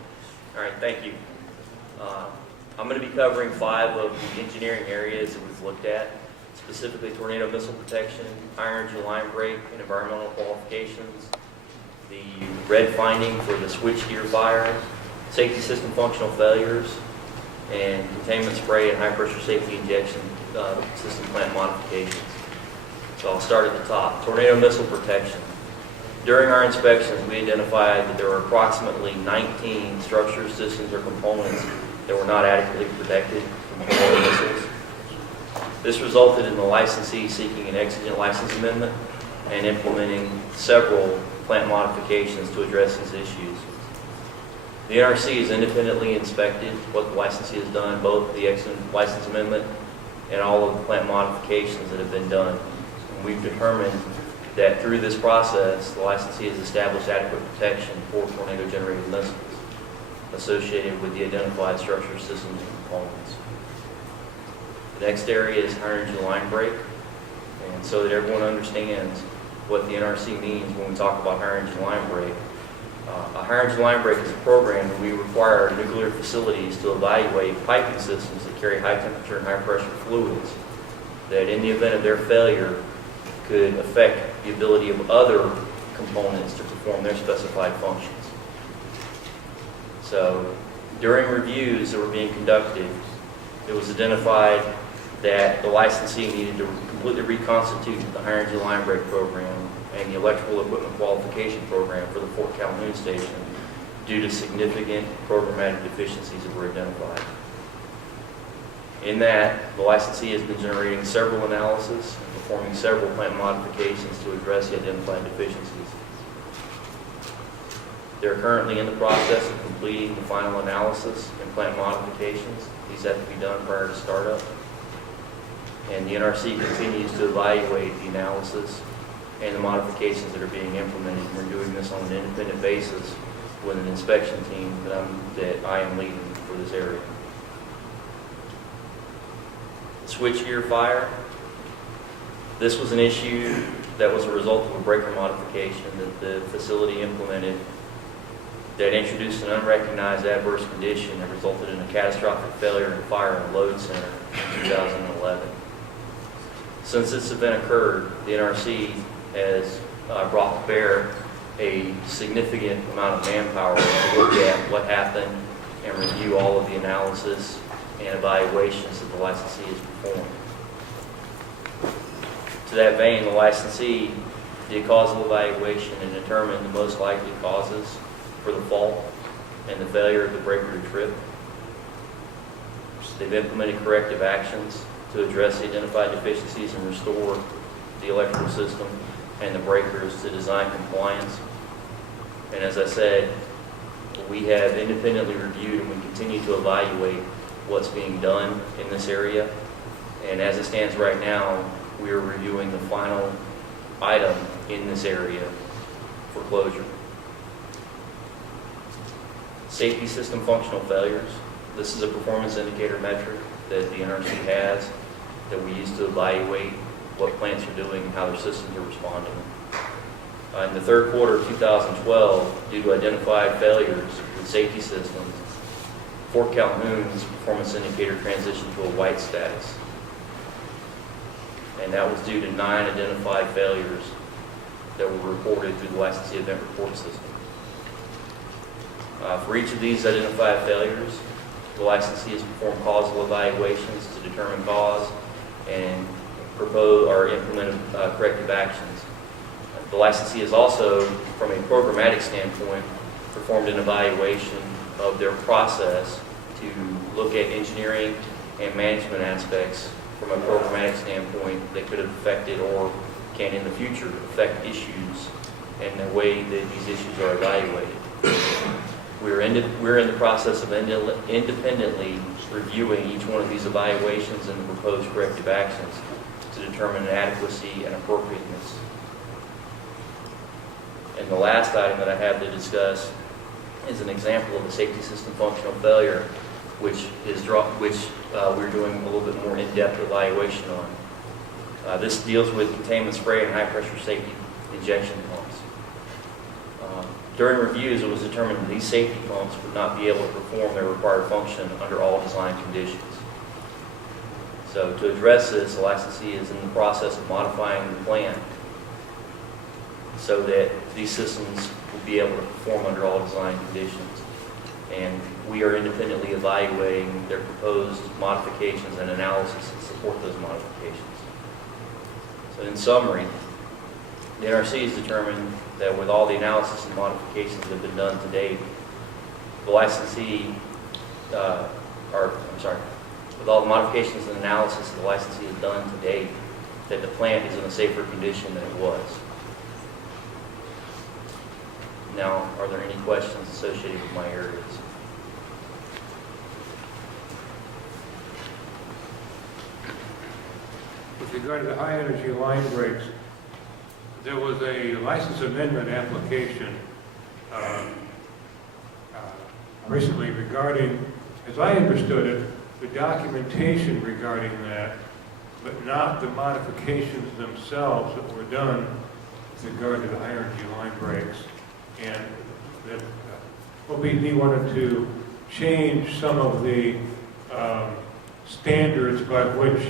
All right, thank you. I'm going to be covering 5 of the engineering areas that we've looked at, specifically tornado missile protection, higher energy line break, and environmental qualifications, the red finding for the switchgear fire, safety system functional failures, and containment spray and high pressure safety injection system plant modifications. So I'll start at the top. Tornado missile protection. During our inspections, we identified that there were approximately 19 structures, systems, or components that were not adequately protected from tornado missiles. This resulted in the licensee seeking an exigent license amendment and implementing several plant modifications to address these issues. The NRC has independently inspected what the licensee has done, both the exigent license amendment and all of the plant modifications that have been done. And we've determined that through this process, the licensee has established adequate protection for tornado-generated missiles associated with the identified structure, systems, and components. The next area is higher energy line break. And so that everyone understands what the NRC means when we talk about higher energy line break. A higher energy line break is a program where we require nuclear facilities to evaluate piping systems that carry high temperature and high pressure fluids that in the event of their failure could affect the ability of other components to perform their specified functions. So during reviews that were being conducted, it was identified that the licensee needed to completely reconstitute the higher energy line break program and the electrical equipment qualification program for the Fort Calhoun station due to significant programmatic deficiencies that were identified. In that, the licensee has been generating several analyses and performing several plant modifications to address the identified deficiencies. They're currently in the process of completing the final analysis and plant modifications. These have to be done prior to startup. And the NRC continues to evaluate the analysis and the modifications that are being implemented. We're doing this on an independent basis with an inspection team that I am leading for this area. Switchgear fire. This was an issue that was a result of a breaker modification that the facility implemented that introduced an unrecognized adverse condition that resulted in a catastrophic failure and fire in a load center in 2011. Since this event occurred, the NRC has brought to bear a significant amount of manpower to look at what happened and review all of the analysis and evaluations that the licensee has performed. To that vein, the licensee did causal evaluation and determined the most likely causes for the fault and the failure of the breaker to trip. They've implemented corrective actions to address the identified deficiencies and restore the electrical system and the breakers to design compliance. And as I said, we have independently reviewed and we continue to evaluate what's being done in this area. And as it stands right now, we are reviewing the final item in this area for closure. Safety system functional failures. This is a performance indicator metric that the NRC has that we use to evaluate what plants are doing and how their systems are responding. In the third quarter of 2012, due to identified failures with safety systems, Fort Calhoun's performance indicator transitioned to a white status. And that was due to 9 identified failures that were reported through the licensee event report system. For each of these identified failures, the licensee has performed causal evaluations to determine cause and propose or implement corrective actions. The licensee has also, from a programmatic standpoint, performed an evaluation of their process to look at engineering and management aspects from a programmatic standpoint that could have affected or can in the future affect issues and the way that these issues are evaluated. We're in the process of independently reviewing each one of these evaluations and the proposed corrective actions to determine adequacy and appropriateness. And the last item that I have to discuss is an example of a safety system functional failure, which we're doing a little bit more in-depth evaluation on. This deals with containment spray and high-pressure safety injection pumps. During reviews, it was determined that these safety pumps would not be able to perform their required function under all design conditions. So to address this, the licensee is in the process of modifying the plan so that these systems will be able to perform under all design conditions. And we are independently evaluating their proposed modifications and analysis to support those modifications. So in summary, the NRC has determined that with all the analysis and modifications that have been done to date, the licensee, with all the modifications and analysis that the licensee has done to date, that the plant is in a safer condition than it was. Now, are there any questions associated with my areas? With regard to the high energy line breaks, there was a license amendment application recently regarding, as I understood it, the documentation regarding that, but not the modifications themselves that were done with regard to the high energy line breaks. And that OBD wanted to change some of the standards by which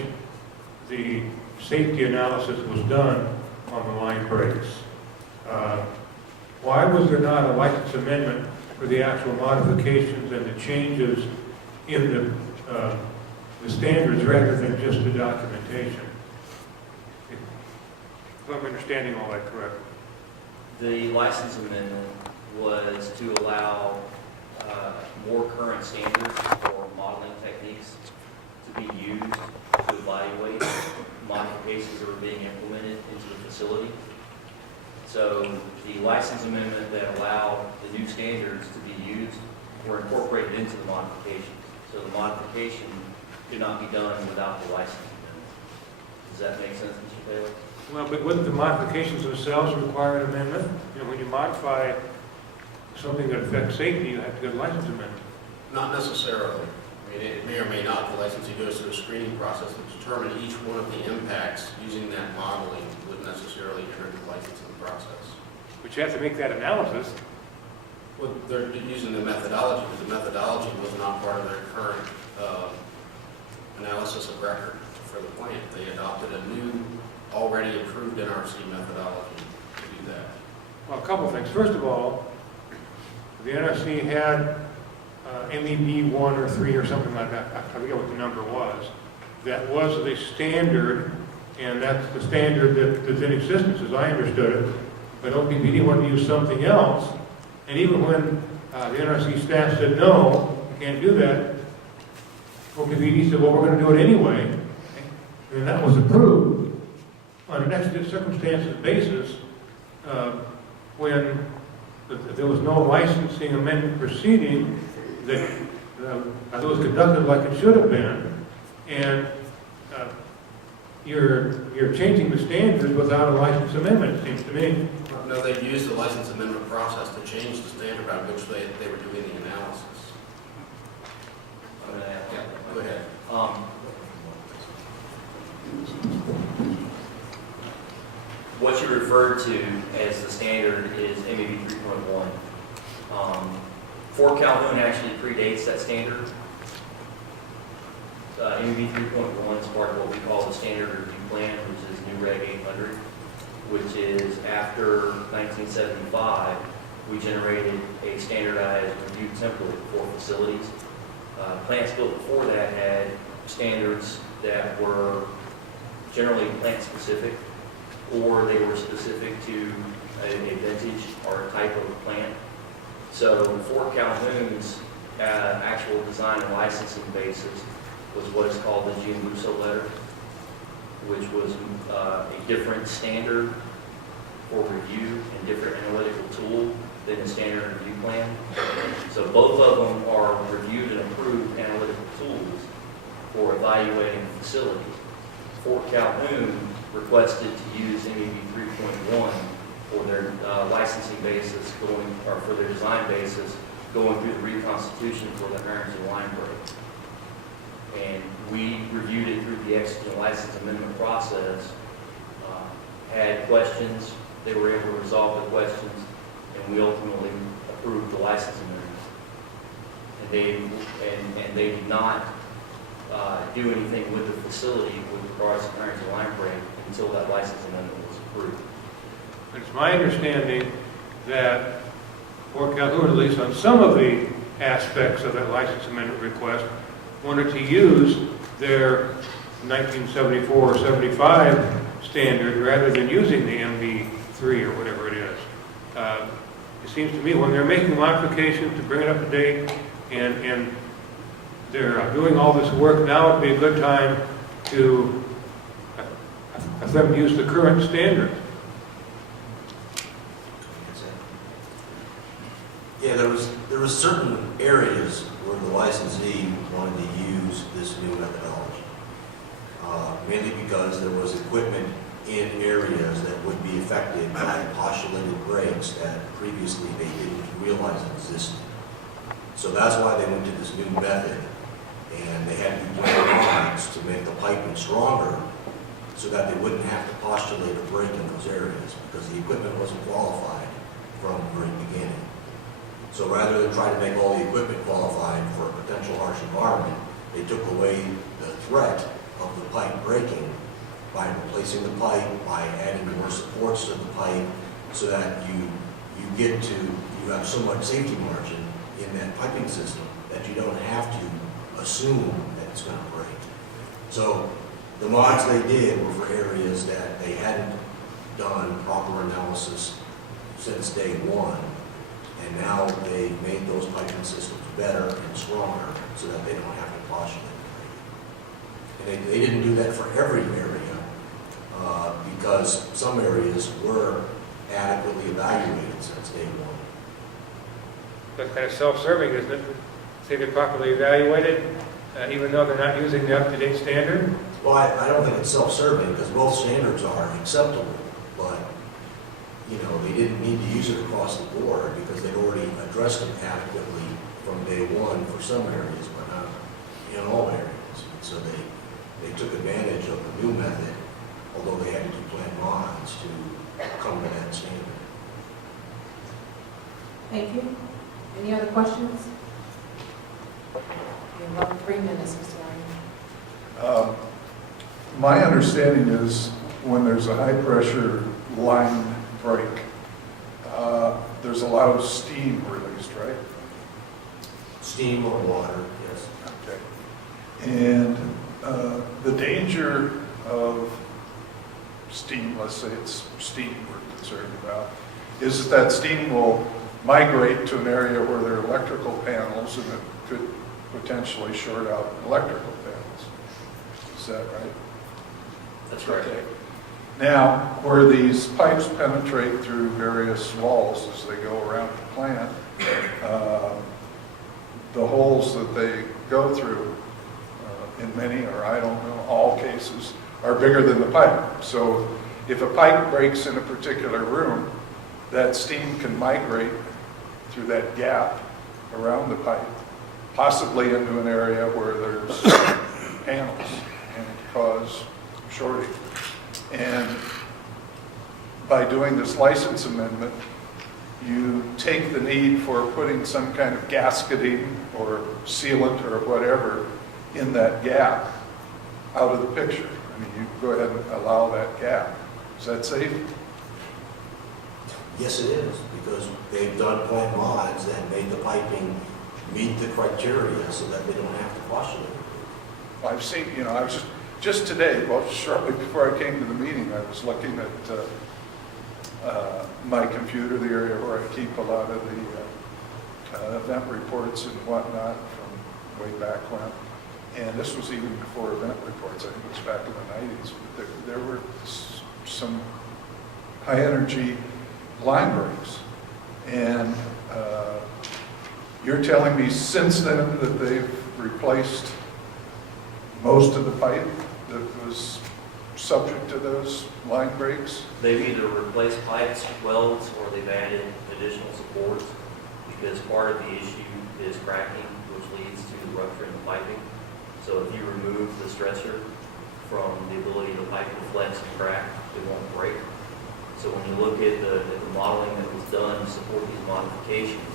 the safety analysis was done on the line breaks. Why was there not a license amendment for the actual modifications and the changes in the standards rather than just the documentation? If I'm understanding all that correctly. The license amendment was to allow more current standards or modeling techniques to be used to evaluate modifications that were being implemented into the facility. So the license amendment that allowed the new standards to be used were incorporated into the modifications. So the modification could not be done without the license amendment. Does that make sense, Mr. Taylor? Well, but wouldn't the modifications themselves require an amendment? You know, when you modify something that affects safety, you have to get a license amendment. Not necessarily. I mean, it may or may not. The licensee goes through a screening process to determine each one of the impacts using that modeling wouldn't necessarily enter the licensing process. But you have to make that analysis. Well, they're using the methodology, but the methodology was not part of their current analysis of record for the plant. They adopted a new, already approved NRC methodology to do that. Well, a couple things. First of all, the NRC had MEB 1 or 3 or something like that, I forget what the number was, that was the standard, and that's the standard that is in existence as I understood it, but OPPD wanted to use something else, and even when the NRC staff said, no, you can't do that, OPPD said, well, we're going to do it anyway, and that was approved on an exigent circumstances basis when there was no licensing amendment proceeding that was conducted like it should have been, and you're changing the standards without a license amendment, it seems to me. No, they used the license amendment process to change the standard by which they were doing the analysis. Go ahead. What you referred to as the standard is MEB 3.1. Fort Calhoun actually predates that standard. MEB 3.1 is part of what we call the standard review plan, which is New Reg 800, which is after 1975, we generated a standardized review template for facilities. Plants built before that had standards that were generally plant specific, or they were specific to a vintage or a type of plant. So Fort Calhoun's actual design and licensing basis was what is called the Giambusso letter, which was a different standard for review and different analytical tool than the standard review plan. So both of them are reviewed and approved analytical tools for evaluating facilities. Fort Calhoun requested to use MEB 3.1 for their licensing basis or for their design basis going through the reconstitution for the Harrington line break. And we reviewed it through the exigent license amendment process, had questions, they were able to resolve the questions, and we ultimately approved the license amendment. And they did not do anything with the facility with regards to Harrington line break until that license amendment was approved. It's my understanding that Fort Calhoun, at least on some of the aspects of that license amendment request, wanted to use their 1974 or 75 standard rather than using the MB3 or whatever it is. It seems to me when they're making modifications to bring it up to date and they're doing all this work, now would be a good time to have them use the current standard. Yeah, there was certain areas where the licensee wanted to use this new methodology, mainly because there was equipment in areas that would be affected by postulated breaks that previously they didn't realize existed. So that's why they went to this new method, and they had to do lines to make the piping stronger so that they wouldn't have to postulate a break in those areas because the equipment wasn't qualified from the very beginning. So rather than try to make all the equipment qualified for a potential harsh environment, they took away the threat of the pipe breaking by replacing the pipe, by adding more supports to the pipe, so that you have so much safety margin in that piping system that you don't have to assume that it's going to break. So the mods they did were for areas that they hadn't done proper analysis since day one. And now they've made those piping systems better and stronger so that they don't have to postulate. And they didn't do that for every area because some areas were adequately evaluated since day one. That's kind of self-serving, isn't it? Say they're properly evaluated, even though they're not using the up-to-date standard? Well, I don't think it's self-serving because both standards are acceptable, but they didn't need to use it across the board because they'd already addressed them adequately from day one for some areas, but not in all areas. And so they took advantage of the new method, although they had to do plant mods to come to that standard. Thank you. Any other questions? You have about 3 minutes, Mr. Ryan. My understanding is when there's a high-pressure line break, there's a lot of steam released, right? Steam or water, yes. Okay. And the danger of steam, let's say it's steam we're concerned about, is that steam will migrate to an area where there are electrical panels and it could potentially short out electrical panels. Is that right? That's right. Okay. Now, where these pipes penetrate through various walls as they go around the plant, the holes that they go through, in many, or I don't know, all cases, are bigger than the pipe. So if a pipe breaks in a particular room, that steam can migrate through that gap around the pipe, possibly into an area where there's panels, and cause shorting. And by doing this license amendment, you take the need for putting some kind of gasketing or sealant or whatever in that gap out of the picture. I mean, you go ahead and allow that gap. Is that safe? Yes, it is, because they've done point mods that made the piping meet the criteria so that they don't have to question it. I've seen, I was just today, well, shortly before I came to the meeting, I was looking at my computer, the area where I keep a lot of the event reports and whatnot from way back when. And this was even before event reports. I think it was back in the 90s. But there were some high energy line breaks. And you're telling me since then that they've replaced most of the pipe that was subject to those line breaks? They've either replaced pipes, welds, or they've added additional supports, because part of the issue is cracking, which leads to the rupture in the piping. So if you remove the stressor from the ability of the pipe to flex and crack, it won't break. So when you look at the modeling that was done to support these modifications,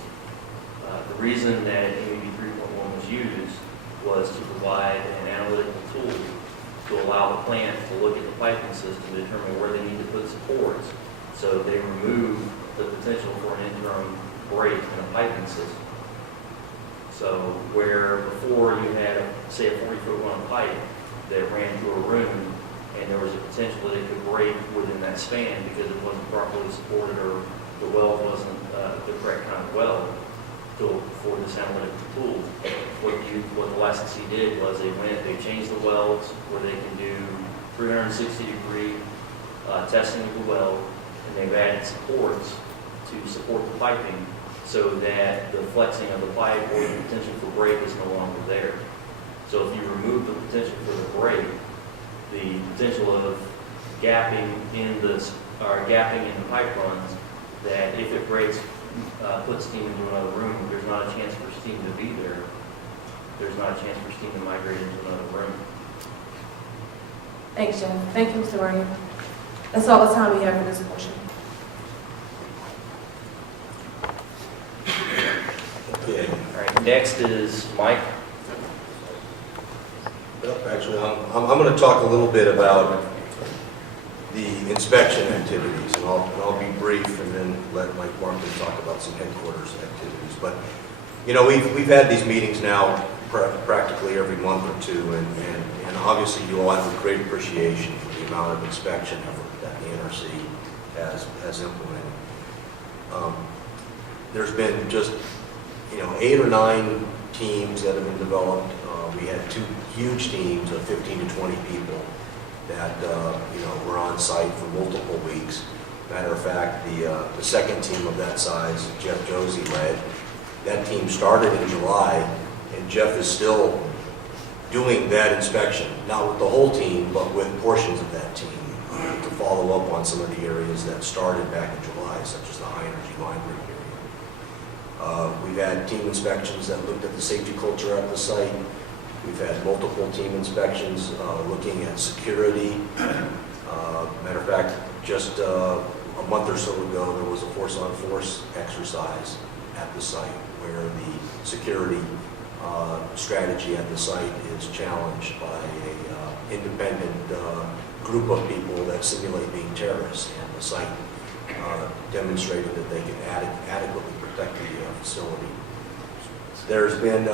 the reason that MEB 3.1 was used was to provide an analytical tool to allow the plant to look at the piping system to determine where they need to put supports, so they remove the potential for an interim break in a piping system. So where before you had, say, a 40-foot long pipe that ran through a room, and there was a potential that it could break within that span because it wasn't properly supported or the weld wasn't the correct kind of weld for this analytical tool. What the licensee did was they changed the welds where they can do 360-degree testing of the weld, and they've added supports to support the piping so that the flexing of the pipe or the potential for break is no longer there. So if you remove the potential for the break, the potential of gapping in the pipe runs, that if it breaks, puts steam into another room, there's not a chance for steam to be there. There's not a chance for steam to migrate into another room. Thanks, Jeff. Thank you, Mr. Ryan. That's all the time we have for this portion. Okay. All right, next is Mike. Well, actually, I'm going to talk a little bit about the inspection activities, and I'll be brief and then let Mike Martin talk about some headquarters activities. But, we've had these meetings now practically every month or two, and obviously you all have a great appreciation for the amount of inspection effort that the NRC has implemented. There's been just, 8 or 9 teams that have been developed. We had 2 huge teams of 15 to 20 people that were on site for multiple weeks. Matter of fact, the second team of that size, Jeff Josie led, that team started in July, and Jeff is still doing that inspection, not with the whole team, but with portions of that team to follow up on some of the areas that started back in July, such as the high energy line break area. We've had team inspections that looked at the safety culture at the site. We've had multiple team inspections looking at security. Matter of fact, just a month or so ago, there was a force-on-force exercise at the site where the security strategy at the site is challenged by an independent group of people that simulate being terrorists, and the site demonstrated that they can adequately protect the facility. There's been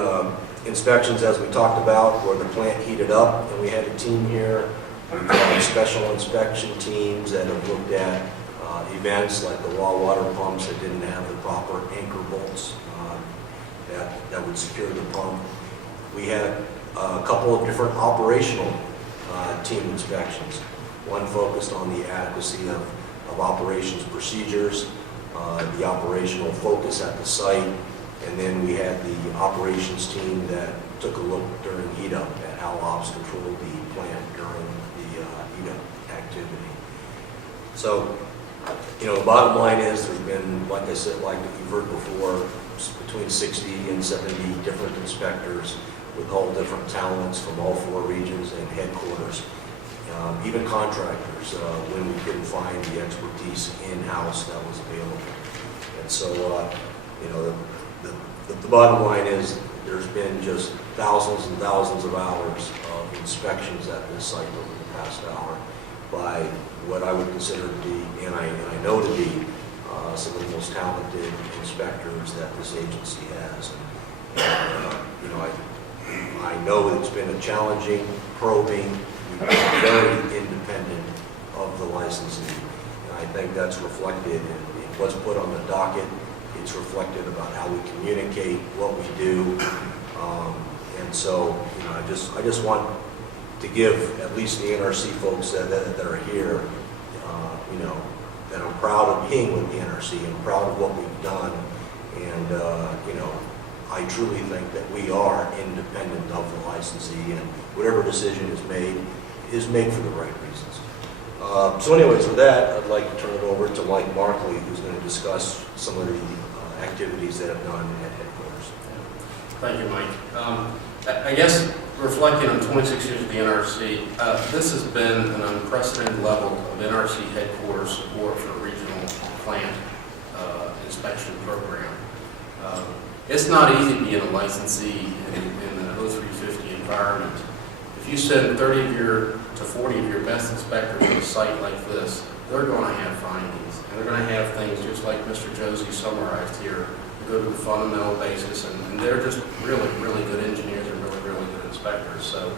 inspections, as we talked about, where the plant heated up, and we had a team here, special inspection teams that have looked at events like the raw water pumps that didn't have the proper anchor bolts that would secure the pump. We had a couple of different operational team inspections. One focused on the adequacy of operations procedures, the operational focus at the site, and then we had the operations team that took a look during heat up at how ops controlled the plant during the heat up activity. So, you know, the bottom line is there's been, like I said, like you've heard before, between 60 and 70 different inspectors with all different talents from all 4 regions and headquarters, even contractors when we couldn't find the expertise in-house that was available. And so, you know, the bottom line is there's been just thousands and thousands of hours of inspections at this site over the past hour by what I would consider to be, and I know to be, some of the most talented inspectors that this agency has. And, you know, I know it's been a challenging, probing, very independent of the licensing. And I think that's reflected in what's put on the docket. It's reflected about how we communicate what we do. And so, you know, I just want to give at least the NRC folks that are here, you know, that I'm proud of being with the NRC and proud of what we've done. And, you know, I truly think that we are independent of the licensee, and whatever decision is made for the right reasons. So anyways, with that, I'd like to turn it over to Mike Markley, who's going to discuss some of the activities that have done at headquarters. Thank you, Mike. I guess reflecting on 26 years of the NRC, this has been an unprecedented level of NRC headquarters support for a regional plant inspection program. It's not easy being a licensee in an 0350 environment. If you send 30 to 40 of your best inspectors to a site like this, they're going to have findings, and they're going to have things just like Mr. Josie summarized here, go to the fundamental basis, and they're just really, really good engineers and really, really good inspectors. So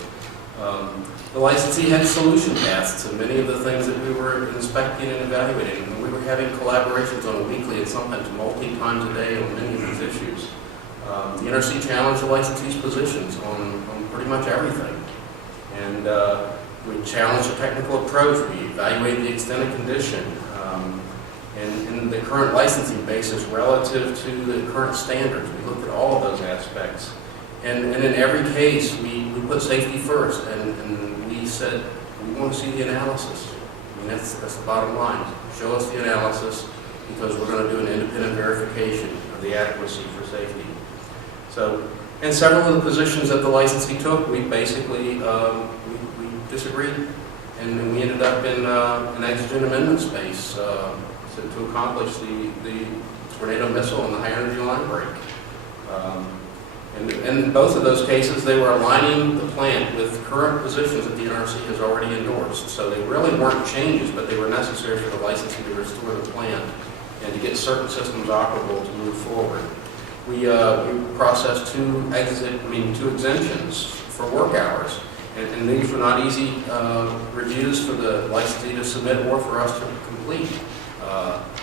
the licensee had solution paths to many of the things that we were inspecting and evaluating, and we were having collaborations on a weekly and sometimes multi-times a day on many of these issues. The NRC challenged the licensee's positions on pretty much everything. And we challenged the technical approach, we evaluated the extended condition, and the current licensing basis relative to the current standards. We looked at all of those aspects. And in every case, we put safety first, and we said, we want to see the analysis. I mean, that's the bottom line. Show us the analysis, because we're going to do an independent verification of the adequacy for safety. So, and several of the positions that the licensee took, we basically we disagreed, and we ended up in an exigent amendment space to accomplish the tornado missile and the high energy line break. And in both of those cases, they were aligning the plant with current positions that the NRC has already endorsed. So they really weren't changes, but they were necessary for the licensee to restore the plant and to get certain systems operable to move forward. We processed two exemptions for work hours, and these were not easy reviews for the licensee to submit or for us to complete.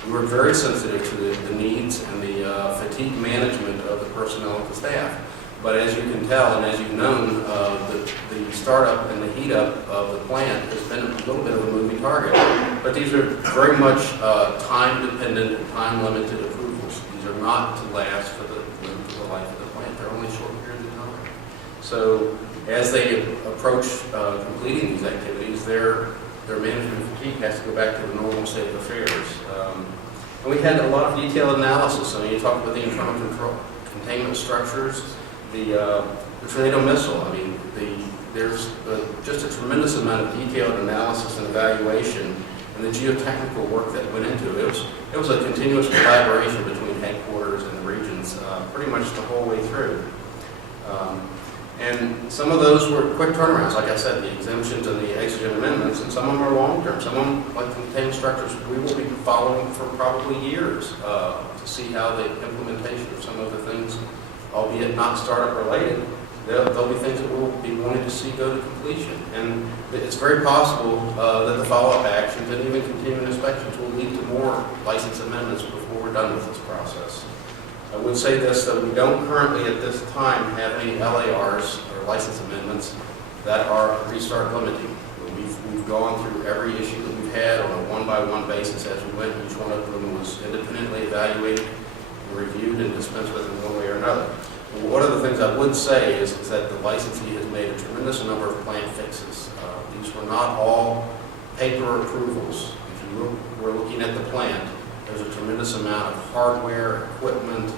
We were very sensitive to the needs and the fatigue management of the personnel and the staff. But as you can tell, and as you've known, the startup and the heat up of the plant has been a little bit of a moving target. But these are very much time-dependent and time-limited approvals. These are not to last for the life of the plant. They're only short periods of time. So as they approach completing these activities, their management fatigue has to go back to the normal state of affairs. And we had a lot of detailed analysis. I mean, you talked about the internal containment structures, the tornado missile. I mean, there's just a tremendous amount of detailed analysis and evaluation, and the geotechnical work that went into it. It was a continuous collaboration between headquarters and the regions, pretty much the whole way through. And some of those were quick turnarounds, like I said, the exemptions and the exigent amendments, and some of them are long-term. Some of them, like containment structures, we will be following for probably years to see how the implementation of some of the things albeit not startup related, there'll be things that we'll be wanting to see go to completion. And it's very possible that the follow-up actions and even continuing inspections will lead to more license amendments before we're done with this process. I would say this, that we don't currently at this time have any LARs or license amendments that are restart limiting. We've gone through every issue that we've had on a one-by-one basis as we went. Each one of them was independently evaluated and reviewed and dispensed with in one way or another. One of the things I would say is that the licensee has made a tremendous number of plant fixes. These were not all paper approvals. If you were looking at the plant, there's a tremendous amount of hardware, equipment,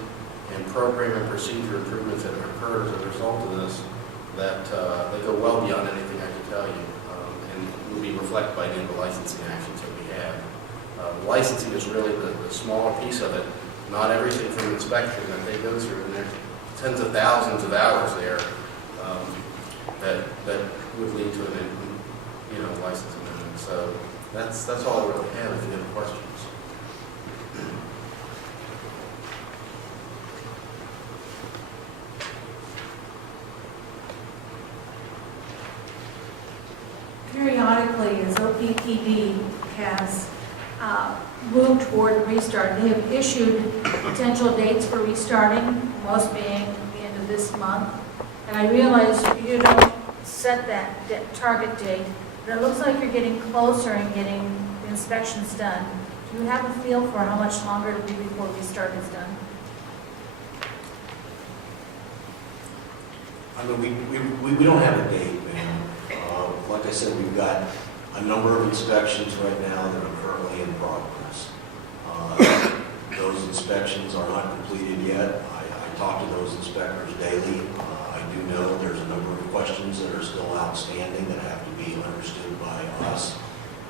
and program and procedure improvements that have occurred as a result of this that they go well beyond anything I can tell you, and will be reflected by any of the licensing actions that we have. Licensing is really the smaller piece of it, not everything from inspection that they go through, and there's tens of thousands of hours there that would lead to an license amendment. So that's all I really have. If you have questions. Periodically, as OPPD has moved toward restart, they have issued potential dates for restarting, most being the end of this month. And I realize you don't set that target date, but it looks like you're getting closer and getting the inspections done. Do you have a feel for how much longer it'll be before restart is done? I mean, we don't have a date, man. Like I said, we've got a number of inspections right now that are currently in progress. Those inspections are not completed yet. I talk to those inspectors daily. I do know there's a number of questions that are still outstanding that have to be understood by us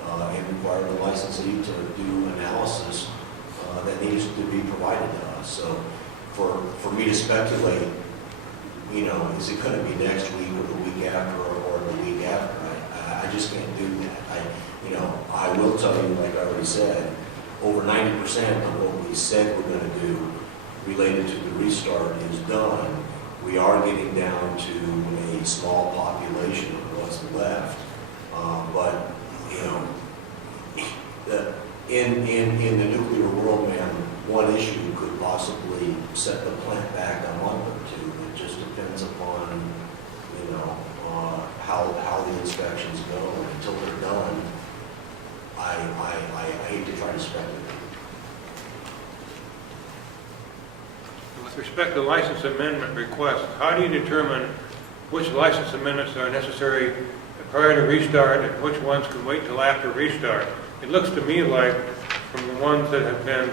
and require the licensee to do analysis that needs to be provided to us. So for me to speculate, is it going to be next week or the week after or the week after? I just can't do that. I will tell you, like I already said, over 90% of what we said we're going to do related to the restart is done. We are getting down to a small population of what's left. But, in the nuclear world, man, one issue could possibly set the plant back a month or two. It just depends upon, how the inspections go. And until they're done, I hate to try to speculate. With respect to license amendment requests, how do you determine which license amendments are necessary prior to restart and which ones can wait till after restart? It looks to me like from the ones that have been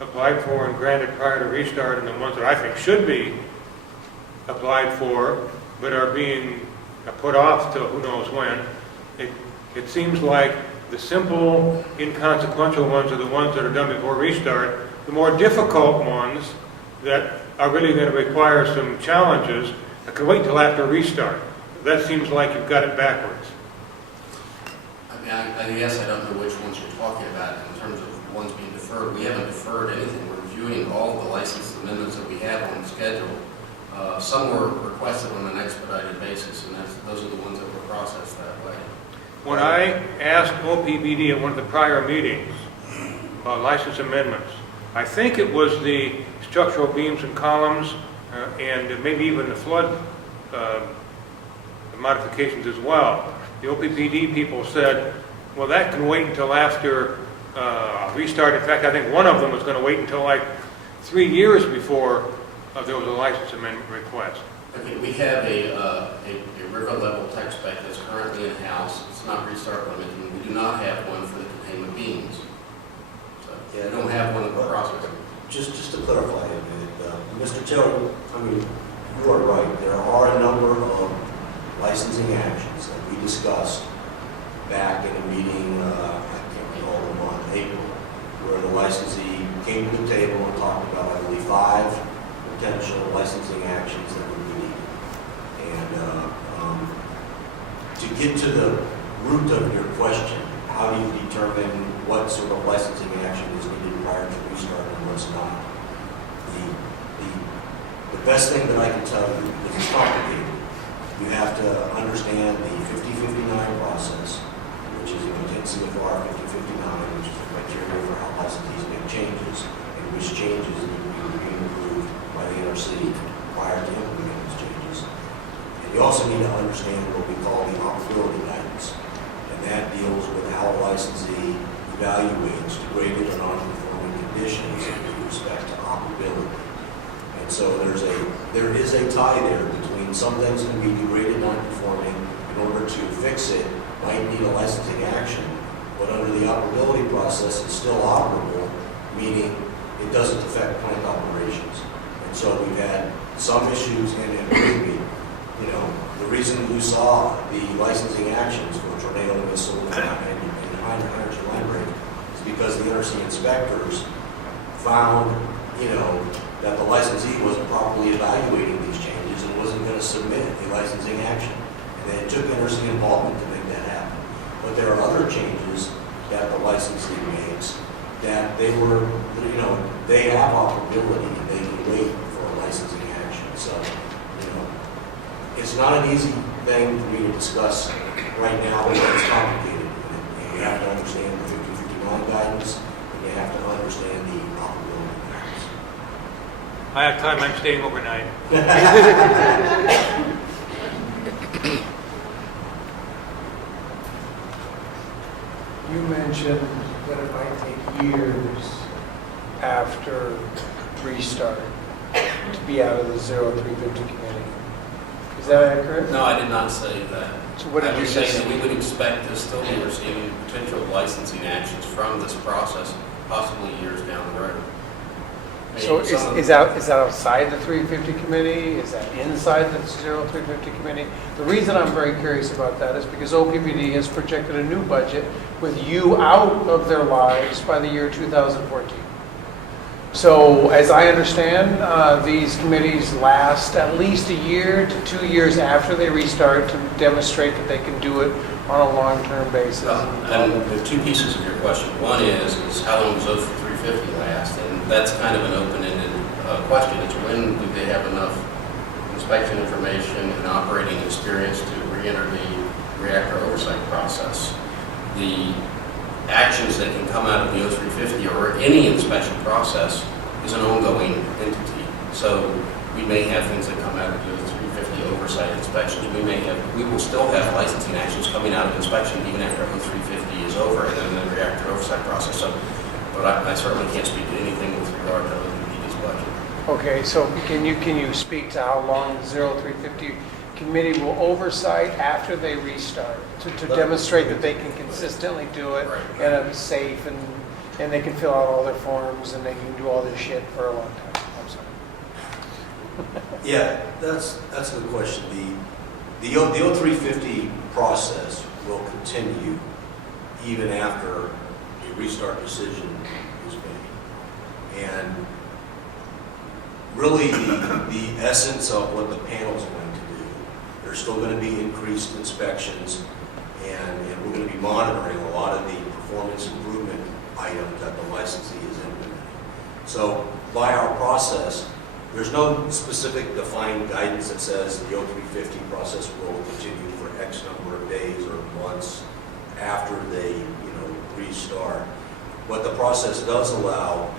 applied for and granted prior to restart and the ones that I think should be applied for but are being put off till who knows when, it seems like the simple, inconsequential ones are the ones that are done before restart. The more difficult ones that are really going to require some challenges can wait till after restart. That seems like you've got it backwards. I guess I don't know which ones you're talking about in terms of ones being deferred. We haven't deferred anything. We're reviewing all the license amendments that we have on the schedule. Some were requested on an expedited basis, and those are the ones that were processed that way. When I asked OPBD at one of the prior meetings about license amendments, I think it was the structural beams and columns and maybe even the flood modifications as well. The OPPD people said, well, that can wait until after restart. In fact, I think one of them was going to wait until like 3 years before there was a license amendment request. Okay, we have a river level tech spec that's currently in-house. It's not restart limiting. We do not have one for the containment beams. So we don't have one in the process. Just to clarify a bit, Mr. Taylor, you are right. There are a number of licensing actions that we discussed back in a meeting, I can't recall the month, April, where the licensee came to the table and talked about, I believe, 5 potential licensing actions that would be needed. And to get to the root of your question, how do you determine what sort of licensing action is needed prior to restart and what's not? The best thing that I can tell you, because it's complicated, you have to understand the 5059 process, which is CFR 5059, which is the criteria for how licensees make changes, and which changes need to be reviewed and approved by the NRC prior to implementing those changes. And you also need to understand what we call the operability guidance, and that deals with how a licensee evaluates degraded or non-conforming conditions with respect to operability. And so there is a tie there between some things can be degraded non-conforming. In order to fix it, might need a licensing action, but under the operability process, it's still operable, meaning it doesn't affect plant operations. And so we've had some issues, and believe me, you know, the reason you saw the licensing actions for tornado missile and high energy line break is because the NRC inspectors found, you know, that the licensee wasn't properly evaluating these changes and wasn't going to submit a licensing action. And then it took NRC involvement to make that happen. But there are other changes that the licensee makes that they were, you know, they have operability and they can wait for a licensing action. So, you know, it's not an easy thing for me to discuss right now because it's complicated. And you have to understand the 5059 guidance and you have to understand the operability guidance. I have time, I'm staying overnight. You mentioned that it might take years after restart to be out of the 0350 committee. Is that accurate? No, I did not say that. So what did I you was say? saying that we would expect to still be receiving potential licensing actions from this process, possibly years down the road. I mean, So some- is that outside the 350 committee? Is that inside the 0350 committee? The reason I'm very curious about that is because OPPD has projected a new budget with you out of their lives by the year 2014. So as I understand, these committees last at least a year to 2 years after they restart to demonstrate that they can do it on a long-term basis. And the two pieces of your question. One is how long does 0350 last? And that's kind of an open-ended question. It's when do they have enough inspection information and operating experience to re-enter the reactor oversight process. The actions that can come out of the 0350 or any inspection process is an ongoing entity. So we may have things that come out of the 0350 oversight inspections. We will still have licensing actions coming out of inspection even after 0350 is over and then the reactor oversight process. So, but I certainly can't speak to anything with regard to OPPD's budget. Okay, so can you speak to how long the 0350 committee will oversight after they restart to demonstrate that they can consistently do it and it's safe and they can fill out all their forms and they can do all this shit for a long time? I'm sorry. Yeah, that's a good question. The 0350 process will continue even after a restart decision is made. And really the essence of what the panel is going to do, there's still going to be increased inspections and we're going to be monitoring a lot of the performance improvement items that the licensee is implementing. So by our process, there's no specific defined guidance that says the 0350 process will continue for X number of days or months after they, restart. What the process does allow,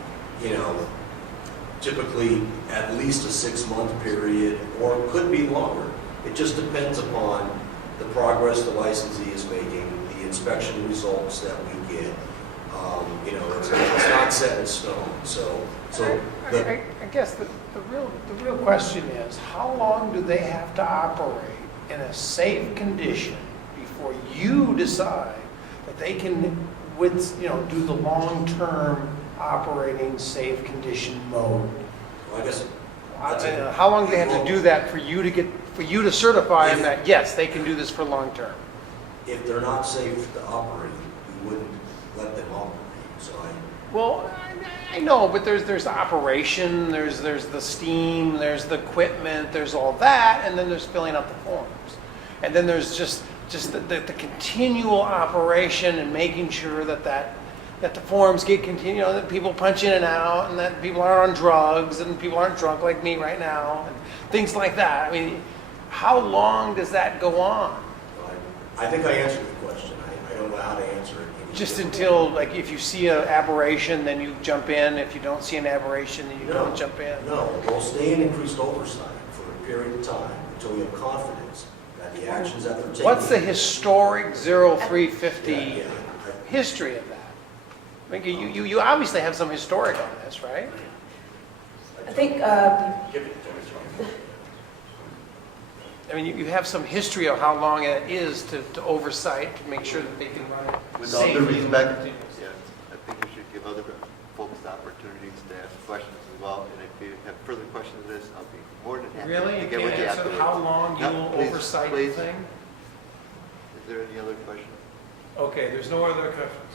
typically at least a 6-month period or could be longer. It just depends upon the progress the licensee is making, the inspection results that we get. It's not set in stone. I guess the real question is, how long do they have to operate in a safe condition before you decide that they can, do the long-term operating safe condition mode? Well, I guess how long do they have to do that for you to certify them that yes, they can do this for long term? If they're not safe to operate, we wouldn't let them operate. Well, I know, but there's operation, there's the steam, there's the equipment, there's all that, and then there's filling out the forms, and then there's just the continual operation and making sure that that the forums get continued, that people punch in and out, and that people aren't on drugs, and people aren't drunk like me right now, and things like that. I mean, how long does that go on? I think I answered the question. I don't know how to answer it. Just until, like, if you see an aberration, then you jump in. If you don't see an aberration, then you don't jump in. No, we'll stay in increased oversight for a period of time until we have confidence that the actions that they're taking. What's the historic 0350 Yeah. history of that? I mean, you obviously have some historic on this, right? I think, I mean, you have some history of how long it is to oversight, to make sure that they can run it With all due safely. respect, yeah, I think we should give other folks the opportunities to ask questions as well. And if you have further questions of this, I'll be more than happy Really? to You get with can't you answer afterwards. how long No, you'll please, oversight the please. thing? Is there any other question? Okay, there's no other questions.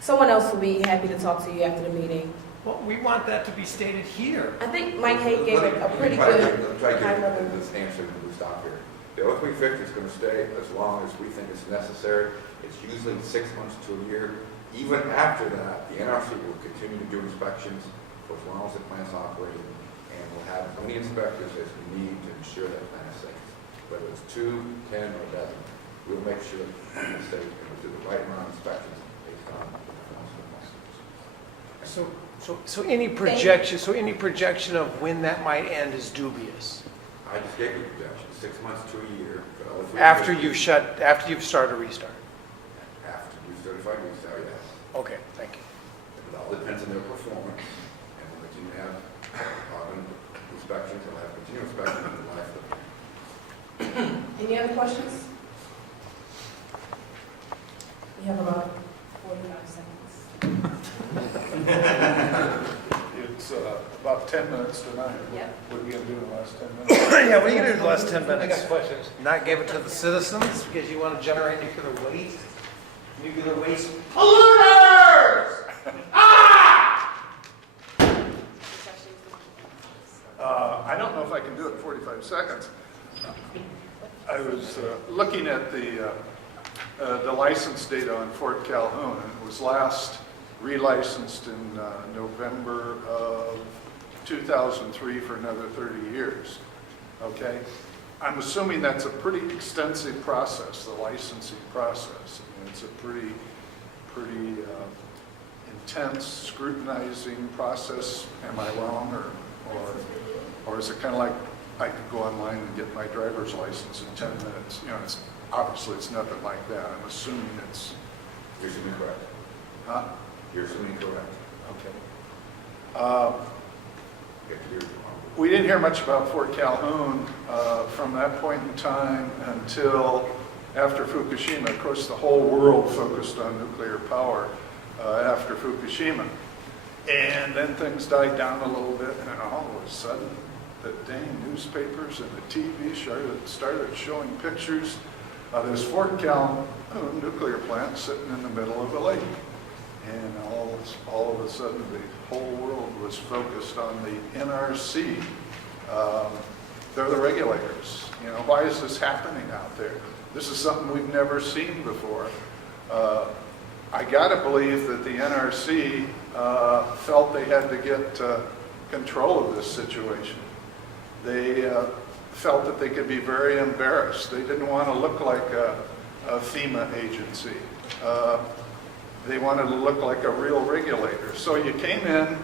someone else will be happy to talk to you after the meeting. Well, we want that to be stated here. I think Mike Hay gave a pretty Let good me try to high get level. this answer and we stop here. The 0350 is going to stay as long as we think it's necessary. It's usually 6 months to a year. Even after that, the NRC will continue to do inspections for as long as the plant's operating, and we'll have as many inspectors as we need to ensure that plant is safe. Whether it's 2, 10, or 11, we'll make sure the plant is safe and we'll do the right amount of inspections based on the performance of the plant. So any projection of when that might end is dubious. I just gave you a projection, 6 months to a year. For the 0350. After you've started a restart. After you certify restart, yes. Okay, thank you. It all depends on their performance, and we'll continue to have ongoing inspections, and we'll have continual inspections in the life of the plant. Any other questions? We have about 45 seconds. It's about 10 minutes to 9. Yep. What are you going to do in the last 10 minutes? Yeah, what are you gonna do in the last 10 minutes? I got questions. Not give it to the citizens because you want to generate nuclear waste? Nuclear waste polluters! I don't know if I can do it in 45 seconds. I was looking at the license data on Fort Calhoun, and it was last relicensed in November of 2003 for another 30 years. Okay? I'm assuming that's a pretty extensive process, the licensing process. I mean, it's a pretty intense, scrutinizing process. Am I wrong, or is it kind of like I could go online and get my driver's license in 10 minutes? You know, obviously it's nothing like that. I'm assuming it's. You're assuming correct. Huh? You're assuming correct. Okay. We didn't hear much about Fort Calhoun from that point in time until after Fukushima. Of course, the whole world focused on nuclear power after Fukushima. And then things died down a little bit, and all of a sudden, the dang newspapers and the TV started showing pictures of this Fort Calhoun nuclear plant sitting in the middle of a lake. And all of a sudden, the whole world was focused on the NRC. They're the regulators. You know, why is this happening out there? This is something we've never seen before. I got to believe that the NRC felt they had to get control of this situation. They felt that they could be very embarrassed. They didn't want to look like a FEMA agency. They wanted to look like a real regulator. So you came in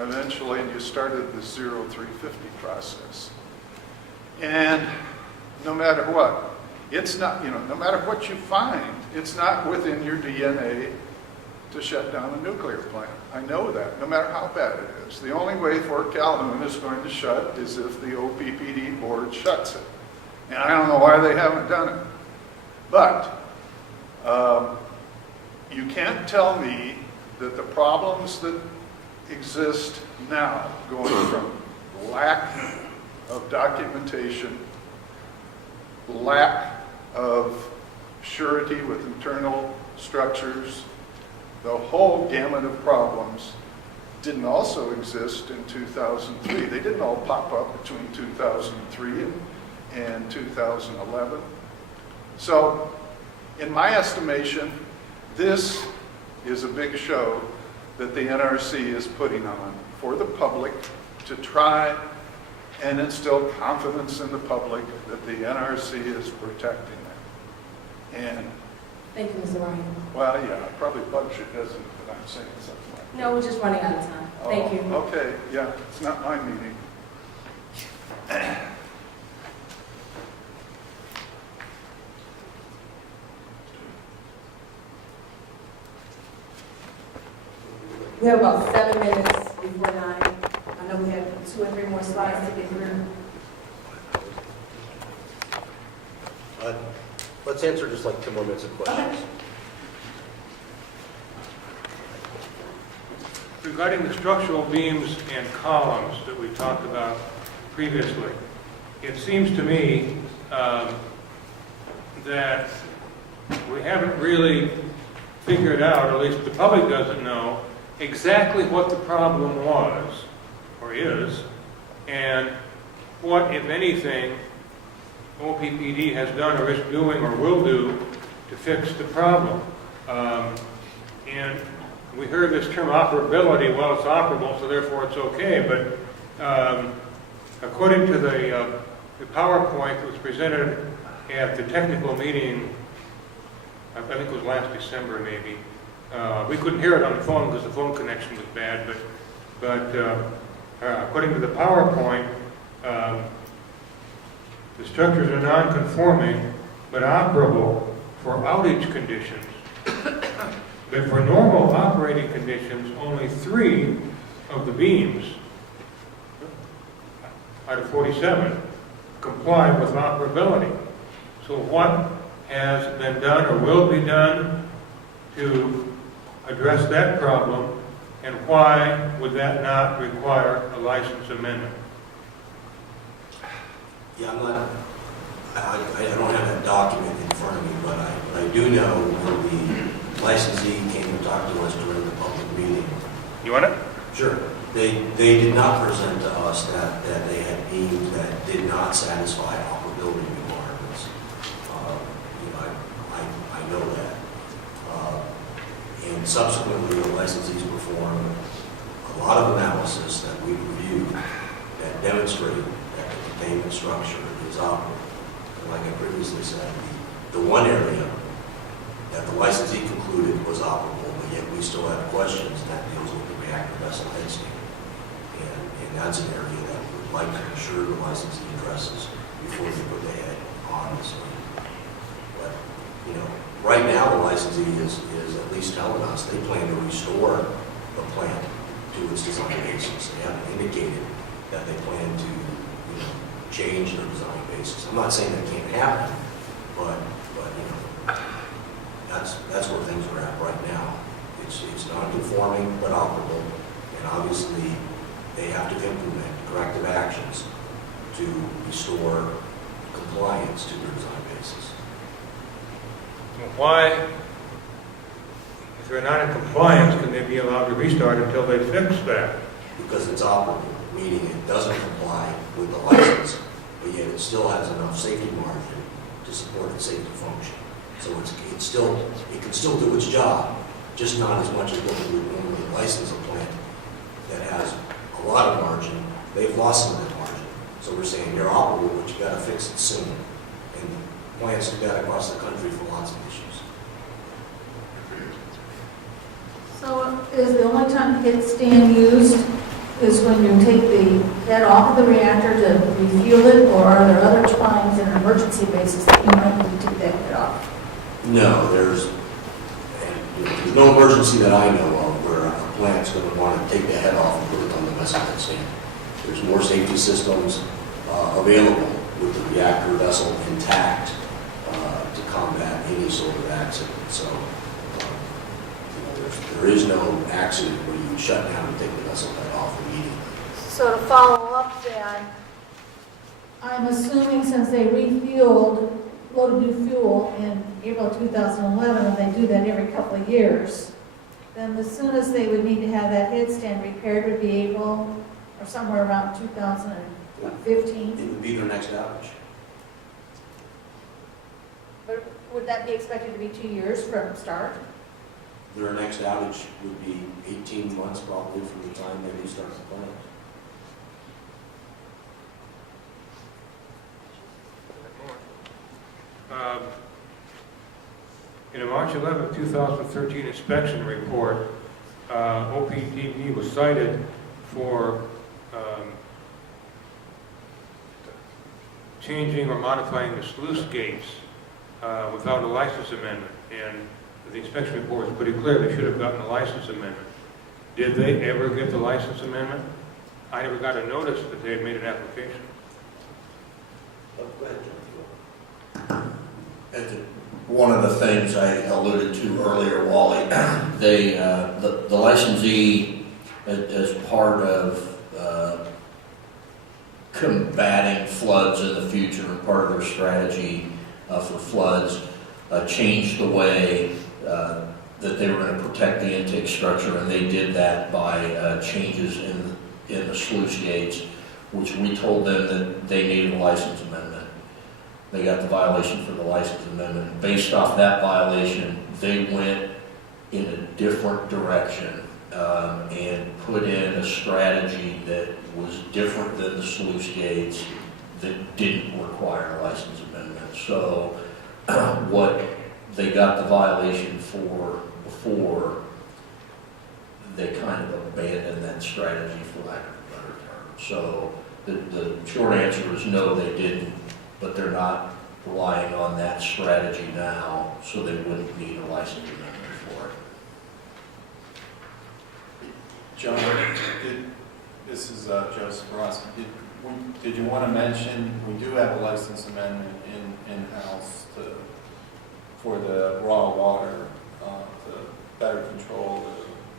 eventually and you started the 0350 process. And no matter what, it's not, you know, no matter what you find, it's not within your DNA to shut down a nuclear plant. I know that, no matter how bad it is. The only way Fort Calhoun is going to shut is if the OPPD board shuts it. And I don't know why they haven't done it. But you can't tell me that the problems that exist now, going from lack of documentation, lack of surety with internal structures, the whole gamut of problems didn't also exist in 2003. They didn't all pop up between 2003 and 2011. So, in my estimation, this is a big show that the NRC is putting on for the public to try and instill confidence in the public that the NRC is protecting them. And, Thank you, Mr. Ryan. well, yeah, it probably bugs you, doesn't it, that I'm saying something like that? No, we're just running out of time. Thank you. Okay, yeah, it's not my meeting. We have about 7 minutes before 9. I know we have 2 or 3 more slides to get through. Let's answer just like 2 more minutes of questions. Regarding the structural beams and columns that we talked about previously, it seems to me that we haven't really figured out, or at least the public doesn't know, exactly what the problem was, or is, and what, if anything, OPPD has done or is doing or will do to fix the problem. And we heard this term operability. Well, it's operable, so therefore it's okay. But according to the PowerPoint that was presented at the technical meeting, I think it was last December maybe, we couldn't hear it on the phone because the phone connection was bad, but according to the PowerPoint, the structures are non-conforming but operable for outage conditions. But for normal operating conditions, only 3 of the beams out of 47 comply with operability. So what has been done or will be done to address that problem, and why would that not require a license amendment? Yeah, I don't have that document in front of me, but I do know when the licensee came and talked to us during the public meeting. You want it? Sure. They did not present to us that they had beams that did not satisfy operability requirements. I know that. And subsequently, the licensees performed a lot of analysis that we reviewed that demonstrated that the containment structure is operable. And like I previously said, the one area that the licensee concluded was operable, but yet we still have questions, and that deals with the reactor vessel headstand. And that's an area that we would like to ensure the licensee addresses before they put the head on this thing. But, right now the licensee is at least telling us they plan to restore the plant to its design basis. They haven't indicated that they plan to change their design basis. I'm not saying that can't happen, but that's where things are at right now. It's non-conforming but operable, and obviously they have to implement corrective actions to restore compliance to their design basis. Why, if they're not in compliance, can they be allowed to restart until they fix that? Because it's operable, meaning it doesn't comply with the license, but yet it still has enough safety margin to support its safety function. So it can still do its job, just not as much as what we would normally license a plant that has a lot of margin. They've lost some of that margin. So we're saying you're operable, but you got to fix it soon. And plants do that across the country for lots of issues. So is the only time the headstand used is when you take the head off of the reactor to refuel it, or are there other times in an emergency basis that you might need to take that head off? No, there's no emergency that I know of where a plant's going to want to take the head off and put it on the vessel headstand. There's more safety systems available with the reactor vessel intact to combat any sort of accident. So there is no accident where you shut down and take the vessel head off immediately. So to follow up then, I'm assuming since they refueled, loaded new fuel in April 2011, and they do that every couple of years, then the soonest they would need to have that headstand repaired would be April, or somewhere around 2015. It would be their next outage. But would that be expected to be 2 years from start? their next outage would be 18 months probably from the time they restart the plant. In a March 11, 2013 inspection report, OPTV was cited for changing or modifying the sluice gates without a license amendment. And the inspection report was pretty clear they should have gotten a license amendment. Did they ever get the license amendment? I never got a notice that they had made an application. Go ahead, John. One of the things I alluded to earlier, Wally, the licensee, as part of combating floods in the future and part of their strategy for floods, changed the way that they were going to protect the intake structure, and they did that by changes in the sluice gates, which we told them that they needed a license amendment. They got the violation for the license amendment. Based off that violation, they went in a different direction and put in a strategy that was different than the sluice gates that didn't require a license amendment. So what they got the violation for before, they kind of abandoned that strategy, for lack of a better term. So the short answer is no, they didn't, but they're not relying on that strategy now, so they wouldn't need a license amendment for it. John, this is Joseph Ross. Did you want to mention, we do have a license amendment in-house for the raw water, to better control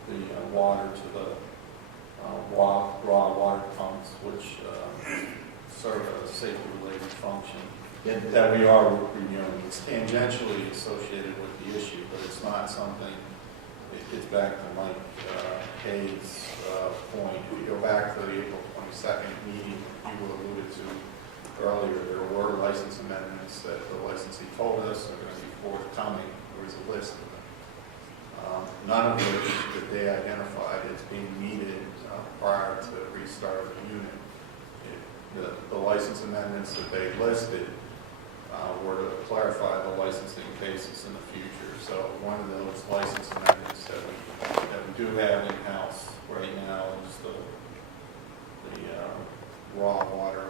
the water to the raw water pumps, which serve a safety-related function that we are reviewing. It's tangentially associated with the issue, but it's not something, it gets back to Mike Hayes' point. If you go back to the April 22nd meeting you alluded to earlier, there were license amendments that the licensee told us are going to be forthcoming. There was a list of them. None of which that they identified as being needed prior to the restart of the unit. The license amendments that they listed were to clarify the licensing basis in the future. So one of those license amendments that we do have in-house right now is the raw water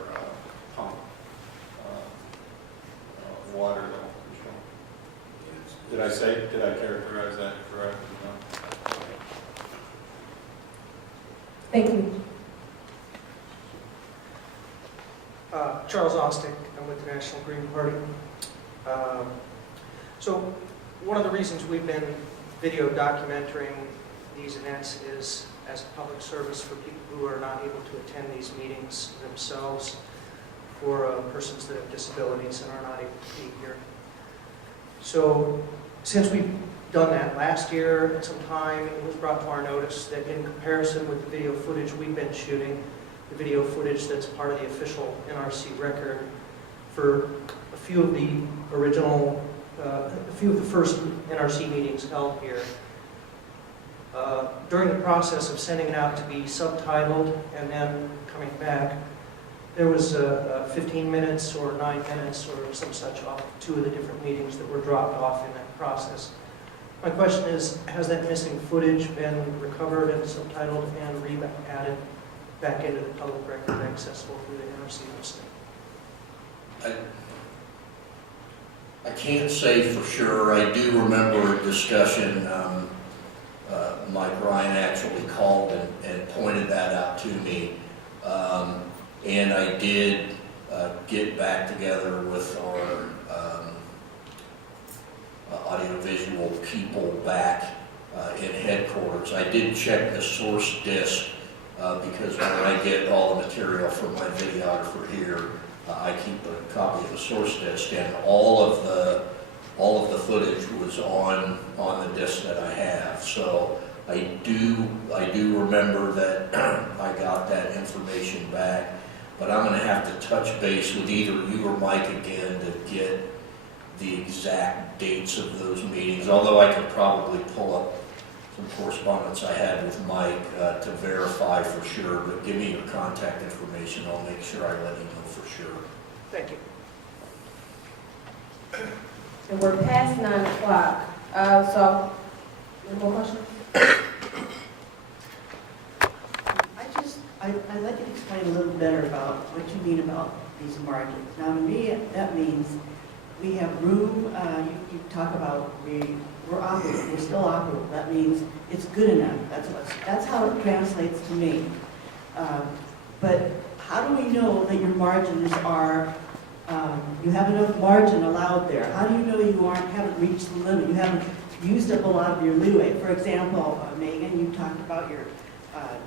pump water level control. Did I characterize that correctly? No? Thank you. Charles Ostick, I'm with the National Green Party. So one of the reasons we've been video documenting these events is as a public service for people who are not able to attend these meetings themselves, for persons that have disabilities and are not able to be here. So since we've done that last year at some time, it was brought to our notice that in comparison with the video footage we've been shooting, the video footage that's part of the official NRC record for a few of the original, a few of the first NRC meetings held here. During the process of sending it out to be subtitled and then coming back, there was 15 minutes or 9 minutes or some such off two of the different meetings that were dropped off in that process. My question is, has that missing footage been recovered and subtitled and re-added back into the public record accessible through the NRC website? I can't say for sure. I do remember a discussion. Mike Ryan actually called and pointed that out to me. And I did get back together with our audiovisual people back in headquarters. I did check the source disk because when I get all the material from my videographer here, I keep a copy of the source disk, and all of the footage was on the disk that I have. So I do remember that I got that information back, but I'm going to have to touch base with either you or Mike again to get the exact dates of those meetings, although I could probably pull up some correspondence I had with Mike to verify for sure, but give me your contact information. I'll make sure I let you know for sure. Thank you. And we're past 9 o'clock. So, any more questions? I'd like you to explain a little better about what you mean about these margins. Now, to me, that means we have room, you talk about we're operable, we're still operable. That means it's good enough. That's how it translates to me. But how do we know that your margins are, you have enough margin allowed there? How do you know you haven't reached the limit? You haven't used up a lot of your leeway. For example, Megan, you talked about your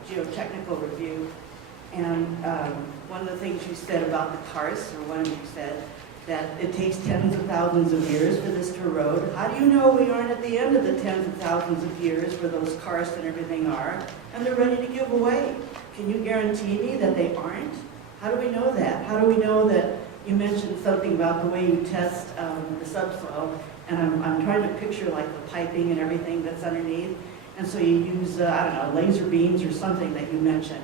geotechnical review, and one of the things you said about the karst, or one of you said, that it takes tens of thousands of years for this to erode. How do you know we aren't at the end of the tens of thousands of years where those karsts and everything are, and they're ready to give away? Can you guarantee me that they aren't? How do we know that? How do we know that? You mentioned something about the way you test the subsoil, and I'm trying to picture like the piping and everything that's underneath. And so you use, I don't know, laser beams or something that you mentioned.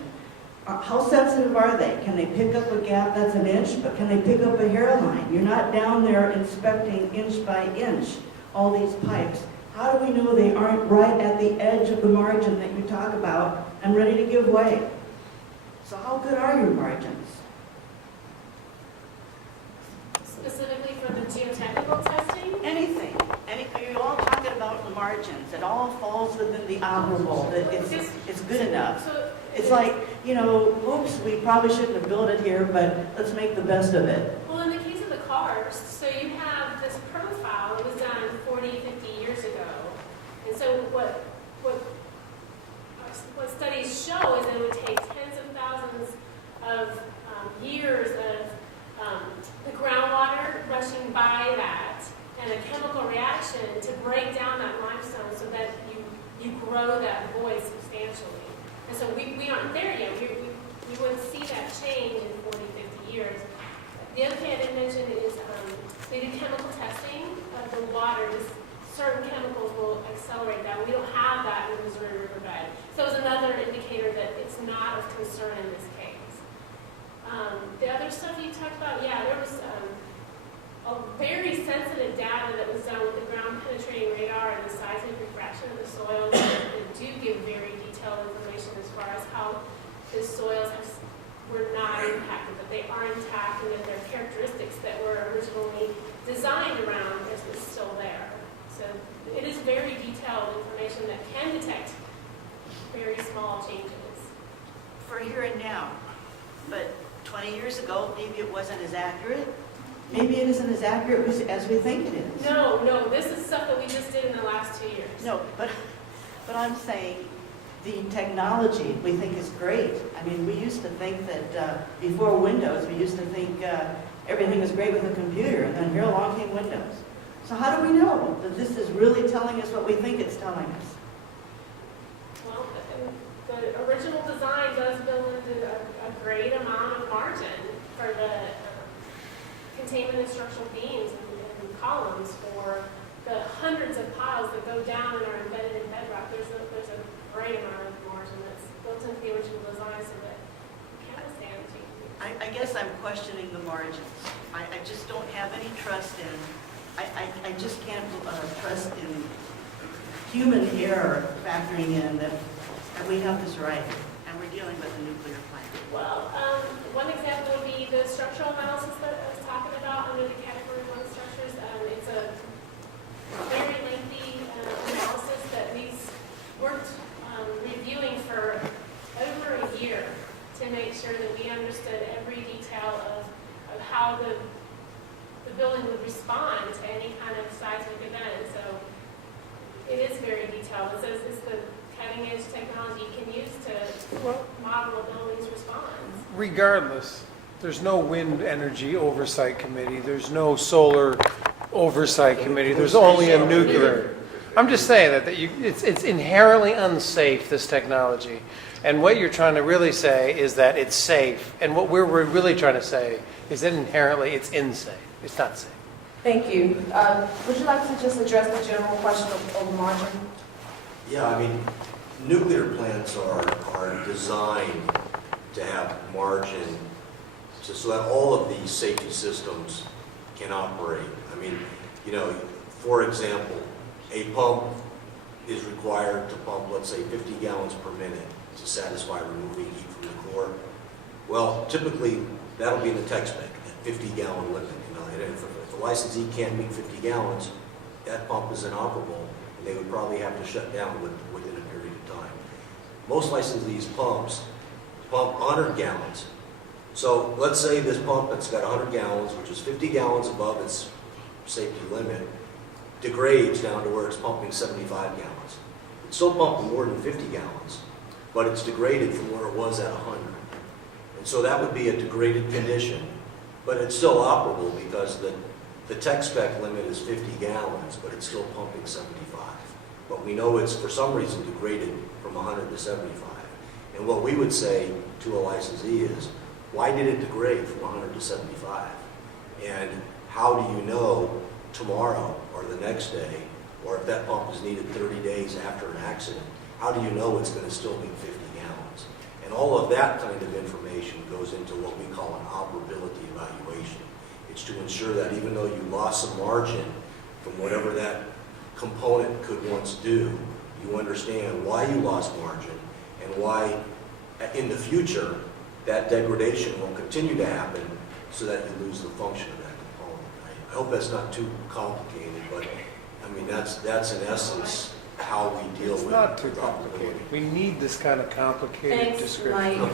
How sensitive are they? Can they pick up a gap that's an inch, but can they pick up a hairline? You're not down there inspecting inch by inch all these pipes. How do we know they aren't right at the edge of the margin that you talk about and ready to give way? So how good are your margins? Specifically for the geotechnical testing? Anything. You're all talking about the margins. It all falls within the operable. It's good enough. It's like, oops, we probably shouldn't have built it here, but let's make the best of it. Well, in the case of the karst, so you have this profile that was done 40, 50 years ago. And so what studies show is that it would take tens of thousands of years of the groundwater rushing by that and a chemical reaction to break down that limestone so that you grow that void substantially. And so we aren't there yet. We wouldn't see that change in 40, 50 years. The other thing I didn't mention is they do chemical testing of the water. Certain chemicals will accelerate that. We don't have that in the Missouri Riverbed. So it's another indicator that it's not of concern in this case. The other stuff you talked about, yeah, there was a very sensitive data that was done with the ground penetrating radar and the seismic refraction of the soil that do give very detailed information as far as how the soils were not impacted, but they are intact and that their characteristics that were originally designed around is still there. So it is very detailed information that can detect very small changes. For here and now. But 20 years ago, maybe it wasn't as accurate. Maybe it isn't as accurate as we think it is. No, this is stuff that we just did in the last 2 years. No, but I'm saying the technology we think is great. I mean, we used to think that before Windows, we used to think everything was great with a computer, and then here along came Windows. So how do we know that this is really telling us what we think it's telling us? Well, the original design does build into a great amount of margin for the containment and structural beams and columns for the hundreds of piles that go down and are embedded in bedrock. There's a great amount of margin that's built into the original design so that it can withstand changes. I guess I'm questioning the margins. I just don't have any trust in, I just can't trust in human error factoring in that we have this right and we're dealing with a nuclear plant. Well, one example would be the structural analysis that I was talking about under the category 1 structures. It's a very lengthy analysis that we've worked reviewing for over a year to make sure that we understood every detail of how the building would respond to any kind of seismic event. So it is very detailed. It says it's the cutting edge technology you can use to model a building's response. Regardless, there's no wind energy oversight committee, there's no solar oversight committee, there's only a nuclear. I'm just saying that it's inherently unsafe, this technology. And what you're trying to really say is that it's safe. And what we're really trying to say is that inherently it's unsafe. It's not safe. Thank you. Would you like to just address the general question of margin? Yeah, I mean, nuclear plants are designed to have margin so that all of these safety systems can operate. I mean, you know, for example, a pump is required to pump, let's say, 50 gallons per minute to satisfy removing heat from the core. Well, typically, that'll be in the tech spec, that 50-gallon limit. You know, and if the licensee can't meet 50 gallons, that pump is inoperable, and they would probably have to shut down within a period of time. Most licensees pump 100 gallons. So let's say this pump that's got 100 gallons, which is 50 gallons above its safety limit, degrades down to where it's pumping 75 gallons. It's still pumping more than 50 gallons, but it's degraded from where it was at 100. And so that would be a degraded condition, but it's still operable because the tech spec limit is 50 gallons, but it's still pumping 75. But we know it's for some reason degraded from 100 to 75. And what we would say to a licensee is, why did it degrade from 100 to 75? And how do you know tomorrow or the next day, or if that pump is needed 30 days after an accident, how do you know it's going to still be 50 gallons? And all of that kind of information goes into what we call an operability evaluation. It's to ensure that even though you lost some margin from whatever that component could once do, you understand why you lost margin and why in the future that degradation will continue to happen so that you lose the function of that component. I hope that's not too complicated, but I mean that's in essence how we deal with it. It's not too complicated. We need this kind of complicated Thanks, description. Mike.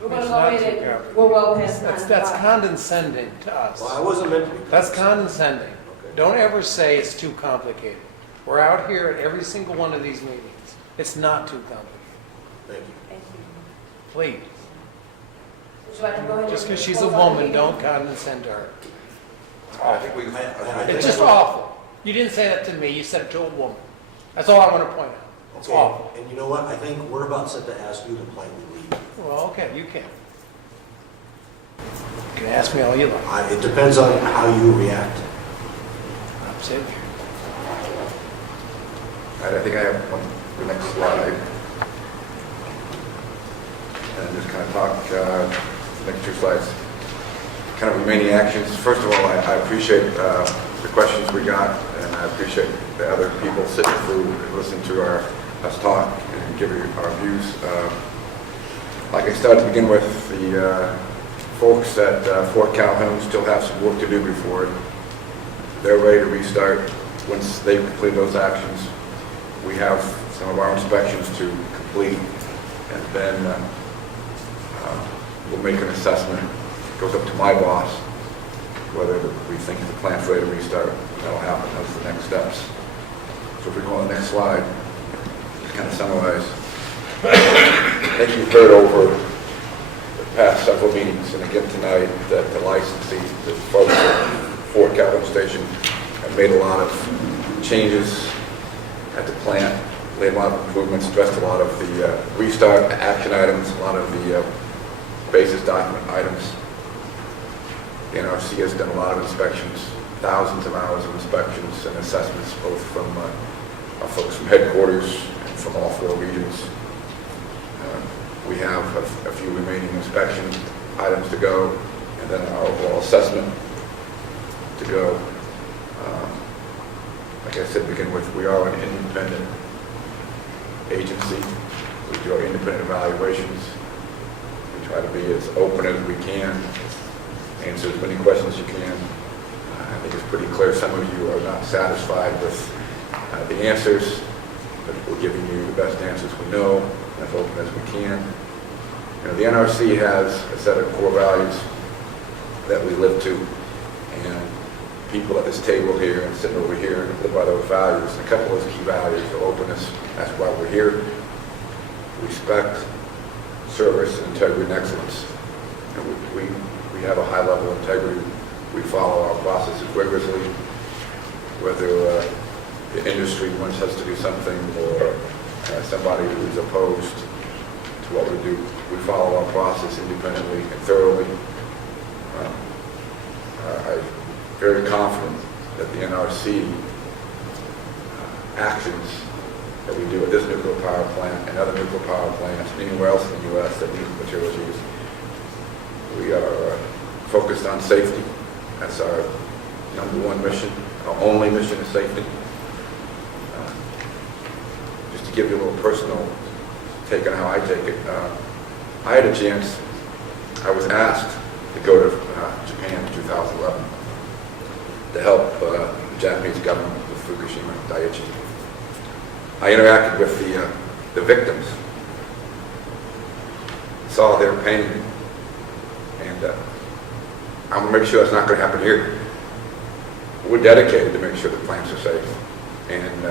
We're going to It's go not ahead too and, complicated. we're well past That's 9:05. condescending to us. Well, I wasn't meant to be. That's condescending. Don't ever say it's too complicated. We're out here at every single one of these meetings. It's not too complicated. Thank you. Thank you. Please. Would you like to go ahead Just and because she's a close out the woman, meeting? don't condescend to her. I think we, It's just awful. You didn't say that to me. You said it to a woman. That's all I want to point out. It's Okay, awful. and you know what? I think we're about set to ask you to politely leave. Well, okay, you can. You can ask me all you like. It depends on how you react. I'm sitting here. I think I have the next slide. And just kind of talk, the next two slides, kind of remaining actions. First of all, I appreciate the questions we got, and I appreciate the other people sitting through and listening to us talk and give you our views. Like I started to begin with, the folks at Fort Calhoun still have some work to do before it. They're ready to restart. Once they complete those actions, we have some of our inspections to complete, and then we'll make an assessment. It goes up to my boss whether we think the plant's ready to restart. That'll happen. That's the next steps. So if we go on the next slide, just kind of summarize. I think you've heard over the past several meetings, and again tonight, that the licensee, the folks at Fort Calhoun Station, have made a lot of changes at the plant, made a lot of improvements, addressed a lot of the restart action items, a lot of the basis document items. The NRC has done a lot of inspections, thousands of hours of inspections and assessments, both from our folks from headquarters and from all four regions. We have a few remaining inspection items to go, and then our overall assessment to go. Like I said, to begin with, we are an independent agency. We do our independent evaluations. We try to be as open as we can, answer as many questions as you can. I think it's pretty clear some of you are not satisfied with the answers, but we're giving you the best answers we know, as open as we can. You know, the NRC has a set of core values that we live to, and people at this table here and sitting over here live by those values. And a couple of those key values are openness, that's why we're here, respect, service, and integrity and excellence. And we have a high level of integrity. We follow our processes rigorously, whether the industry wants us to do something or somebody who is opposed to what we do. We follow our process independently and thoroughly. I'm very confident that the NRC actions that we do at this nuclear power plant and other nuclear power plants anywhere else in the U.S. that these materials are used. We are focused on safety. That's our #1 mission. Our only mission is safety. Just to give you a little personal take on how I take it, I had a chance, I was asked to go to Japan in 2011 to help the Japanese government with Fukushima Daiichi. I interacted with the victims, saw their pain, and I'm going to make sure that's not going to happen here. We're dedicated to make sure the plants are safe. And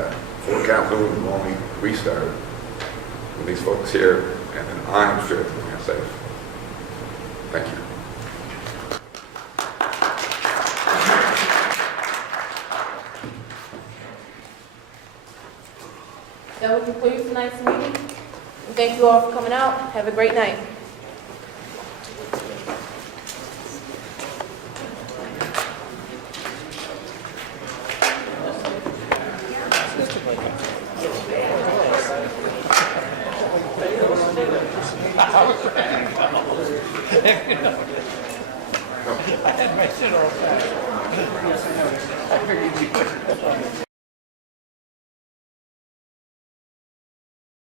Fort Calhoun will only restart with these folks here, and then I'm sure the plant's safe. Thank you. That will conclude tonight's meeting. And thank you all for coming out. Have a great night. I had my shit all set. I figured you would.